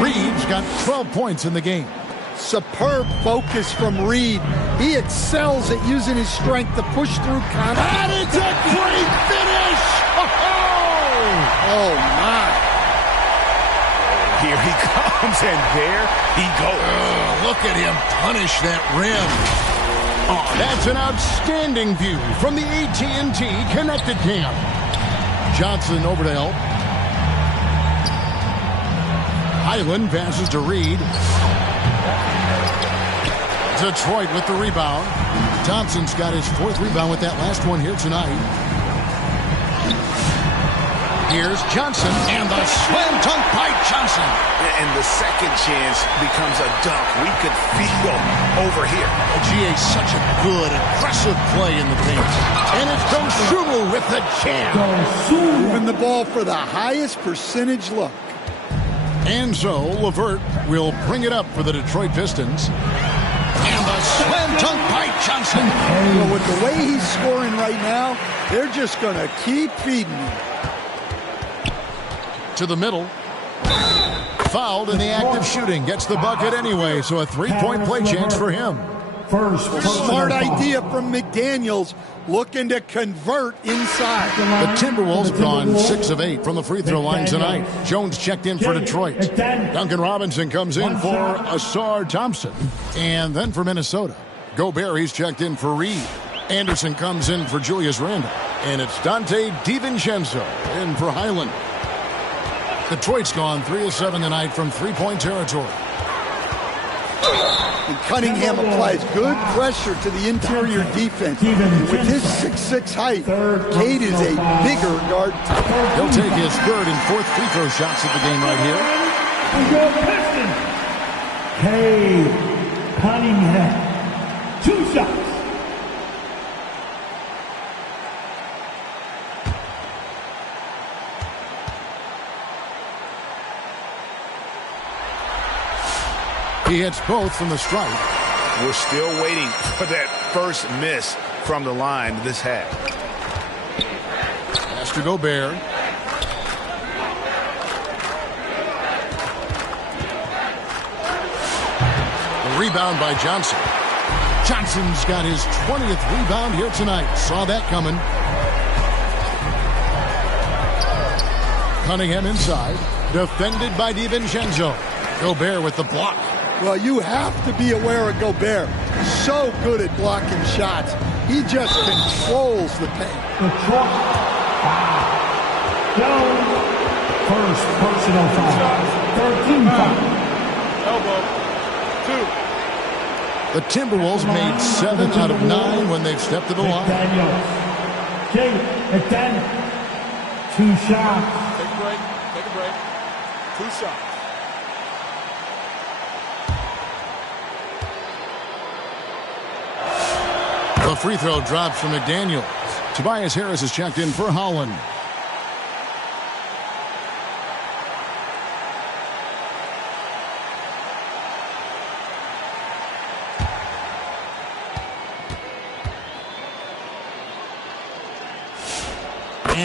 Reed's got 12 points in the game. Superb focus from Reed. He excels at using his strength to push through contact. And it's a great finish! Oh, my. Here he comes, and there he goes. Look at him punish that rim. Oh, that's an outstanding view from the AT&T Connected Cam. Johnson over to help. Highland passes to Reed. Detroit with the rebound. Thompson's got his 4th rebound with that last one here tonight. Here's Johnson, and the slam dunk by Johnson. And the second chance becomes a dunk. We could feel over here. GA, such a good, aggressive play in the paint. And it's Dosunmu with the jam. Moving the ball for the highest percentage look. And so LeVert will bring it up for the Detroit Pistons. And the slam dunk by Johnson. Well, with the way he's scoring right now, they're just going to keep feeding him. To the middle. Fouled in the act of shooting. Gets the bucket anyway, so a 3-point play chance for him. Smart idea from McDaniels, looking to convert inside. The Timberwolves have gone 6 of 8 from the free throw line tonight. Jones checked in for Detroit. Duncan Robinson comes in for Asar Thompson. And then for Minnesota, Gobert, he's checked in for Reed. Anderson comes in for Julius Randle. And it's Dante DiVincenzo in for Highland. Detroit's gone 3 of 7 tonight from 3-point territory. And Cunningham applies good pressure to the interior defense. With his 6'6" height, Cade is a bigger guard. He'll take his 3rd and 4th free throw shots at the game right here. Cade Cunningham, 2 shots. He hits both from the stripe. We're still waiting for that first miss from the line this half. Pass to Gobert. The rebound by Johnson. Johnson's got his 20th rebound here tonight. Saw that coming. Cunningham inside. Defended by DiVincenzo. Gobert with the block. Well, you have to be aware of Gobert. So good at blocking shots. He just controls the paint. First personal foul. 13 foul. Elbow. 2. The Timberwolves made 7 out of 9 when they've stepped to the line. Jake, at 10. 2 shots. Take a break. Take a break. 2 shots. The free throw drops from McDaniels. Tobias Harris is checked in for Holland.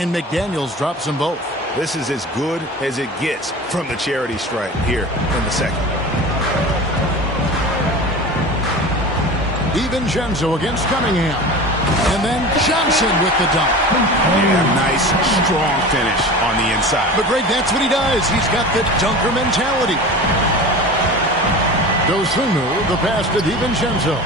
And McDaniels drops them both. This is as good as it gets from the charity stripe here in the second. DiVincenzo against Cunningham. And then Johnson with the dunk. A nice, strong finish on the inside. But Greg, that's what he does. He's got the dunker mentality. Dosunmu, the pass to DiVincenzo.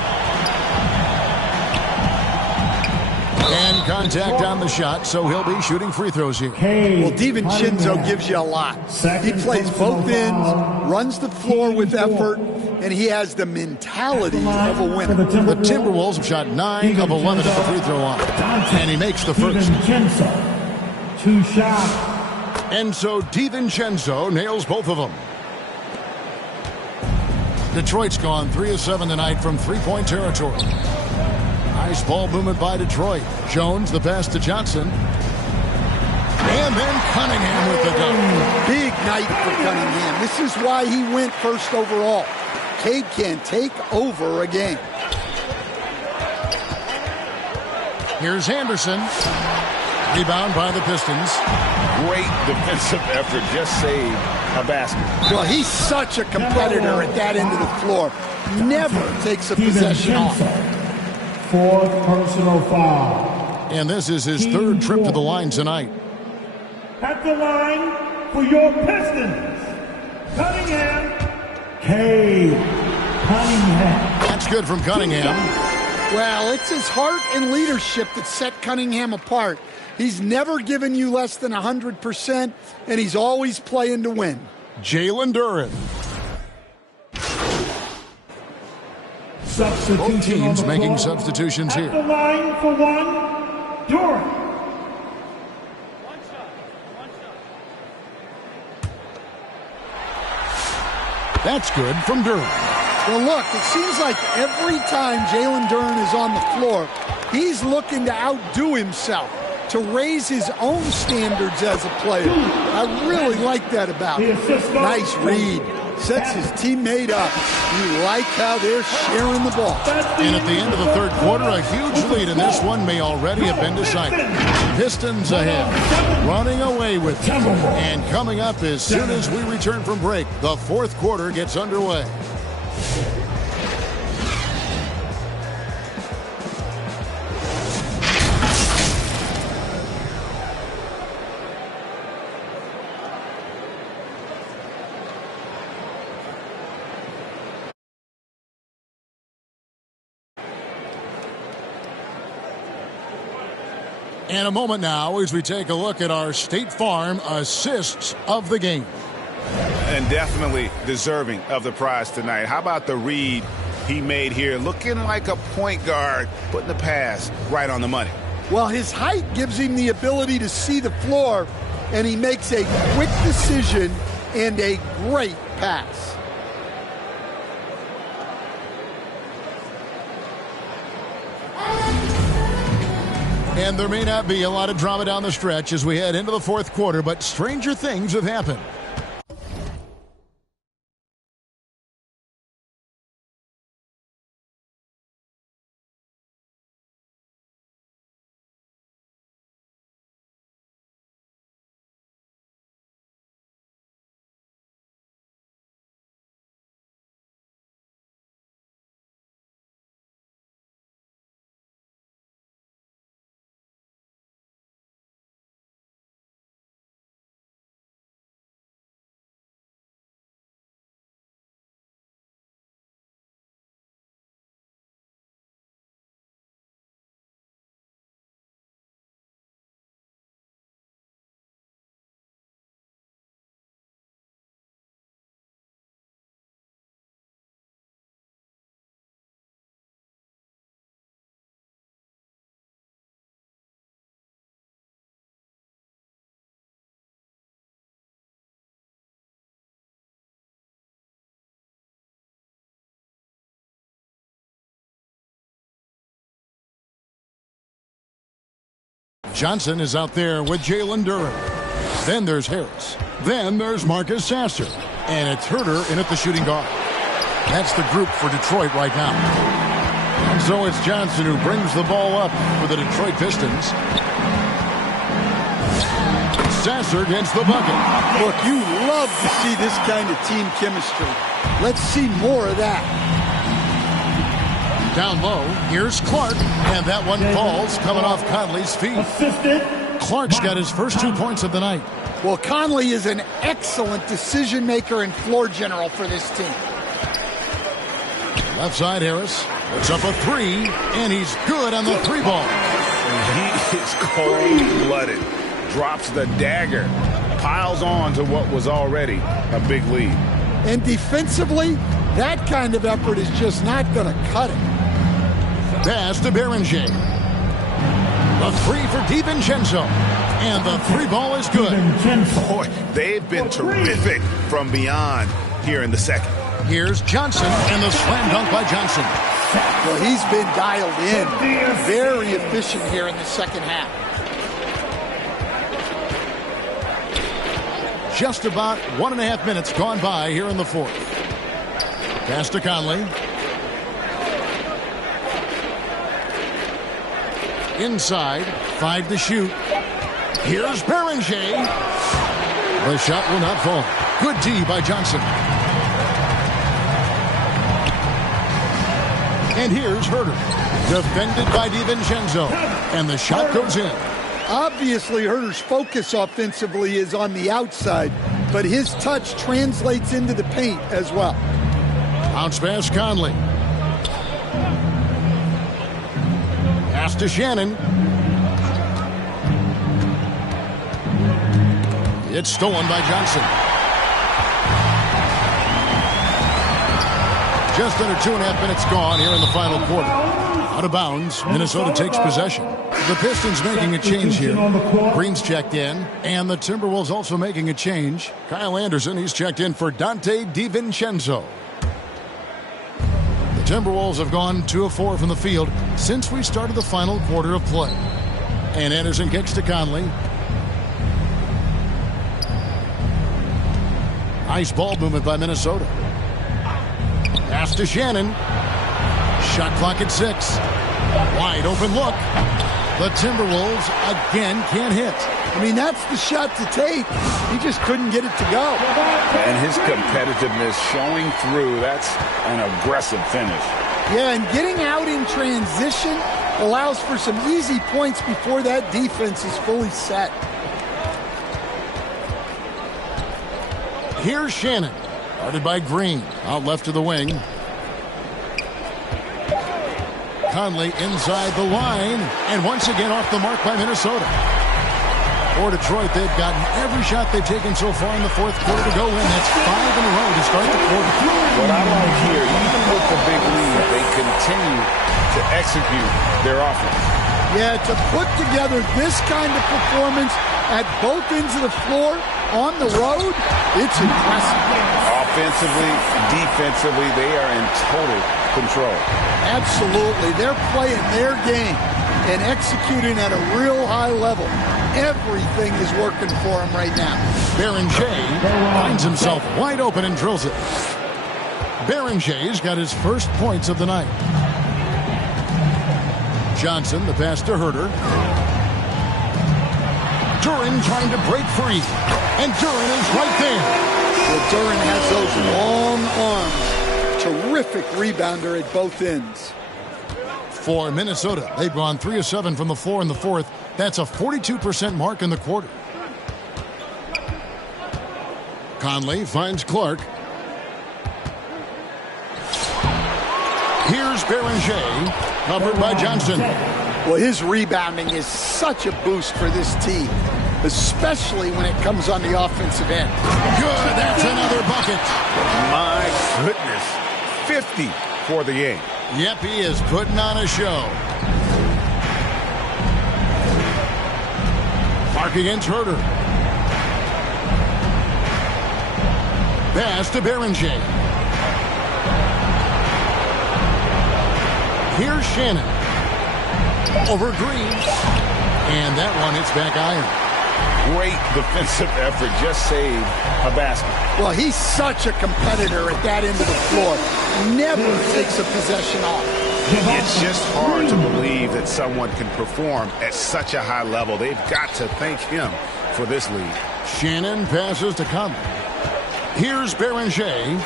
And contact on the shot, so he'll be shooting free throws here. Well, DiVincenzo gives you a lot. He plays both ends, runs the floor with effort, and he has the mentality of a winner. The Timberwolves have shot 9 of 11 at the free throw line, and he makes the first. 2 shots. And so DiVincenzo nails both of them. Detroit's gone 3 of 7 tonight from three-point territory. Nice ball movement by Detroit. Jones, the pass to Johnson. And then Cunningham with the dunk. Big night for Cunningham. This is why he went first overall. Cade can take over a game. Here's Anderson. Rebound by the Pistons. Great defensive effort. Just saved a basket. Well, he's such a competitor at that end of the floor. Never takes a possession off. 4th personal foul. And this is his 3rd trip to the line tonight. At the line for your Pistons, Cunningham. Cunningham. That's good from Cunningham. Well, it's his heart and leadership that set Cunningham apart. He's never given you less than 100%, and he's always playing to win. Jalen Duren. Both teams making substitutions here. At the line for 1, Duren. That's good from Duren. Well, look, it seems like every time Jalen Duren is on the floor, he's looking to outdo himself, to raise his own standards as a player. I really like that about him. Nice read. Sets his teammate up. You like how they're sharing the ball. And at the end of the 3rd quarter, a huge lead in this one may already have been decided. Pistons ahead, running away with it. And coming up as soon as we return from break, the 4th quarter gets underway. And a moment now as we take a look at our State Farm assists of the game. And definitely deserving of the prize tonight. How about the read he made here? Looking like a point guard, putting the pass right on the money. Well, his height gives him the ability to see the floor, and he makes a quick decision and a great pass. And there may not be a lot of drama down the stretch as we head into the 4th quarter, but stranger things have happened. Johnson is out there with Jalen Duren. Then there's Harris. Then there's Marcus Sasser. And it's Herter in at the shooting guard. That's the group for Detroit right now. And so it's Johnson who brings the ball up for the Detroit Pistons. Sasser gets the bucket. Look, you love to see this kind of team chemistry. Let's see more of that. Down low, here's Clark, and that one falls coming off Conley's feet. Clark's got his first 2 points of the night. Well, Conley is an excellent decision maker and floor general for this team. Left side, Harris puts up a three, and he's good on the three ball. He is cold-blooded. Drops the dagger. Piles on to what was already a big lead. And defensively, that kind of effort is just not going to cut it. Pass to Berenger. The three for DiVincenzo. And the three ball is good. Boy, they've been terrific from beyond here in the second. Here's Johnson, and the slam dunk by Johnson. Well, he's been dialed in. Very efficient here in the second half. Just about 1.5 minutes gone by here in the fourth. Pass to Conley. Inside, 5 to shoot. Here's Berenger. The shot will not fall. Good D by Johnson. And here's Herter. Defended by DiVincenzo. And the shot goes in. Obviously, Herter's focus offensively is on the outside, but his touch translates into the paint as well. Bounce pass, Conley. Pass to Shannon. It's stolen by Johnson. Just under 2.5 minutes gone here in the final quarter. Out of bounds, Minnesota takes possession. The Pistons making a change here. Green's checked in, and the Timberwolves also making a change. Kyle Anderson, he's checked in for Dante DiVincenzo. The Timberwolves have gone 2 of 4 from the field since we started the final quarter of play. And Anderson kicks to Conley. Nice ball movement by Minnesota. Pass to Shannon. Shot clock at 6. Wide open look. The Timberwolves again can't hit. I mean, that's the shot to take. He just couldn't get it to go. And his competitiveness showing through. That's an aggressive finish. Yeah, and getting out in transition allows for some easy points before that defense is fully set. Here's Shannon. Guarded by Green. Out left to the wing. Conley inside the line. And once again off the mark by Minnesota. For Detroit, they've gotten every shot they've taken so far in the fourth quarter to go in. That's 5 in a row to start the quarter. What I like here, even with the big lead, they continue to execute their offense. Yeah, to put together this kind of performance at both ends of the floor on the road, it's impressive. Offensively, defensively, they are in total control. Absolutely. They're playing their game and executing at a real high level. Everything is working for him right now. Berenger finds himself wide open and drills it. Berenger's got his first points of the night. Johnson, the pass to Herter. Duran trying to break free. And Duran is right there. Well, Duran has those long arms. Terrific rebounder at both ends. For Minnesota, they've gone 3 of 7 from the floor in the fourth. That's a 42% mark in the quarter. Conley finds Clark. Here's Berenger, covered by Johnson. Well, his rebounding is such a boost for this team, especially when it comes on the offensive end. Good, that's another bucket. My goodness, 50 for the game. Yep, he is putting on a show. Clark against Herter. Pass to Berenger. Here's Shannon. Over Green. And that one hits back iron. Great defensive effort. Just saved a basket. Well, he's such a competitor at that end of the floor. Never takes a possession off. It's just hard to believe that someone can perform at such a high level. They've got to thank him for this lead. Shannon passes to Conley. Here's Beranger.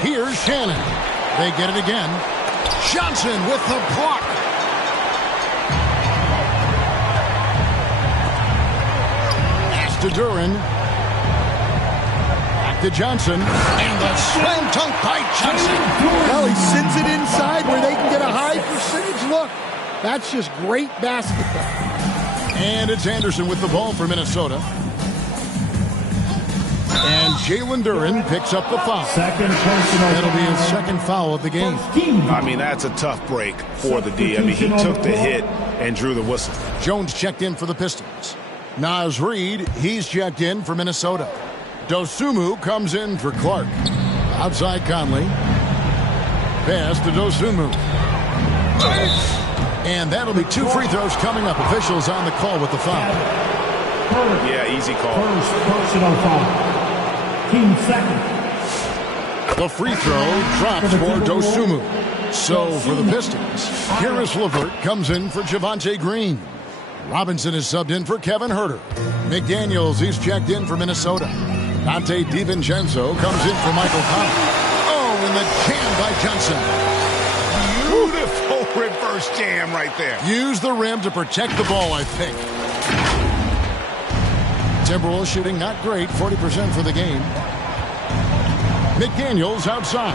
Here's Shannon. They get it again. Johnson with the block. Pass to Duran. Back to Johnson. And the slam dunk by Johnson. Well, he sends it inside where they can get a high percentage look. That's just great basketball. And it's Anderson with the ball for Minnesota. And Jalen Duran picks up the foul. That'll be his second foul of the game. I mean, that's a tough break for the D. I mean, he took the hit and drew the whistle. Jones checked in for the Pistons. Naz Reid, he's checked in for Minnesota. Dosunmu comes in for Clark. Outside Conley. Pass to Dosunmu. And that'll be 2 free throws coming up. Officials on the call with the foul. Yeah, easy call. First personal foul. Team second. The free throw drops for Dosunmu. So for the Pistons, Karis LeVert comes in for Javonte Green. Robinson is subbed in for Kevin Huerter. McDaniels, he's checked in for Minnesota. Dante DiVincenzo comes in for Michael Conley. Oh, and the jam by Johnson. Beautiful reverse jam right there. Use the rim to protect the ball, I think. Timberwolves shooting not great, 40% for the game. McDaniels outside.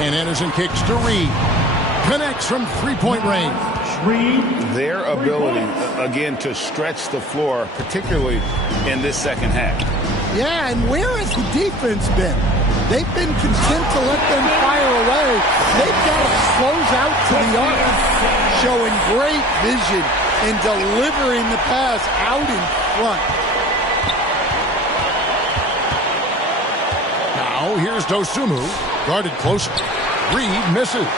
And Anderson kicks to Reid. Connects from three-point range. Their ability, again, to stretch the floor, particularly in this second half. Yeah, and where has the defense been? They've been content to let them fire away. They've got to close out to the arc, showing great vision and delivering the pass out in front. Now here's Dosunmu, guarded closer. Reid misses.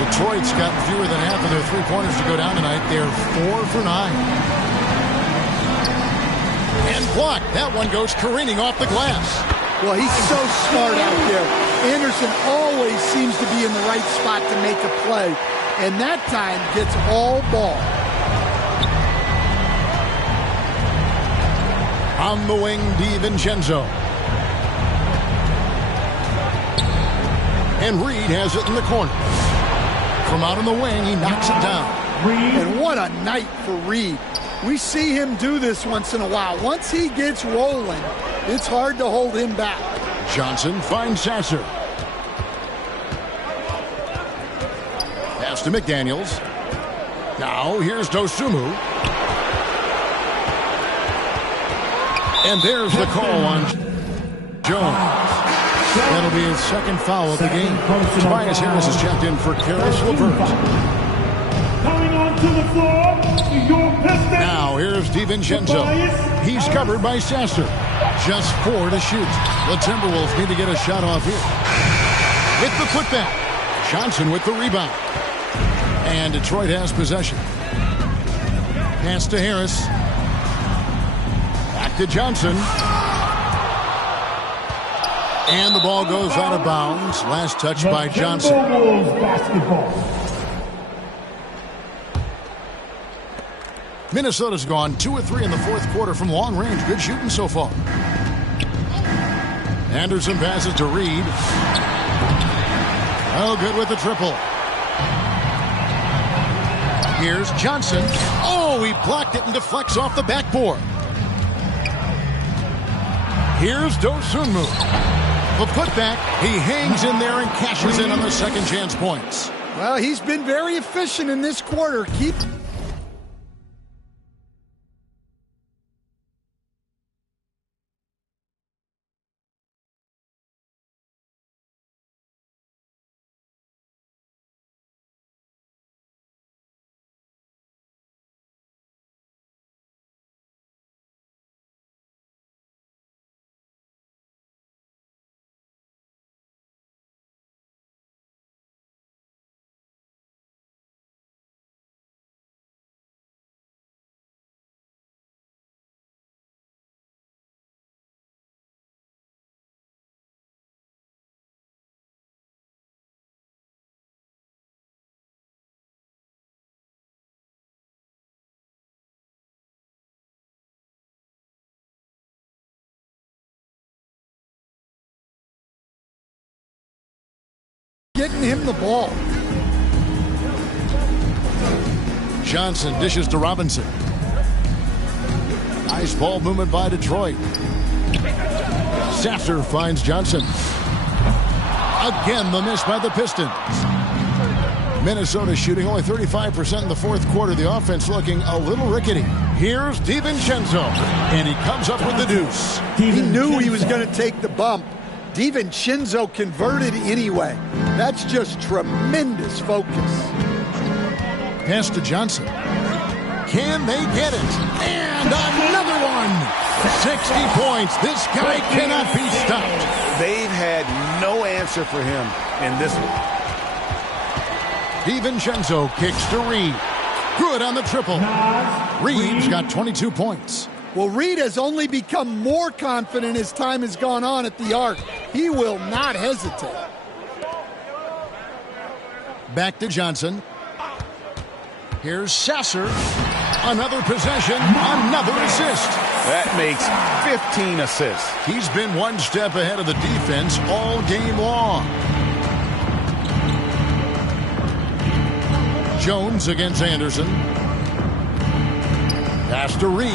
Detroit's got fewer than half of their three-pointers to go down tonight. They're 4 for 9. And blocked. That one goes careening off the glass. Well, he's so smart out there. Anderson always seems to be in the right spot to make a play. And that time gets all ball. On the wing, DiVincenzo. And Reid has it in the corner. From out on the wing, he knocks it down. And what a night for Reid. We see him do this once in a while. Once he gets rolling, it's hard to hold him back. Johnson finds Sasser. Pass to McDaniels. Now here's Dosunmu. And there's the call on Jones. That'll be his second foul of the game. Tobias Harris is checked in for Karis LeVert. Coming onto the floor, your Pistons. Now here's DiVincenzo. He's covered by Sasser. Just 4 to shoot. The Timberwolves need to get a shot off here. With the putback. Johnson with the rebound. And Detroit has possession. Pass to Harris. Back to Johnson. And the ball goes out of bounds. Last touch by Johnson. Minnesota's gone 2 of 3 in the fourth quarter from long range. Good shooting so far. Anderson passes to Reid. Oh, good with the triple. Here's Johnson. Oh, he blocked it and deflects off the backboard. Here's Dosunmu. The putback, he hangs in there and cashes in on the second chance points. Well, he's been very efficient in this quarter. Keep getting him the ball. Johnson dishes to Robinson. Nice ball movement by Detroit. Sasser finds Johnson. Again, the miss by the Pistons. Minnesota shooting only 35% in the fourth quarter. The offense looking a little rickety. Here's DiVincenzo, and he comes up with the deuce. He knew he was going to take the bump. DiVincenzo converted anyway. That's just tremendous focus. Pass to Johnson. Can they get it? And another one! 60 points. This guy cannot be stopped. They've had no answer for him in this one. DiVincenzo kicks to Reed. Good on the triple. Reed's got 22 points. Well, Reed has only become more confident as time has gone on at the arc. He will not hesitate. Back to Johnson. Here's Sasser. Another possession, another assist. That makes 15 assists. He's been one step ahead of the defense all game long. Jones against Anderson. Pass to Reed.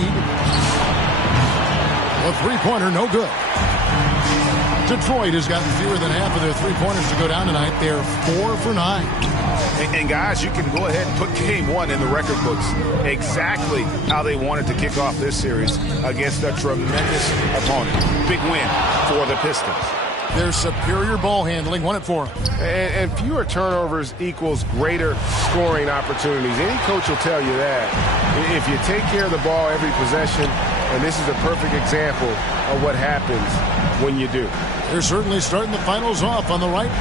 A three-pointer, no good. Detroit has gotten fewer than half of their three-pointers to go down tonight. They're 4 for 9. And guys, you can go ahead and put game one in the record books. Exactly how they wanted to kick off this series against a tremendous opponent. Big win for the Pistons. Their superior ball handling won it for them. And fewer turnovers equals greater scoring opportunities. Any coach will tell you that. If you take care of the ball every possession, and this is a perfect example of what happens when you do. They're certainly starting the finals off on the right